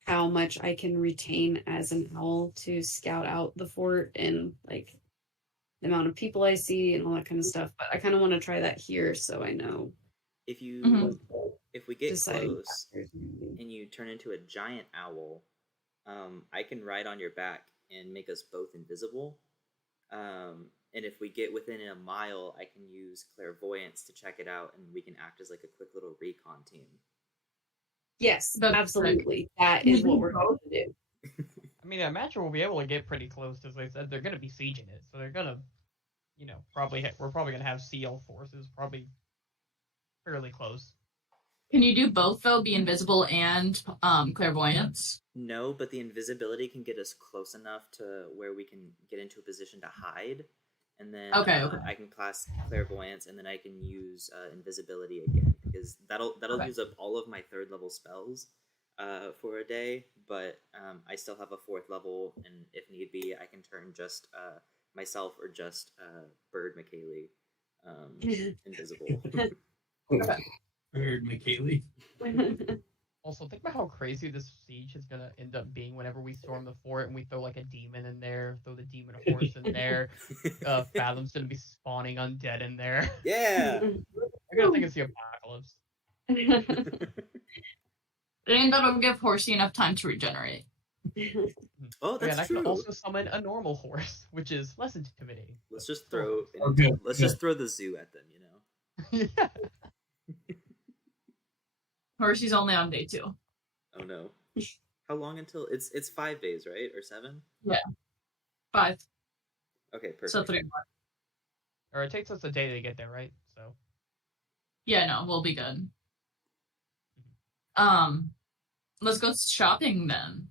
how much I can retain as an owl to scout out the fort and like the amount of people I see and all that kind of stuff. But I kind of want to try that here, so I know. If you Mhm. if we get Deciding close and you turn into a giant owl, I can ride on your back and make us both invisible. And if we get within a mile, I can use clairvoyance to check it out, and we can act as like a quick little recon team. Yes, That's absolutely. That is what we're going to do. I mean, I imagine we'll be able to get pretty close, as I said. They're gonna be sieging it, so they're gonna, we're probably gonna have CL forces, probably fairly close. can you do both though? Be invisible and clairvoyance? No, but the invisibility can get us close enough to where we can get into a position to hide, and then Okay. I can class clairvoyance, and then I can use invisibility again because that'll Okay. use up all of my 3rd level spells for a day. But I still have a 4th level, and if need be, I can turn just myself or just Bird McKaylee invisible. Bird McKaylee. Also, think about how crazy this siege is gonna end up being whenever we storm the fort and we throw like a demon in there, throw the demon horse in there. Fathom's gonna be spawning undead in there. Yeah. I'm gonna think it's the apocalypse. And that'll give Horsey enough time to regenerate. Oh, Okay, and I that's can true. also summon a normal horse, which is less intimidating. Let's just throw. Okay. Let's just throw the zoo at them. Yeah. Horsey's only on day 2. Oh no. How long until it's 5 days, right? Or 7? 5. Okay, perfect. So 3 more. Or it takes us a day to get there, right? So Yeah, no, we'll be good. Let's go shopping then.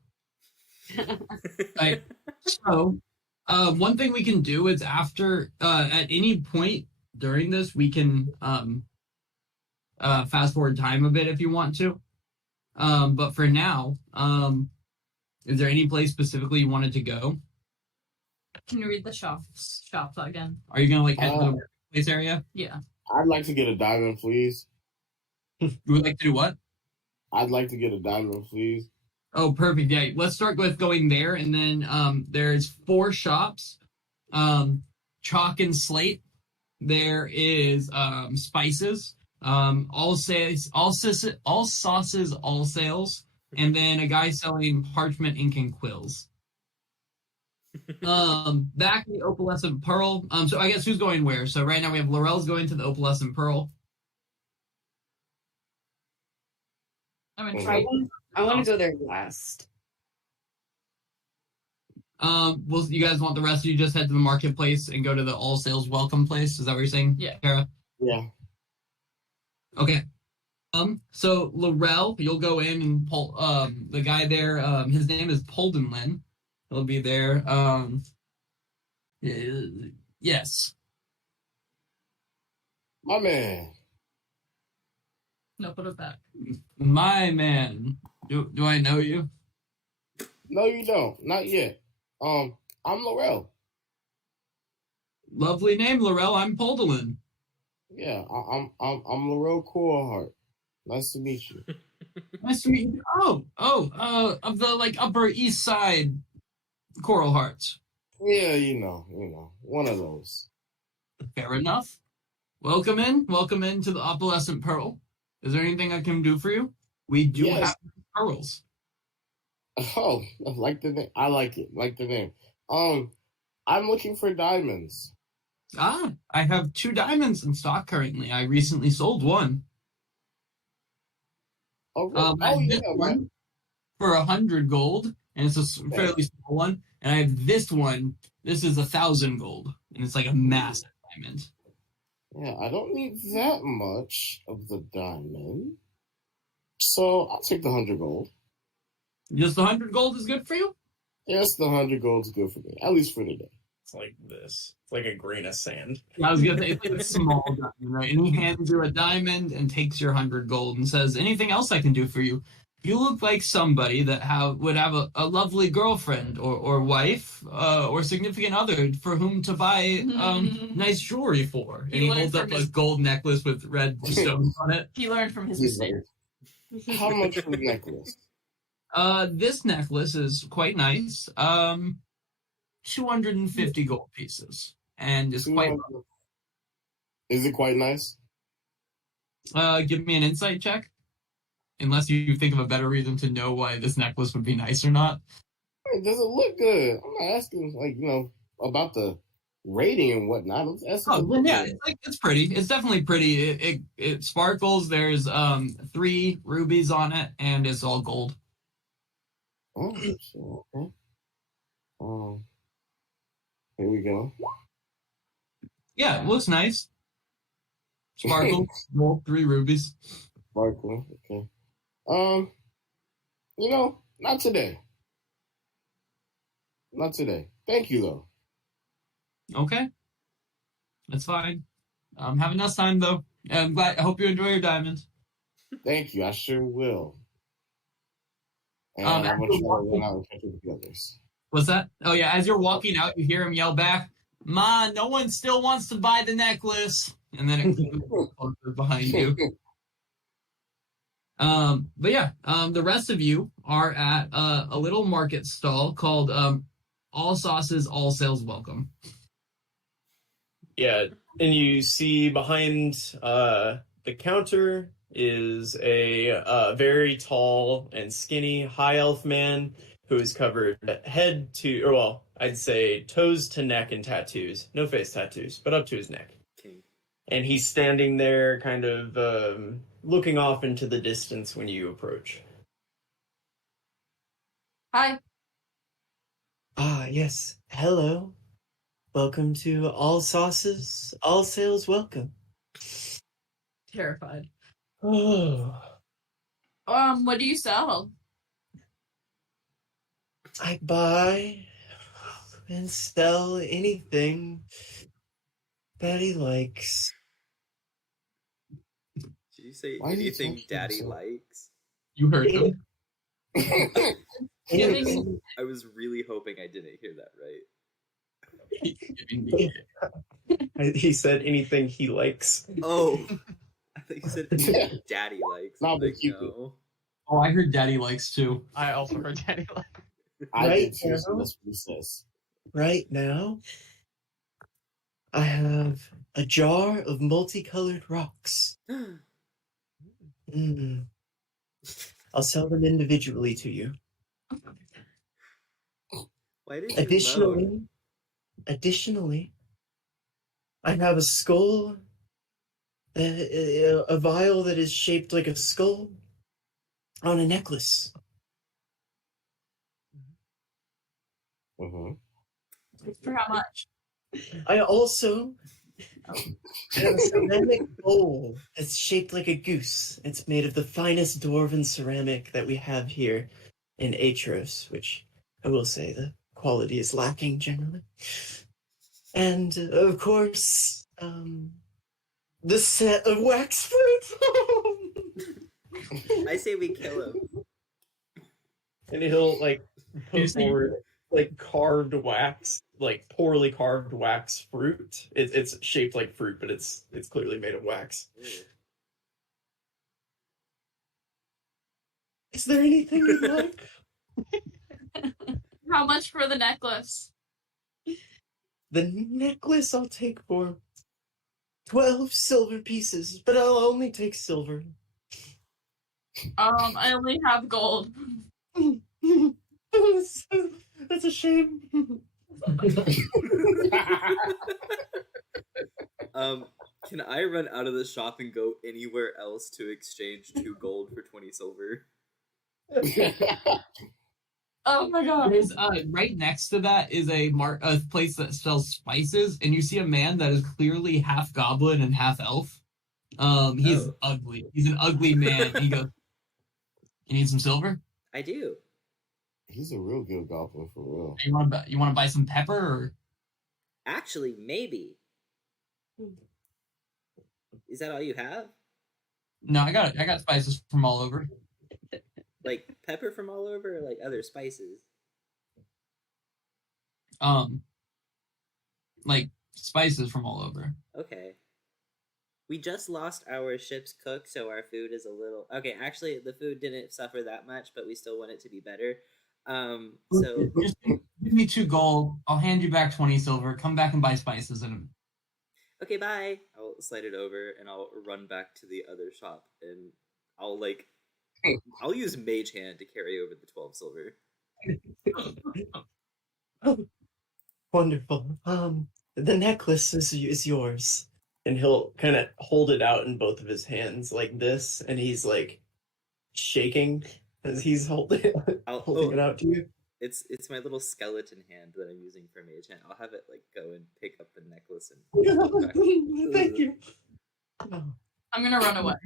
Right. So, one thing we can do is after, at any point during this, we can fast forward time a bit if you want to. But for now, is there any place specifically you wanted to go? Can you read the shop again? Are you gonna like head to the workplace area? Yeah. I'd like to get a diamond, please. You would like to do what? I'd like to get a diamond, please. Oh, perfect. Yeah, let's start with going there, and then there's 4 shops. Chalk and slate. There is spices. All sauces, all sales, and then a guy selling parchment, ink, and quills. Back in the opalescent pearl. So I guess who's going where? So right now we have Laurel's going to the opalescent pearl. I'm Mhm. intrigued. I want to go there last. Well, you guys want the rest of you just head to the marketplace and go to the all sales welcome place? Is that what you're saying? Yeah. Kara? Yeah. Okay. So Laurel, you'll go in and pull the guy there, his name is Poldenlin. He'll be there. Yes. My man. No, put it back. My man. Do I know you? No, you don't. Not yet. I'm Laurel. Lovely name, Laurel. I'm Poldenlin. Yeah, I'm Laurel Coreheart. Nice to meet you. Nice to meet you. Of the like Upper East Side Coral Hearts. Yeah, you know, one of those. Fair enough. Welcome into the opalescent pearl. Is there anything I can do for you? We do Yes. have pearls. Oh, I like the name. I like it. Like the name. I'm looking for diamonds. I have 2 diamonds in stock currently. I recently sold one. Oh, I have yeah, this one for 100 gold, and it's a fairly small one. And I have this one. This is 1,000 gold, and it's like a massive diamond. Yeah, I don't need that much of the diamond. So I'll take the 100 gold. Just 100 gold is good for you? Yes, the 100 gold is good for me, at least for today. It's like this. It's like a grain of sand. Yeah, I was gonna say it's like a small diamond, right? And he hands you a diamond and takes your 100 gold and says, "Anything else I can do for you? You look like somebody that would have a lovely girlfriend or wife or significant other for whom to buy nice jewelry for." And he holds up a gold necklace with red stones on it. He learned from his mistakes. How much for the necklace? This necklace is quite nice. 250 gold pieces, and it's quite. Is it quite nice? Give me an insight check, unless you think of a better reason to know why this necklace would be nice or not. Does it look good? I'm not asking, about the rating and whatnot. It's pretty. It's definitely pretty. It sparkles. There's 3 rubies on it, and it's all gold. Oh, okay. Here we go. Yeah, it looks nice. Sparkle, gold, 3 rubies. Sparkle, okay. Not today. Not today. Thank you, though. Okay. That's fine. Have a nice time, though. I hope you enjoy your diamond. Thank you. I sure will. And I'm going to try to run out and catch up with the others. What's that? Oh, yeah. As you're walking out, you hear him yell back, "Ma, no one still wants to buy the necklace." And then it closes behind you. But yeah, the rest of you are at a little market stall called All Sauces, All Sales Welcome. Yeah, and you see behind the counter is a very tall and skinny high elf man who is covered head to, or well, I'd say toes to neck in tattoos. No face tattoos, but up to his neck. King. And he's standing there kind of looking off into the distance when you approach. Hi. Ah, yes. Hello. Welcome to All Sauces, All Sales Welcome. Terrified. Oh. What do you sell? I buy and sell anything that he likes. Did you say Why do you anything touch Daddy him so? likes? You heard him. Anything. I was really hoping I didn't hear that right. He said anything he likes. Oh, I thought you said anything Daddy likes. Not Like, with you. no. Oh, I heard Daddy likes too. I also heard Daddy like. I Right did too, so now? that's what he says. Right now, I have a jar of multicolored rocks. I'll sell them individually to you. Why did you moan? Additionally, I have a skull, a vial that is shaped like a skull on a necklace. Mm-hmm. For how much? I also have a ceramic bowl that's shaped like a goose. It's made of the finest dwarven ceramic that we have here in Aetros, which I will say the quality is lacking generally. And, of course, the set of wax fruit. I say we kill him. And he'll, like, You put see- forward, like, carved wax, like, poorly carved wax fruit. It's shaped like fruit, but it's clearly made of wax. Ew. Is there anything you'd like? How much for the necklace? The necklace I'll take for 12 silver pieces, but I'll only take silver. I only have gold. That's a shame. Can I run out of the shop and go anywhere else to exchange 2 gold for 20 silver? Oh my god. There's right next to that is a place that sells spices, and you see a man that is clearly half goblin and half elf. He's ugly. He's an ugly man. He goes, "You need some silver? I do. He's a real good goblin for real. You want to buy some pepper or?" Actually, maybe. Is that all you have? No, I got spices from all over. Like pepper from all over, or like other spices? Like spices from all over. Okay. We just lost our ship's cook, so our food is a little... Okay, actually, the food didn't suffer that much, but we still want it to be better. So... Just give me 2 gold. I'll hand you back 20 silver. Come back and buy spices and... Okay, bye. I'll slide it over, and I'll run back to the other shop, and I'll, like... I'll use Mage Hand to carry over the 12 silver. Oh, wonderful. The necklace is yours. And he'll kind of hold it out in both of his hands like this, and he's like shaking as he's holding it out to you. It's my little skeleton hand that I'm using for Mage Hand. I'll have it like go and pick up the necklace and Thank you. Oh, I'm gonna run away.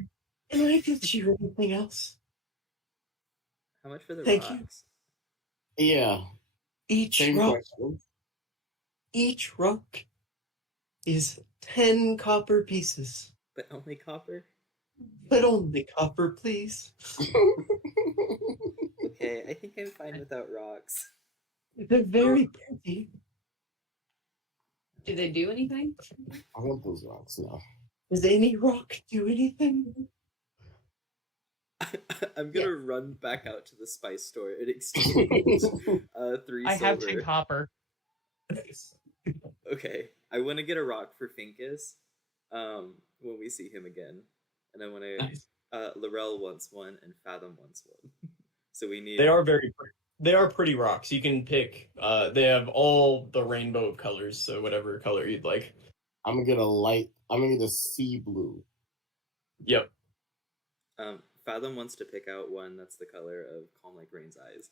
can I get you anything else? How much for the Thank you. rocks? Yeah. Each Same rock is 10 copper pieces. But only copper? But only copper, please. Okay, I think I'm fine without rocks. They're very pretty. Do they do anything? I want those rocks now. Does any rock do anything? I'm gonna run back out to the spice store and exchange 3 I have silver. 10 copper. Okay, I want to get a rock for Finkus when we see him again. And I want to... Nice. Laurel wants one, and Fathom wants one. So we need... They are very pretty. They are pretty rocks. You can pick. They have all the rainbow of colors, so whatever color you'd like. I'm gonna get a sea blue. Yep. Fathom wants to pick out one that's the color of Calm Like Rain's eyes.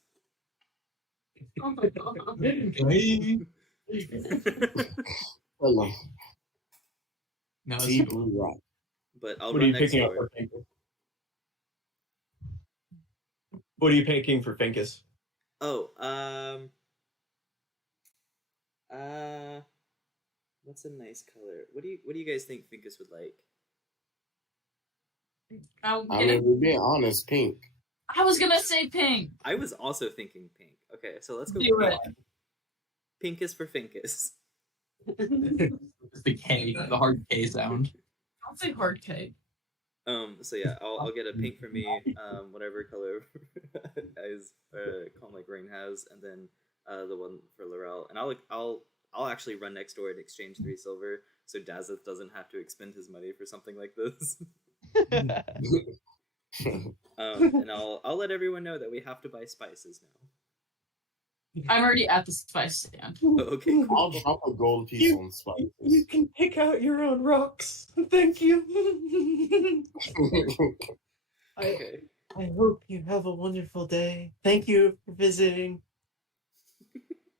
Hello. No, Sea it's blue rock. But I'll What are run you next picking up door. for Finkus? What are you picking for Finkus? Oh, what's a nice color? What do you guys think Finkus would like? I'll I get it. mean, we're being honest, pink. I was gonna say pink. I was also thinking pink. Okay, so let's go Do pink. it. Pink is for Finkus. It's the K, the hard K sound. I'll say hard K. So yeah, I'll get a pink for me, whatever color as Calm Like Rain has, and then the one for Laurel, and I'll actually run next door and exchange 3 silver, so Dazeth doesn't have to expend his money for something like this. And I'll let everyone know that we have to buy spices now. I'm already at the spice stand. Oh, okay, cool. I'll drop a gold piece on You spices. can pick out your own rocks. Thank you. Okay. I hope you have a wonderful day. Thank you for visiting.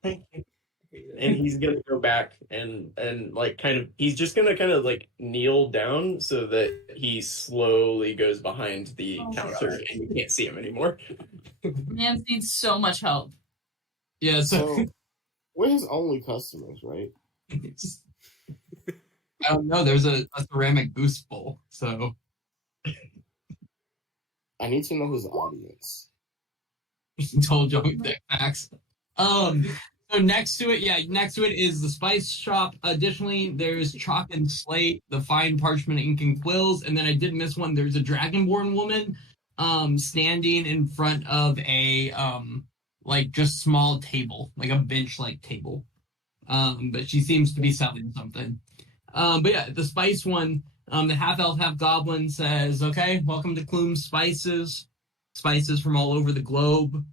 Thank you. And he's gonna go back and like he's just gonna kind of like kneel down so that he slowly goes behind the counter and you can't see him anymore. Man needs so much help. Yeah, So, we're his only customers, right? I don't know. There's a ceramic goose bowl, so I need to know his audience. told you the facts. So next to it is the spice shop. Additionally, there's chalk and slate, the fine parchment, ink, and quills, and then I did miss one. There's a dragonborn woman, standing in front of a like just small table, like a bench-like table. But she seems to be selling something. But yeah, the spice one, the half-elf, half-goblin says, okay, welcome to Clume's Spices. Spices from all over the globe.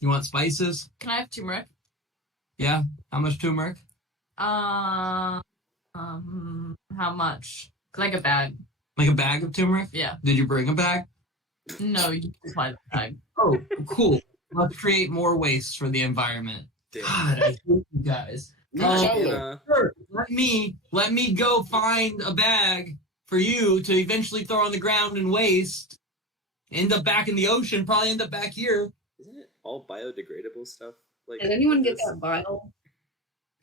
You want spices? Can I have turmeric? Yeah. How much turmeric? How much? Like a bag. Like a bag of turmeric? Yeah. Did you bring a bag? No, you can supply the bag. Oh, cool. Let's create more waste for the environment. Damn. God, I hate you guys. Sure. Sure, let me go find a bag for you to eventually throw on the ground and waste. End up back in the ocean, probably end up back here. Isn't it all biodegradable stuff? Like, Did anyone get this? that vial?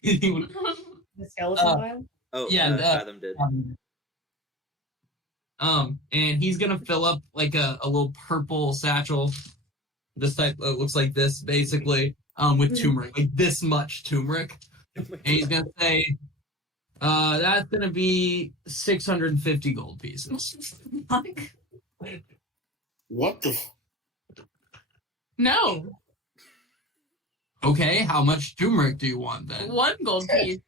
and The skeleton vial? Oh, Yeah, Fathom did. he's gonna fill up like a little purple satchel. This type looks like this, basically, with turmeric, like this much turmeric. Oh my And he's God. gonna say, that's gonna be 650 gold pieces. Fuck. What the? No. Okay, how much turmeric do you want then? 1 gold piece.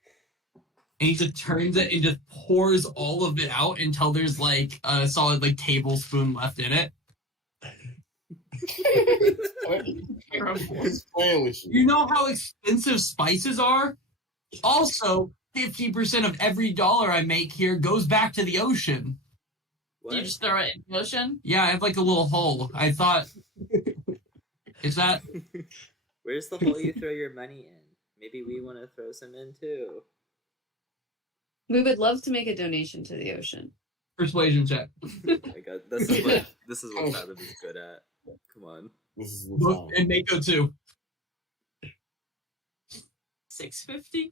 And he just turns it and just pours all of it out until there's like a solid like tablespoon left in it. What's playing with you? You know how expensive spices are? Also, 50% of every dollar I make here goes back to the ocean. What? You just throw it in the ocean? Yeah, I have like a little hole. I thought, is that? Where's the hole you throw your money in? Maybe we want to throw some in too. We would love to make a donation to the ocean. Persuasion check. Oh my God, this is what Fathom is good at. Come on. This is the time. And Mako too. 650?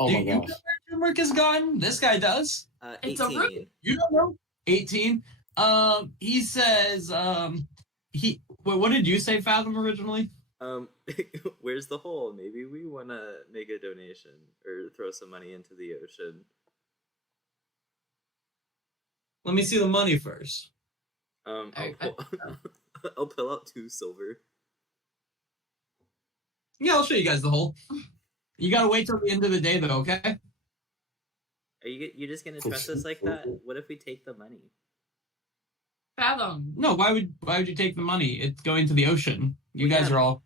Oh Do my you know gosh. where turmeric is gone? This guy does. It's a 18. root. You don't know. 18. He says, what did you say, Fathom, originally? Where's the hole? Maybe we want to make a donation or throw some money into the ocean. Let me see the money first. I'll I- I'll pull out 2 silver. Yeah, I'll show you guys the hole. You gotta wait till the end of the day, though, okay? Are you just gonna trust us like that? What if we take the money? Fathom. No, why would you take the money? It's going to the ocean. You Well, guys yeah. are all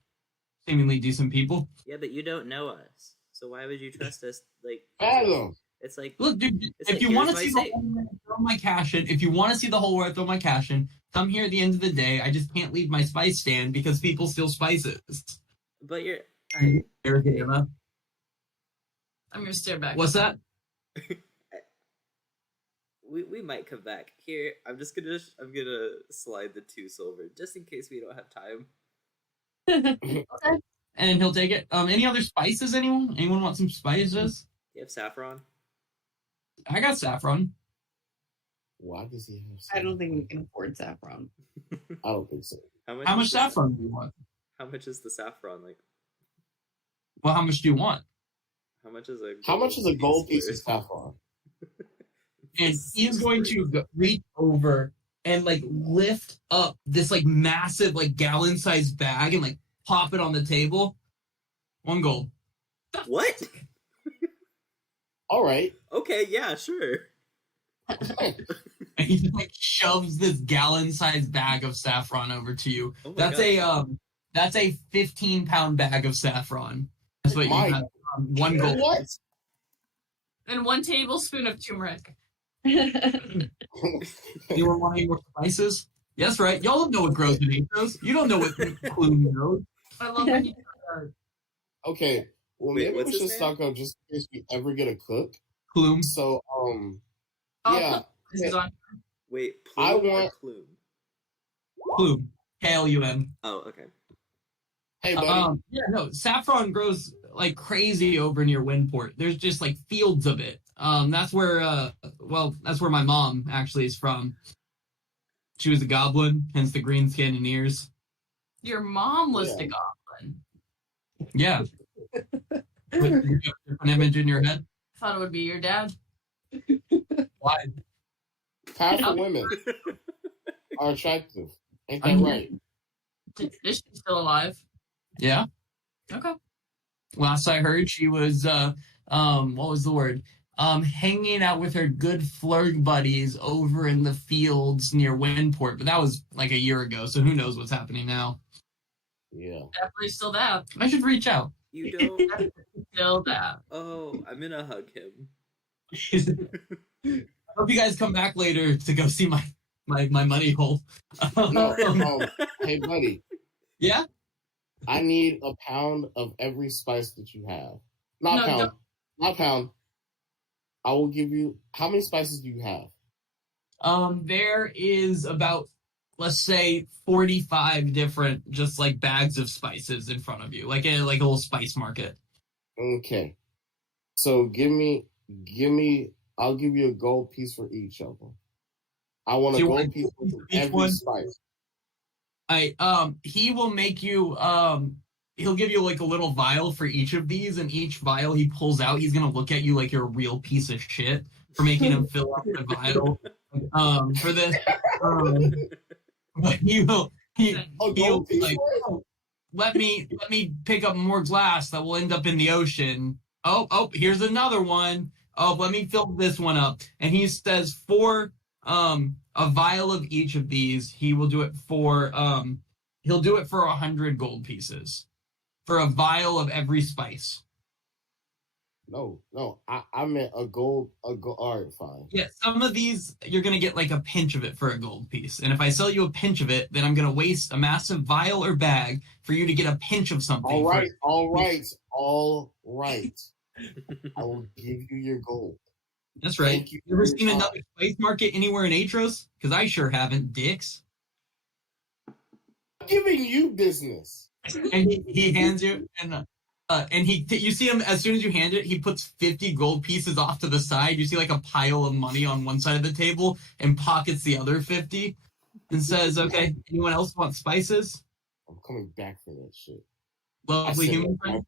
seemingly decent people. Yeah, but you don't know us, so why would you trust us? Like, Fathom. it's like, Look, dude, It's if like, you want to here's see my the safe. whole where I throw my cash in, if you want to see the whole where I throw my cash in, come here at the end of the day. I just can't leave my spice stand because people steal spices. but you're. Arizona. I'm gonna stare back. What's that? We might come back here. I'm gonna slide the 2 silver just in case we don't have time. And he'll take it. Any other spices, anyone? Anyone want some spices? You have saffron. I got saffron. Why does he have? I don't think we can afford saffron. I don't think so. How much is the- saffron do you want? How much is the saffron? Like, Well, how much do you want? how much is a? How much is a gold piece of worth? saffron? And he's going to reach over and like lift up this like massive like gallon-sized bag and like pop it on the table. 1 gold. What? All right. Okay, yeah, sure. And he just like shoves this gallon-sized bag of saffron over to you. Oh my That's a 15-pound bag of saffron. That's what you My- have. 1 gold. What? And 1 tablespoon of turmeric. You want any more spices? Yes, right. Y'all don't know what grows in Aetros. You don't know what Plume knows. I love when you Okay. Well, Wait, maybe what's we his should name? stock up just in case we ever get a cook. Plume. So, I'll yeah. put this is on. Wait, I plume or want- plume? Plume. K-L-U-M. Oh, okay. Hey, buddy. Yeah, no, saffron grows like crazy over near Windport. There's just like fields of it. That's where, that's where my mom actually is from. She was a goblin, hence the green skin and ears. Your mom was Yeah. the goblin. Yeah. With you have a different image in your head? I thought it would be your dad. Why? Powerful women are attractive. Ain't that I'm- right? Is she still alive? Yeah. Okay. Last I heard, she was, what was the word? Hanging out with her good flirg buddies over in the fields near Windport, but that was like a year ago, so who knows what's happening now. Yeah. Definitely still that. I should reach out. You don't. Still that. Oh, I'm gonna hug him. I hope you guys come back later to go see my money hole. No, hey, buddy. Yeah? I need a pound of every spice that you have. Not No, pound. don't- Not pound. I will give you. How many spices do you have? There is about, let's say, 45 different just like bags of spices in front of you, like a little spice market. Okay. So give me. I'll give you a gold piece for each of them. I want a Do you want gold a piece gold piece for for each every one? spice. He will make you he'll give you like a little vial for each of these, and each vial he pulls out, he's gonna look at you like you're a real piece of shit for making him fill up the vial. For this. But he'll like, oh, let me pick up more glass that will end up in the ocean. Oh, here's another one. Oh, let me fill this one up. And he says for a vial of each of these, he will do it for he'll do it for 100 gold pieces for a vial of every spice. No. I meant a gold. All right, fine. Yeah, some of these you're gonna get like a pinch of it for a gold piece, and if I sell you a pinch of it, then I'm gonna waste a massive vial or bag for you to get a pinch of something. All right. I will give you your gold. That's right. Thank you You ever for your seen time. another spice market anywhere in Aetros? Because I sure haven't, dicks. I'm giving you business. And he hands you, and you see him as soon as you hand it, he puts 50 gold pieces off to the side. You see like a pile of money on one side of the table and pockets the other 50 and says, "Okay, anyone else want spices?" I'm coming back for that shit. Lovely human I friend.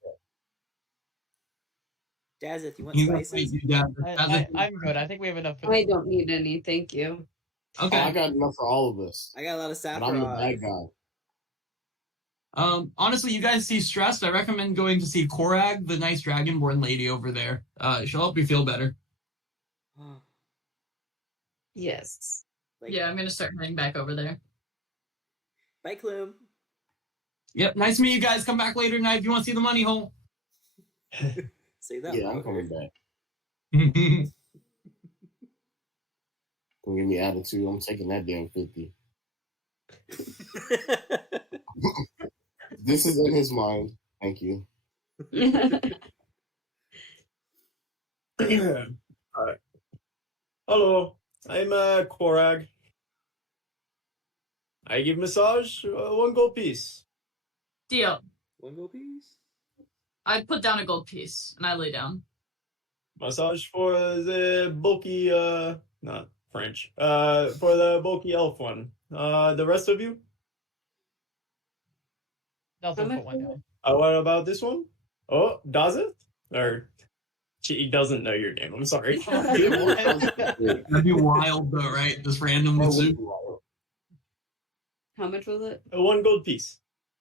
Dazeth, you want He's gonna spices? fight you down. I'm good. I think we have enough food. I don't need any, thank you. Okay. I got enough for all of us. I got a lot of But I'm the bad saffron. guy. Honestly, you guys see stressed. I recommend going to see Korag, the nice dragonborn lady over there. She'll help you feel better. Yes. Like, Yeah, I'm gonna start heading back over there. Bye, Clume. Yep, nice to meet you guys. Come back later tonight if you want to see the money hole. Say that. Yeah, I'm louder. coming back. Don't give me attitude. I'm taking that damn 50. This is in his mind. Thank you. Alright. Hello, I'm Korag. I give massage 1 gold piece. Deal. One gold piece. I put down a gold piece and I lay down. Massage for the bulky, not French, for the bulky elf one. The rest of you? Nelson How put one much down. What about this one? Oh, does it? Or he doesn't know your name. I'm sorry. That'd be wild though, right? This random soup. How much was it? 1 gold piece.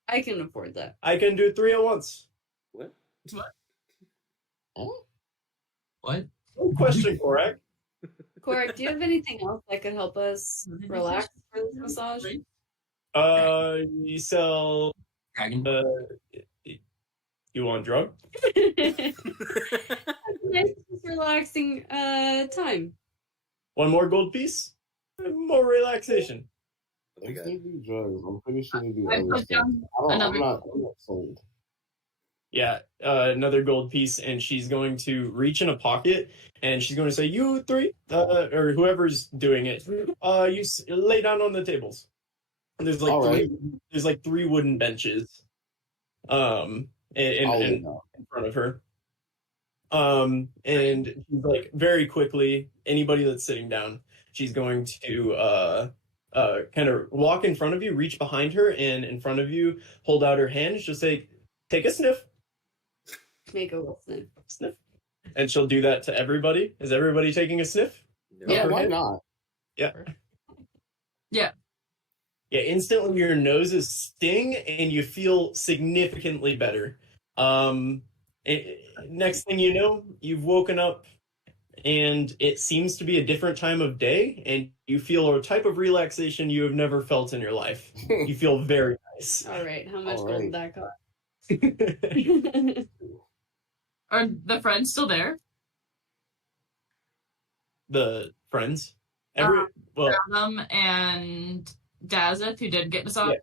I can afford that. I can do 3 at once. What? What? No question, Korag. Corey, do you have anything else that could help us relax for this massage? You sell. Dragon. You want drug? Nice, relaxing time. 1 more gold piece? More relaxation. Oh my If god. they do drugs, I'm pretty sure they do I other put stuff. down I'm another. not sold. Yeah, another gold piece, and she's going to reach in a pocket, and she's going to say, "You 3, or whoever's doing it, lay down on the tables." And there's like All right. there's like 3 wooden benches, in I'll lay in down. front of her. And she's like, very quickly, anybody that's sitting down, she's going to kind of walk in front of you, reach behind her, and in front of you, hold out her hand, just say, "Take a sniff." Make a listen. Sniff. And she'll do that to everybody. Is everybody taking a sniff? No. Yeah. Why not? Yeah, instantly your noses sting and you feel significantly better. Next thing you know, you've woken up and it seems to be a different time of day, and you feel a type of relaxation you have never felt in your life. You feel very nice. All right, how much All gold right. did that cost? Are the friends still there? The friends, well, Fathom and Dazeth, who did get massaged.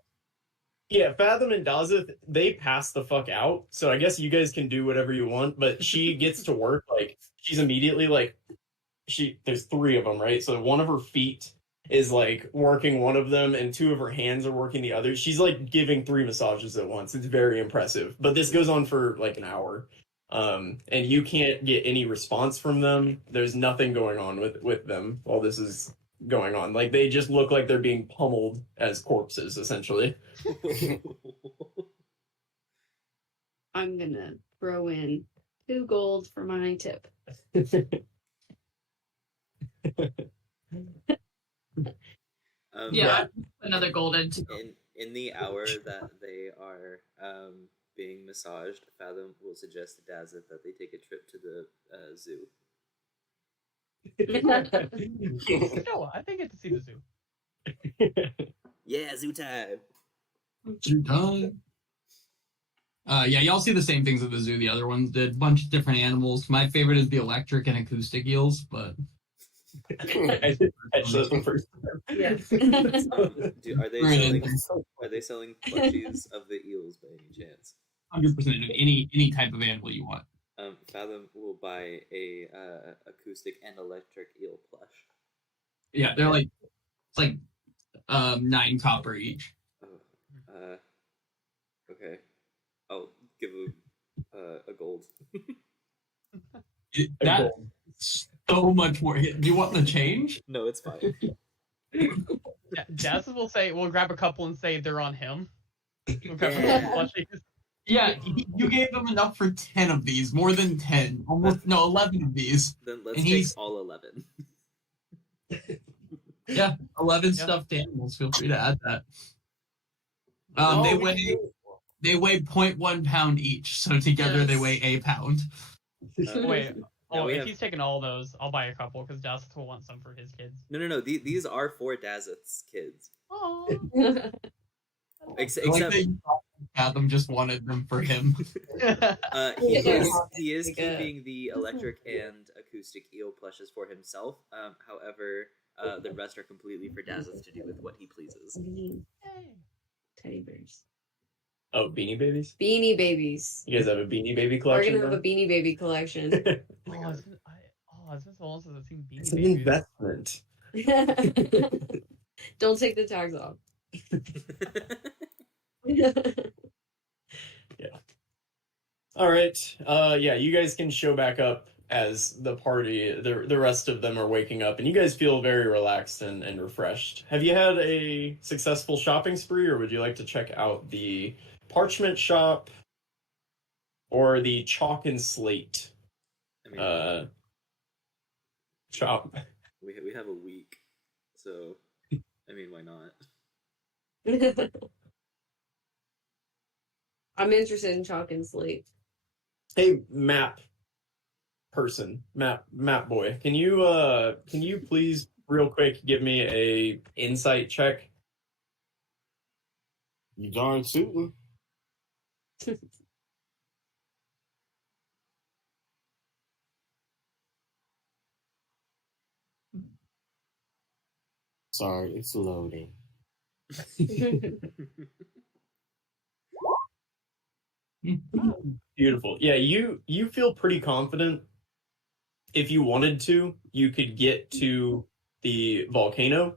yeah, Fathom and Dazeth, they pass the fuck out. So I guess you guys can do whatever you want, but she gets to work, like, she's immediately, like, there's three of them, right? So one of her feet is, like, working one of them, and two of her hands are working the other. She's, like, giving 3 massages at once. It's very impressive. But this goes on for, like, an hour. And you can't get any response from them. There's nothing going on with them while this is going on. Like, they just look like they're being pummeled as corpses, essentially. I'm gonna throw in 2 gold for my tip. Yeah, another golden. In the hour that they are being massaged, Fathom will suggest to Dazeth that they take a trip to the zoo. No, I think get to see the zoo. Yeah, zoo time. Zoo time. Yeah, y'all see the same things at the zoo the other ones did. Bunch of different animals. My favorite is the electric and acoustic eels, but I did catch those the first time. Yes. Are they selling plushies of the eels by any chance? 100% of any type of animal you want. Fathom will buy a acoustic and electric eel plush. Yeah, they're like it's like 9 copper each. Oh, okay. I'll give him a gold. That's so much more. Do you want the change? No, it's fine. Jazz will say, we'll grab a couple and say they're on him. We'll grab a Yeah. couple plushies. Yeah, you gave them enough for 10 of these, more than 10. Almost, no, 11 of these. Then let's And take he's- all 11. Yeah, 11 Yeah. stuffed animals. Feel free to add that. No, they we weigh can- they weigh 0.1 pound each, so together they Yes. weigh a pound. Wait, Now we if have- he's taking all those, I'll buy a couple because Jazz will want some for his kids. No. These are for Dazeth's kids. Oh, Except I like that you thought Fathom just wanted them for him. he is Like a- keeping the electric and acoustic eel plushes for himself. However, the rest are completely for Dazeth to do with what he pleases. Teddy bears. Oh, Beanie Babies? Beanie babies. You guys have a Beanie Baby We're collection? gonna have a Beanie Baby collection. Oh my Oh, God. it's been so long since I've seen Beanie It's an Babies. investment. Don't take the tags off. All right. Yeah, you guys can show back up as the party, the rest of them are waking up, and you guys feel very relaxed and refreshed. Have you had a successful shopping spree, or would you like to check out the parchment shop or the chalk and slate I mean, shop? we have a week, so I mean, why not? I'm interested in chalk and slate. Hey, map boy, can you please real quick give me a insight check? You darn tootin'. Sorry, it's loading. Beautiful. Yeah, you feel pretty confident. If you wanted to, you could get to the volcano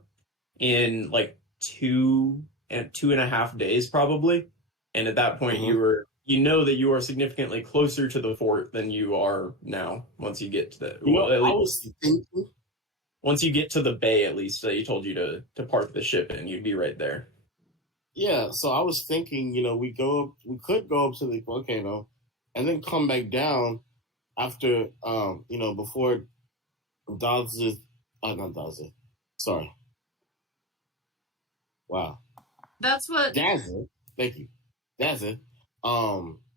in like 2.5 days probably. And at that point you know that you are significantly closer to the fort than you are now once you get to the once you get to the bay, at least that you told you to park the ship in, you'd be right there. Yeah, so I was thinking, we could go up to the volcano and then come back down after, before not Dazeth. Sorry. Wow. That's what. Dazeth, thank you. Dazeth,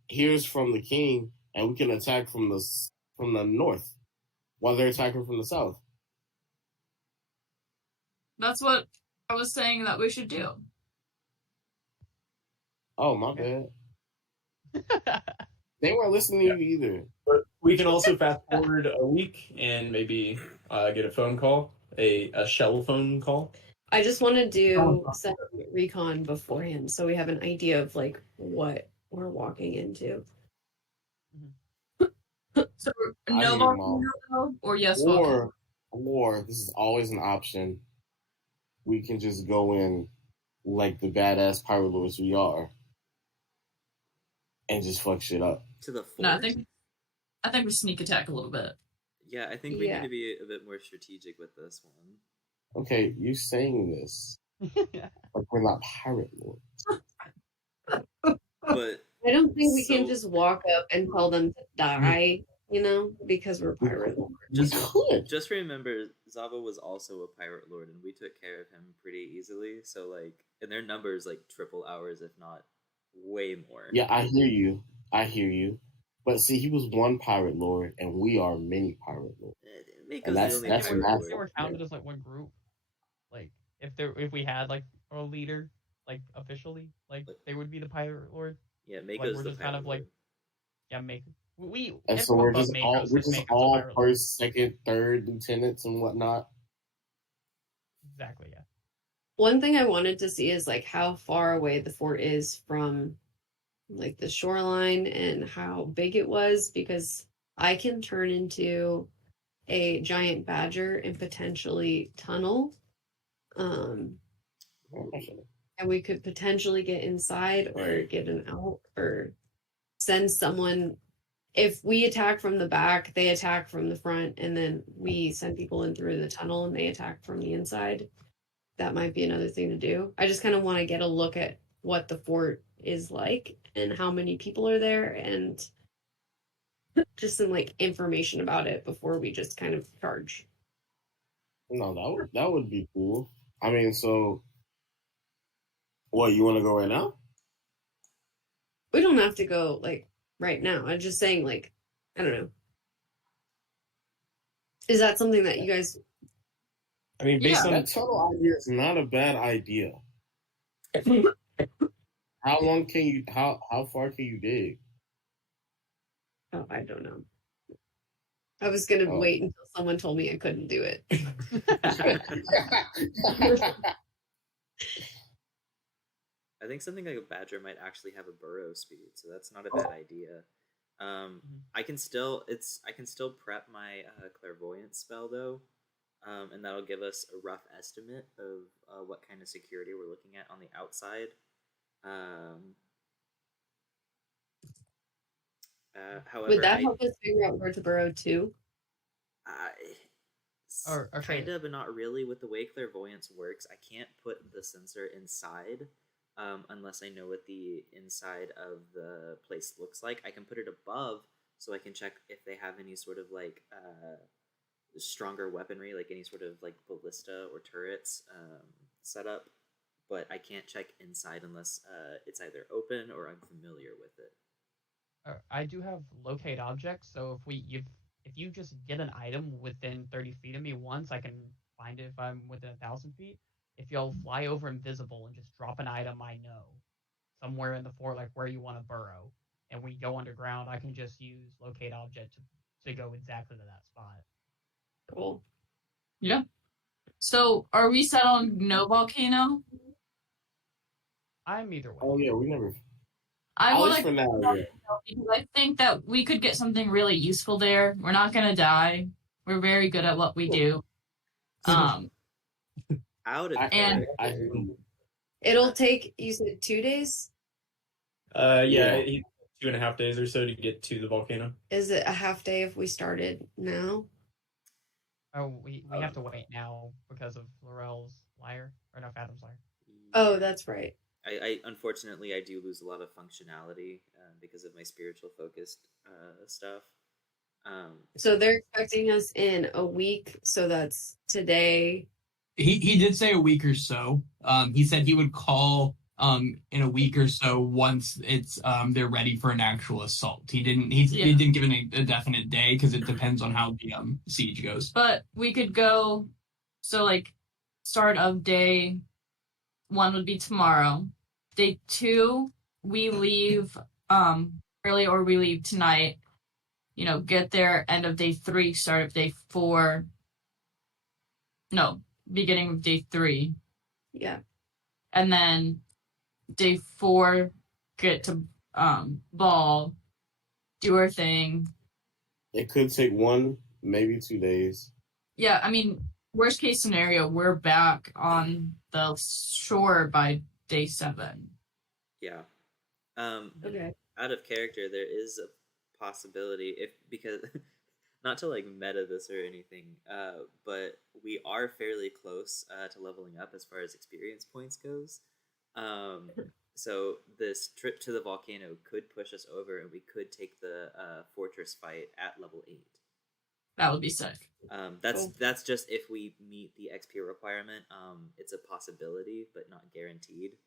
hears from the king, and we can attack from the north. while they're attacking from the south. That's what I was saying that we should do. Oh, my bad. They weren't listening to you either. But we can also fast forward a week and maybe get a phone call, a shell phone call. I just want to do some recon beforehand so we have an idea of like what we're walking into. So I no hear you, volcano Mom. or yes volcano? Or this is always an option. We can just go in like the badass pirate lords we are and just fuck shit up. To the fort. No, I think we sneak attack a little bit. Yeah, I think we Yeah. need to be a bit more strategic with this one. Okay, you saying this like we're not pirate lords. But I don't think we can So- just walk up and tell them to die, you know, because we're pirate lords. We could. just remember, Zava was also a pirate lord, and we took care of him pretty easily. So like, and their numbers like triple ours, if not way more. Yeah, I hear you. But see, he was one pirate lord, and we are many pirate lords. Make And us that's- the only that's pirate massive. They lord. were counted as like one group. Like if we had like a leader, like officially, like they would be the pirate lord. Yeah, make Like, us we're the just kind pirate of, like, lord. Yeah, make we. And so everyone we're but just all Makos, we're like, just Makos a all pirate lord. first, second, third lieutenants and whatnot. Exactly. Yeah. One thing I wanted to see is like how far away the fort is from like the shoreline and how big it was, because I can turn into a giant badger and potentially tunnel. And we could potentially get inside or get an out or send someone. If we attack from the back, they attack from the front, and then we send people in through the tunnel and they attack from the inside. That might be another thing to do. I just kind of want to get a look at what the fort is like and how many people are there and just some like information about it before we just kind of charge. No, that would be cool. I mean, so what, you want to go right now? We don't have to go like right now. I'm just saying, like, I don't know. Is that something that you guys? I mean, based on That tunnel idea is not a bad idea. How long can you? How far can you dig? Oh, I don't know. I was gonna Oh. wait until someone told me I couldn't do it. I think something like a badger might actually have a burrow speed, so that's not a bad idea. I can still prep my clairvoyance spell though, and that'll give us a rough estimate of what kind of security we're looking at on the outside. However, Would that help us figure out where to burrow to? Or kind of, but not really. With the way clairvoyance works, I can't put the sensor inside unless I know what the inside of the place looks like. I can put it above so I can check if they have any sort of like stronger weaponry, like any sort of like ballista or turrets set up. But I can't check inside unless it's either open or I'm familiar with it. I do have locate objects, so if you just get an item within 30 feet of me once, I can find it if I'm within 1,000 feet. If y'all fly over invisible and just drop an item I know somewhere in the fort, like where you want to burrow, and we go underground, I can just use locate object to go exactly to that spot. Cool. Yeah. So, are we set on no volcano? I'm either way. Oh yeah, we never. I At want least to for now, yeah. because I think that we could get something really useful there. We're not gonna die. We're very good at what we do. Out of I- character. I hear you. It'll take, you said 2 days? yeah, 2.5 days or so to get to the volcano. Is it a half day if we started now? Oh, we have to wait now because of Laurel's liar, or no, Fathom's liar. Oh, that's right. I unfortunately I do lose a lot of functionality because of my spiritual focused stuff. So they're expecting us in a week, so that's today. He did say a week or so. He said he would call in a week or so once it's they're ready for an actual assault. He didn't give a definite day because it depends on how the siege goes. But we could go. So like, start of day 1 would be tomorrow. Day 2, we leave early or we leave tonight. Get there end of day 3, start of day 4. No, beginning of day 3. Yeah. And then day 4, get to ball, do our thing. It could take 1, maybe 2 days. Yeah, I mean, worst case scenario, we're back on the shore by day 7. Yeah. Okay. Out of character, there is a possibility because not to like meta this or anything, but we are fairly close to leveling up as far as experience points goes. So this trip to the volcano could push us over, and we could take the fortress fight at level 8. That would be sick. That's just if we meet the XP requirement. It's a possibility, but not guaranteed.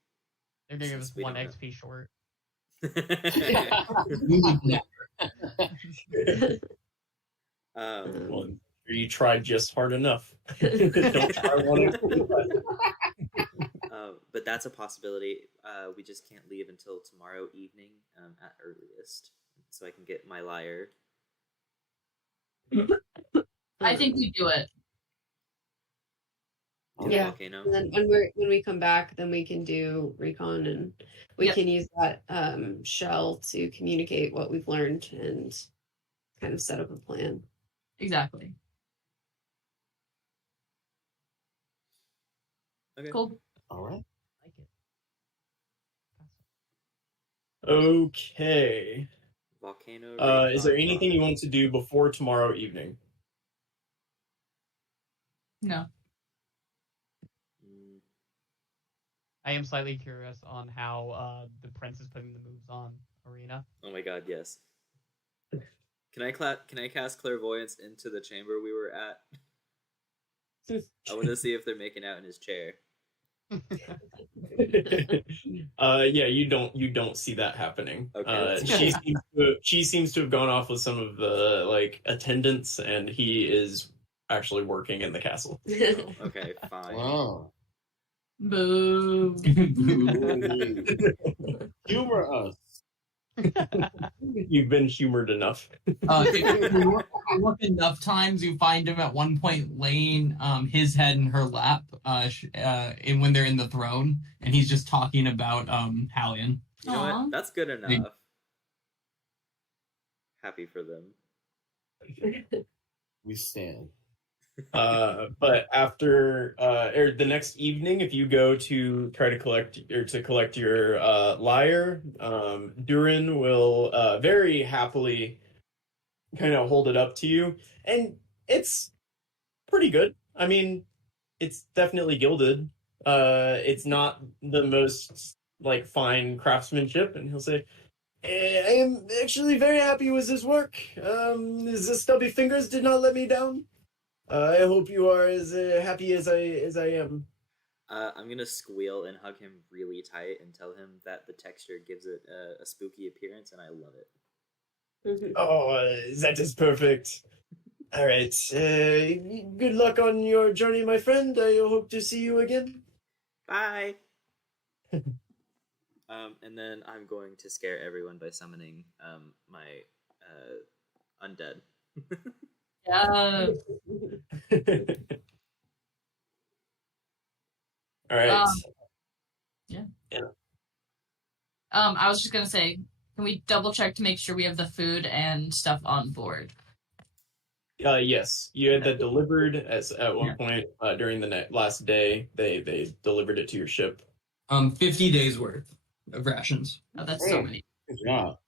They're gonna give us Since we 1 don't know. XP short. Well, you tried just hard enough. Don't try one. But that's a possibility. We just can't leave until tomorrow evening at earliest, so I can get my lyre. I think we do it. To the Yeah. volcano. And then when we come back, then we can do recon, and we Yep. can use that shell to communicate what we've learned and kind of set up a plan. Exactly. Okay. Cool. All right. Like it. Okay. Volcano. Is there recon. anything you want to do before tomorrow evening? No. Mm, I am slightly curious on how the prince is putting the moves on Arena. Oh my god, yes. Can I cast clairvoyance into the chamber we were at? I want to see if they're making out in his chair. Yeah, you don't see that happening. Okay. She seems to have gone off with some of the like attendants, and he is actually working in the castle. Oh, okay, fine. Wow. Boo. Humor us. You've been humored enough. If you look enough times, you find him at one point laying his head in her lap, and when they're in the throne, and he's just talking about Hallion. You know Aw. what? That's good enough. Happy for them. We stand. But after or the next evening, if you go to try to collect your lyre, Durin will very happily kind of hold it up to you, and it's pretty good. I mean, it's definitely gilded. It's not the most like fine craftsmanship, and he'll say, I am actually very happy with this work. The stubby fingers did not let me down. I hope you are as happy as I am. I'm gonna squeal and hug him really tight and tell him that the texture gives it a spooky appearance, and I love it. Oh, that is perfect. All right. Good luck on your journey, my friend. I hope to see you again. Bye. And then I'm going to scare everyone by summoning my undead. Yeah. All right. I was just gonna say, can we double check to make sure we have the food and stuff on board? Yes, you had that delivered at one point during the last day. They delivered it to your ship. 50 days worth of rations. Oh, that's so many. Good job.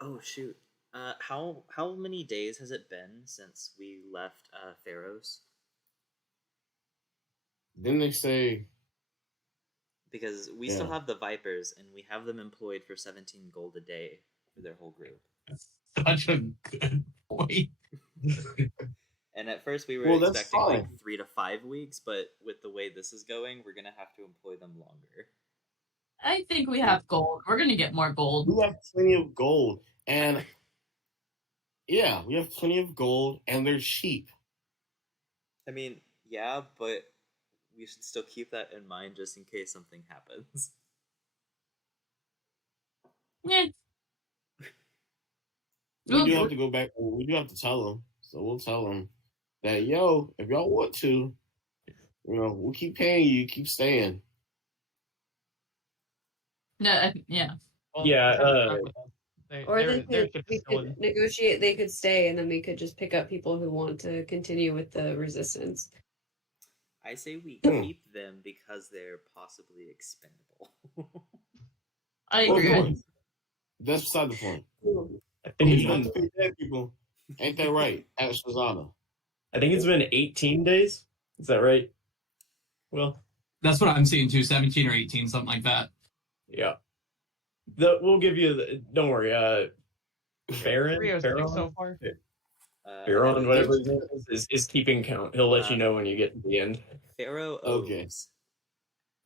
Oh shoot! How many days has it been since we left Pharaoh's? Didn't they say? Because we still have the Vipers, and we have them employed for 17 gold a day for their whole group. Such a good point. And at first we were Well, that's expecting like fine. 3 to 5 weeks, but with the way this is going, we're gonna have to employ them longer. I think we have gold. We're gonna get more gold. We have plenty of gold, and yeah, we have plenty of gold, and they're cheap. I mean, yeah, but we should still keep that in mind just in case something happens. Yeah. We do have to go back. We do have to tell them. So we'll tell them that, yo, if y'all want to, we'll keep paying you, keep staying. No, yeah. Well, Yeah, they're fine with us. Or They're we good could facility. negotiate. They could stay, and then we could just pick up people who want to continue with the resistance. I say we keep them because they're possibly expendable. I agree. That's beside the point. I think You it's have been to pay dead people. Ain't that right? At Shazana. I think it's been 18 days. Is that right? Well, That's what I'm seeing too, 17 or 18, something like that. yeah. We'll give you the. Don't worry. Baron, 306 so far. Baron, whatever his name is keeping count. He'll let you know when you get to the end. Pharaoh Okay. Oaks.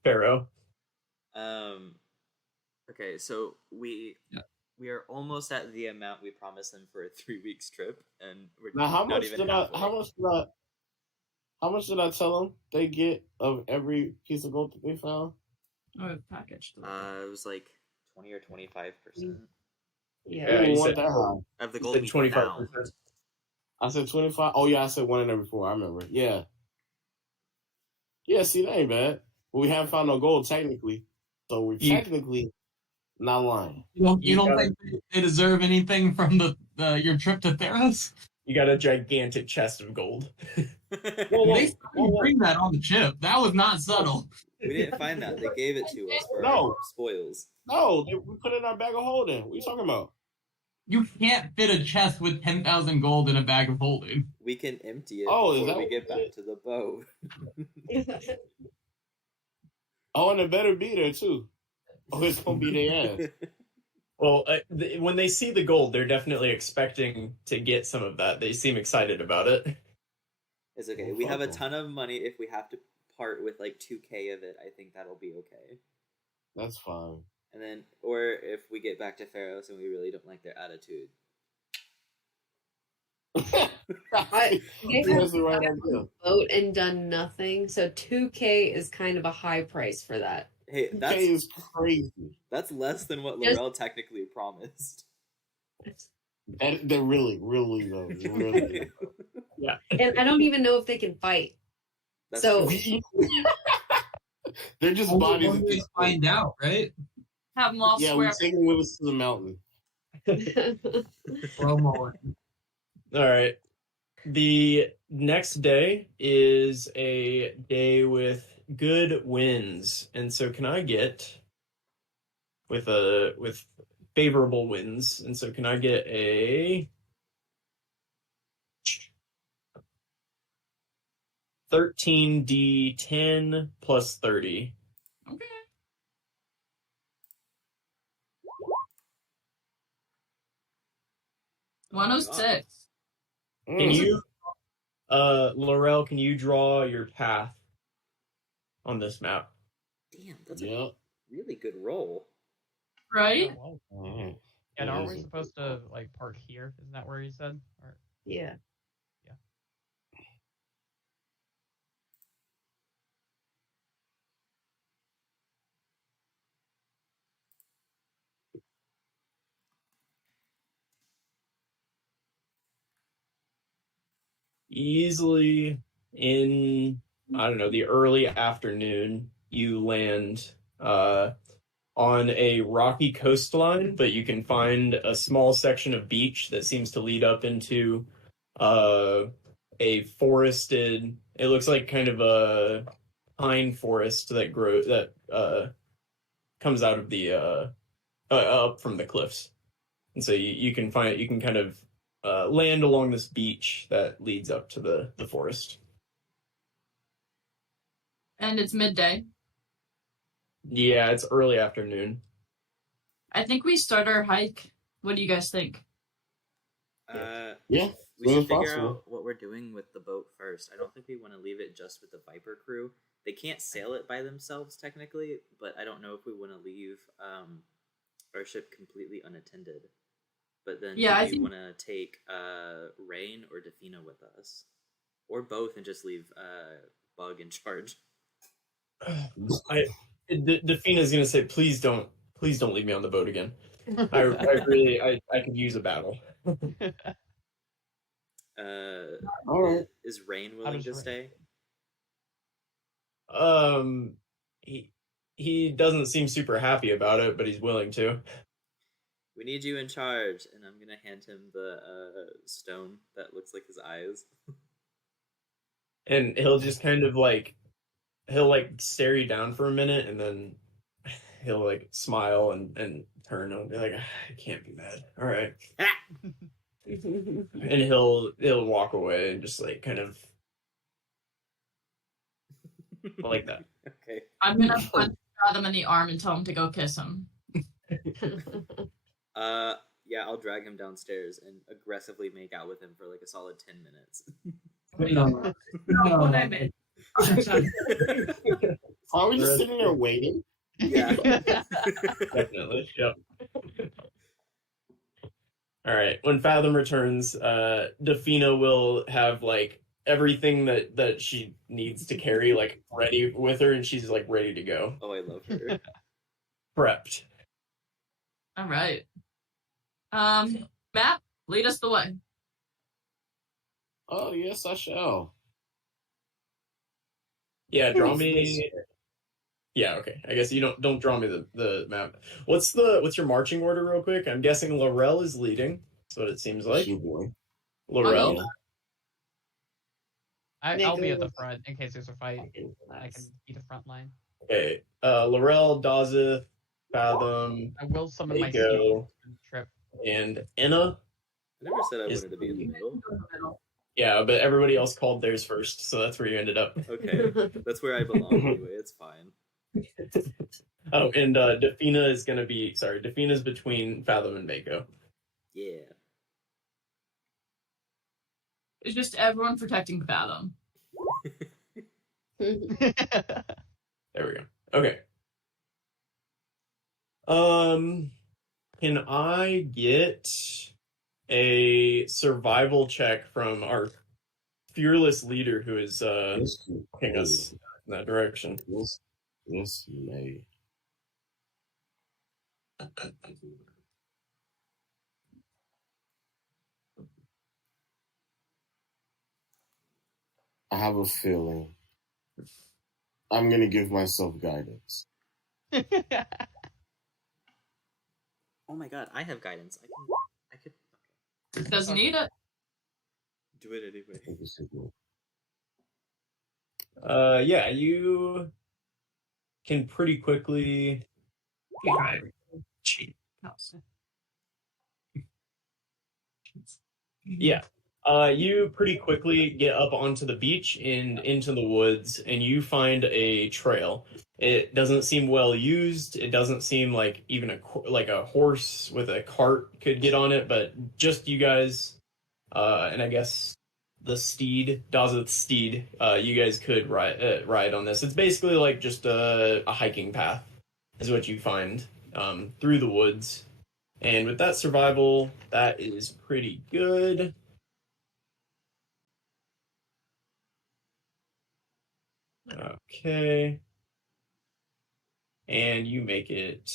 Pharaoh. Okay, so we are almost at the amount we promised them for a 3 weeks trip, and we're Now, how not much even did halfway. how much did I tell them they get of every piece of gold that they found? Oh, package. It was like 20 or 25%. Yeah. Yeah, I didn't you want said- that high. Of the You gold said we 25%. found. I said 25. Oh yeah, I said one in every 4. I remember. Yeah. Yeah, see, that ain't bad. But we haven't found no gold technically, so we're You- technically not lying. You don't You gotta- think they deserve anything from your trip to Theros? You got a gigantic chest of gold. They bring that on the ship. That was not subtle. We didn't find that. They gave it to us for No. our spoils. No, we put it in our bag of holding. What are you talking about? You can't fit a chest with 10,000 gold in a bag of holding. We can empty it Oh, is before that we what get it back is? to the boat. Oh, and it better be there too. Oh, it's gonna be their ass. Well, when they see the gold, they're definitely expecting to get some of that. They seem excited about it. It's okay. Well, We have a fuck 'em. ton of money. If we have to part with like 2K of it, I think that'll be okay. That's fine. And then, or if we get back to Pharos and we really don't like their attitude. They That's have the right idea. boat and done nothing, so 2K is kind of a high price for that. Hey, 2K that's is crazy. less than what Just- Laurel technically promised. They're really, really low. Really. Yeah. And I don't even know if they can fight. That's So- true. They're just Only bodies. one at way this to point. find out, right? Have them all Yeah, square. we're taking with us to the mountain. Promo. All right. The next day is a day with good winds, and so can I get with favorable winds, and so can I get a 13d10 plus 30? Okay. Oh 106. Can you, Laurel? Can you draw your path on this map? Damn, that's a Yep. really good roll. Right? Well, Mhm. and aren't we Easy. supposed to like park here? Isn't that where you said? Or, Yeah. Easily in, I don't know, the early afternoon, you land on a rocky coastline, but you can find a small section of beach that seems to lead up into a forested, it looks like kind of a pine forest that comes out of the up from the cliffs. And so you can kind of land along this beach that leads up to the forest. And it's midday. Yeah, it's early afternoon. I think we start our hike. What do you guys think? Yeah. We Soon should as figure possible. out what we're doing with the boat first. I don't think we want to leave it just with the Viper crew. They can't sail it by themselves technically, but I don't know if we want to leave our ship completely unattended. But then Yeah, I do we think- want to take Rain or Defina with us? Or both and just leave Bug in charge? Defina's gonna say, please don't leave me on the boat again. I really could use a battle. All right. Is Rain How willing does to Rain- stay? He doesn't seem super happy about it, but he's willing to. We need you in charge, and I'm gonna hand him the stone that looks like his eyes. And he'll just kind of like stare you down for a minute, and then he'll like smile and turn and be like, I can't be mad. All right. And he'll walk away and just like kind of like that. Okay. I'm gonna punch Fathom in the arm and tell him to go kiss him. Yeah, I'll drag him downstairs and aggressively make out with him for like a solid 10 minutes. No. No, what I meant. Are we just sitting there waiting? Yeah. Definitely. Yep. All right. When Fathom returns, Defina will have like everything that she needs to carry like ready with her, and she's like ready to go, Oh, I love her. prepped. All right. Matt, lead us the way. Oh yes, I shall. Yeah, draw me. Yeah, okay. I guess you don't draw me the map. What's your marching order, real quick? I'm guessing Laurel is leading. That's what it seems like. You boy. Laurel. I'll be at the Nico. front in case there's a fight. I can be the front line. Okay. Laurel, Dazeth, Fathom, I will summon my Nico. trip. and Enna. I never said I Is- wanted to be in the middle. Yeah, but everybody else called theirs first, so that's where you ended up. Okay, that's where I belong anyway. It's fine. Oh, and Defina's between Fathom and Mako. Yeah. It's just everyone protecting Fathom. There we go. Okay. Can I get a survival check from our fearless leader who is taking us in that direction? Yes, you may. I have a feeling I'm gonna give myself guidance. Oh my god, I have guidance. I could Doesn't need it. do it anyway. Take a signal. Yeah, you can pretty quickly. Yeah. You pretty quickly get up onto the beach and into the woods, and you find a trail. It doesn't seem well used. It doesn't seem like even a horse with a cart could get on it, but just you guys, and I guess the steed, Dazeth's steed, you guys could ride on this. It's basically like just a hiking path, is what you find through the woods. And with that survival, that is pretty good. Okay. And you make it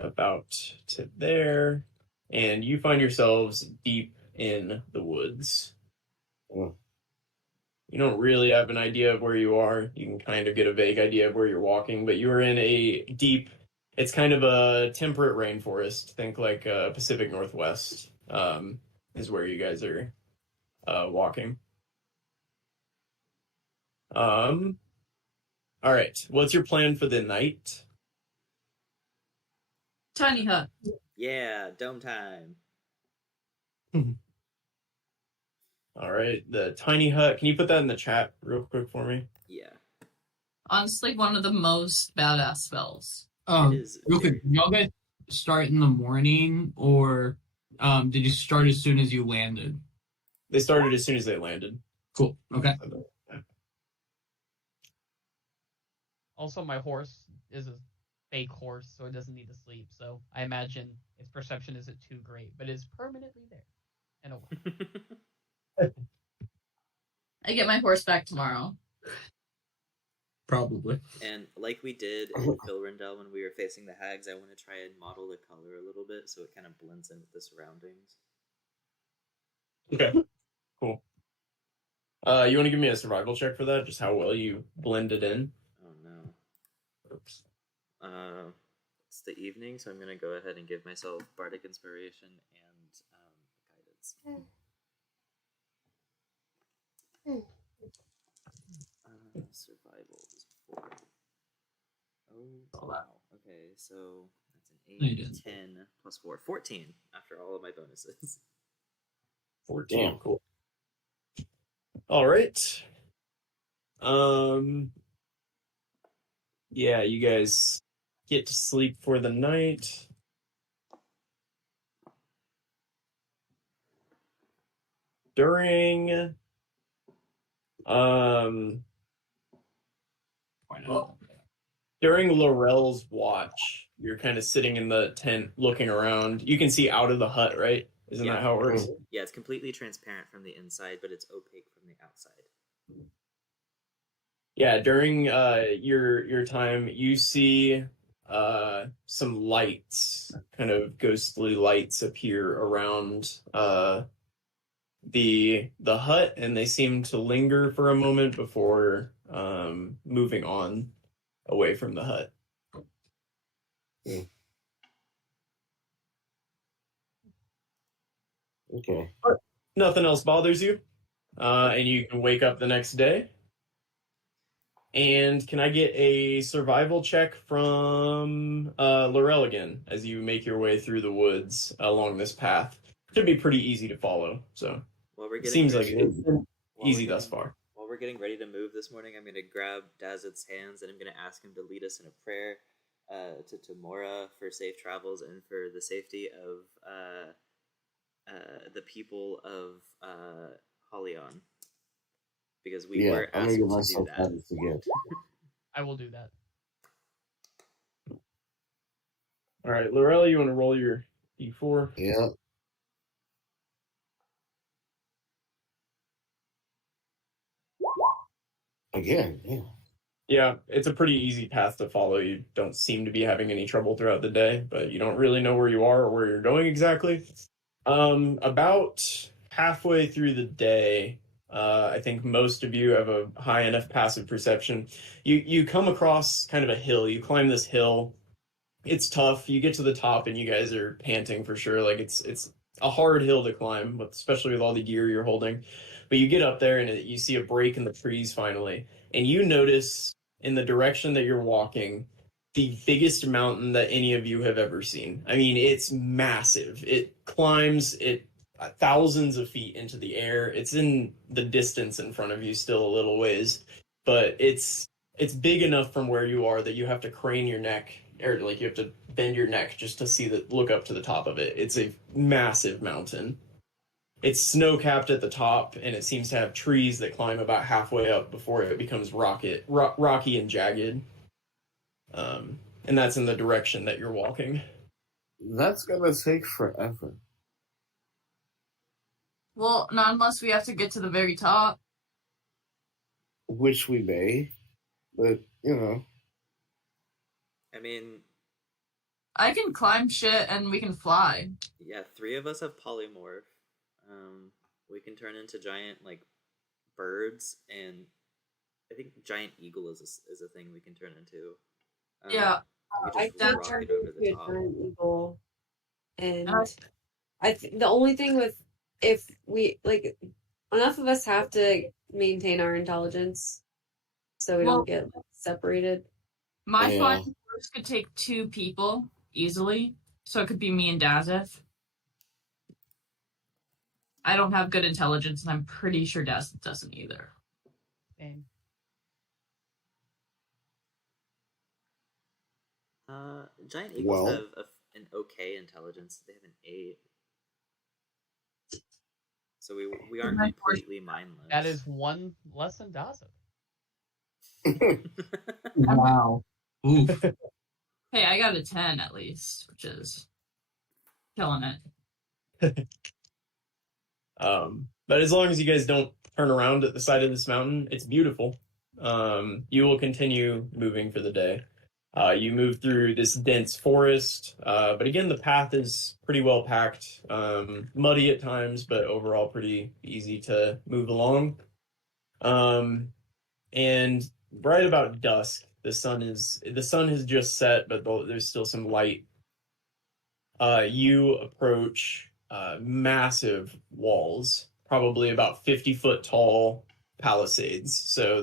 about to there. And you find yourselves deep in the woods. Oh. You don't really have an idea of where you are. You can kind of get a vague idea of where you're walking, but you are in a deep, it's kind of a temperate rainforest. Think like Pacific Northwest is where you guys are walking. All right. What's your plan for the night? Tiny hut. Yeah, dome time. All right. The tiny hut. Can you put that in the chat real quick for me? Yeah. Honestly, one of the most badass spells. It is Real quick, y'all guys start in the morning or did you start as soon as you landed? They started as soon as they landed. Cool. Okay. Also, my horse is a fake horse, so it doesn't need to sleep. So I imagine its perception isn't too great, but it's permanently there. In a while. I get my horse back tomorrow. Probably. And like we did in Philrindel when we were facing the hags, I want to try and model the color a little bit so it kind of blends in with the surroundings. Okay, cool. You want to give me a survival check for that? Just how well you blended in? Oh no. Oops. It's the evening, so I'm going to go ahead and give myself Bardic Inspiration and Guidance. Survival is 4. Oh, wow. Okay, so that's an No, you 8, didn't. 10 plus 4. 14 after all of my bonuses. 14. Damn. Cool. All right. Yeah, you guys get to sleep for the night. During during Laurel's watch, you're kind of sitting in the tent looking around. You can see out of the hut, right? Isn't that how it works? Yeah, it's completely transparent from the inside, but it's opaque from the outside. Yeah, during your time, you see some lights, kind of ghostly lights appear around the hut, and they seem to linger for a moment before moving on away from the hut. Okay. Nothing else bothers you, and you can wake up the next day. And can I get a survival check from Laurel again as you make your way through the woods along this path? Should be pretty easy to follow. So it seems like it's been easy thus far. While we're getting ready to move this morning, I'm going to grab Dazit's hands and I'm going to ask him to lead us in a prayer to Tamora for safe travels and for the safety of the people of Holion. Because we were asked to do that. Again. I will do that. All right, Laurel, you want to roll your d4? Yeah. Again, yeah. Yeah, it's a pretty easy path to follow. You don't seem to be having any trouble throughout the day, but you don't really know where you are or where you're going exactly. About halfway through the day, I think most of you have a high enough passive perception. You come across kind of a hill. You climb this hill. It's tough. You get to the top and you guys are panting for sure. Like it's a hard hill to climb, especially with all the gear you're holding. But you get up there and you see a break in the trees finally, and you notice in the direction that you're walking the biggest mountain that any of you have ever seen. I mean, it's massive. It climbs thousands of feet into the air. It's in the distance in front of you still a little ways, but it's big enough from where you are that you have to crane your neck, or like you have to bend your neck just to look up to the top of it. It's a massive mountain. It's snow-capped at the top, and it seems to have trees that climb about halfway up before it becomes rocky and jagged. And that's in the direction that you're walking. That's gonna take forever. Well, not unless we have to get to the very top. Which we may, but you know. I mean, I can climb shit and we can fly. yeah, 3 of us have polymorph. We can turn into giant like birds, and I think giant eagle is a thing we can turn into. Yeah. I just can rocket turn over the into a top. giant eagle, and Uh, the only thing with if we like enough of us have to maintain our intelligence, so we don't get separated. My Yeah. flying horse could take 2 people easily, so it could be me and Dazeth. I don't have good intelligence, and I'm pretty sure Dazeth doesn't either. Same. Giant eagles Well. have an okay intelligence. They have an 8. So we aren't completely mindless. That is one less than Daza. Wow. Oof. Hey, I got a 10 at least, which is killing it. But as long as you guys don't turn around at the side of this mountain, it's beautiful. You will continue moving for the day. You move through this dense forest, but again, the path is pretty well packed, muddy at times, but overall pretty easy to move along. And right about dusk, the sun has just set, but there's still some light. You approach massive walls, probably about 50-foot tall palisades. So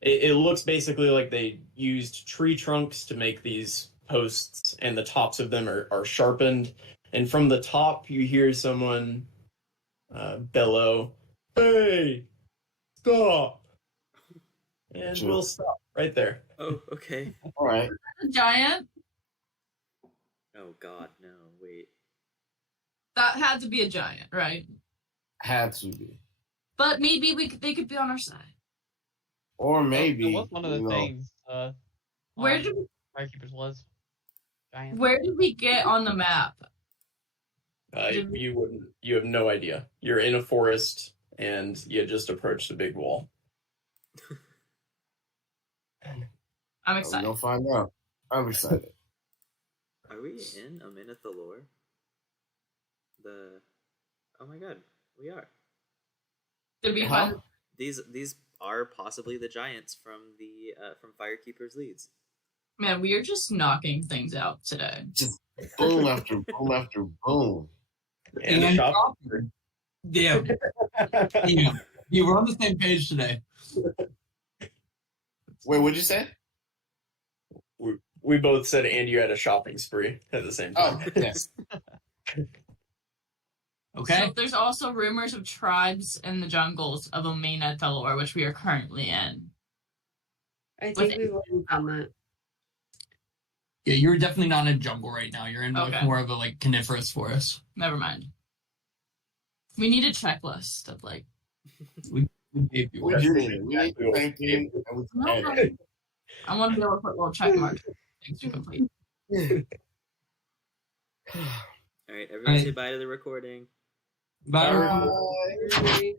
it looks basically like they used tree trunks to make these posts, and the tops of them are sharpened. And from the top, you hear someone bellow, "Hey, stop!" And Sure. we'll stop right there. Oh, okay. All right. A giant? Oh God, no! Wait. That had to be a giant, right? Had to be. But maybe they could be on our side. Or maybe. That was one of the things. Where on did we, Firekeeper's list. Giant. where did we get on the map? You have no idea. You're in a forest, and you just approached a big wall. I'm excited. We'll find out. I'm excited. Are we in A Minute the Lore? Oh my God, we are. Did we Huh? find These are possibly the giants from from Firekeeper's Leads. Man, we are just knocking things out today. Just boom after boom after boom. And the And shop. Yeah. Yeah. You were on the same page today. Wait, what'd you say? We both said and you had a shopping spree at the same time. Oh, yes. Okay. So there's also rumors of tribes in the jungles of Omena Thalor, which we are currently in. I think we've already done that. Yeah, you're definitely not in a jungle right now. You're in like Okay. more of a like coniferous forest. Never mind. We need a checklist of like. We gave you We one. do. We need the same thing. And we can add it. I want to be able to put little check marks for things to complete. All right, everyone say bye to the recording. Bye. Bye.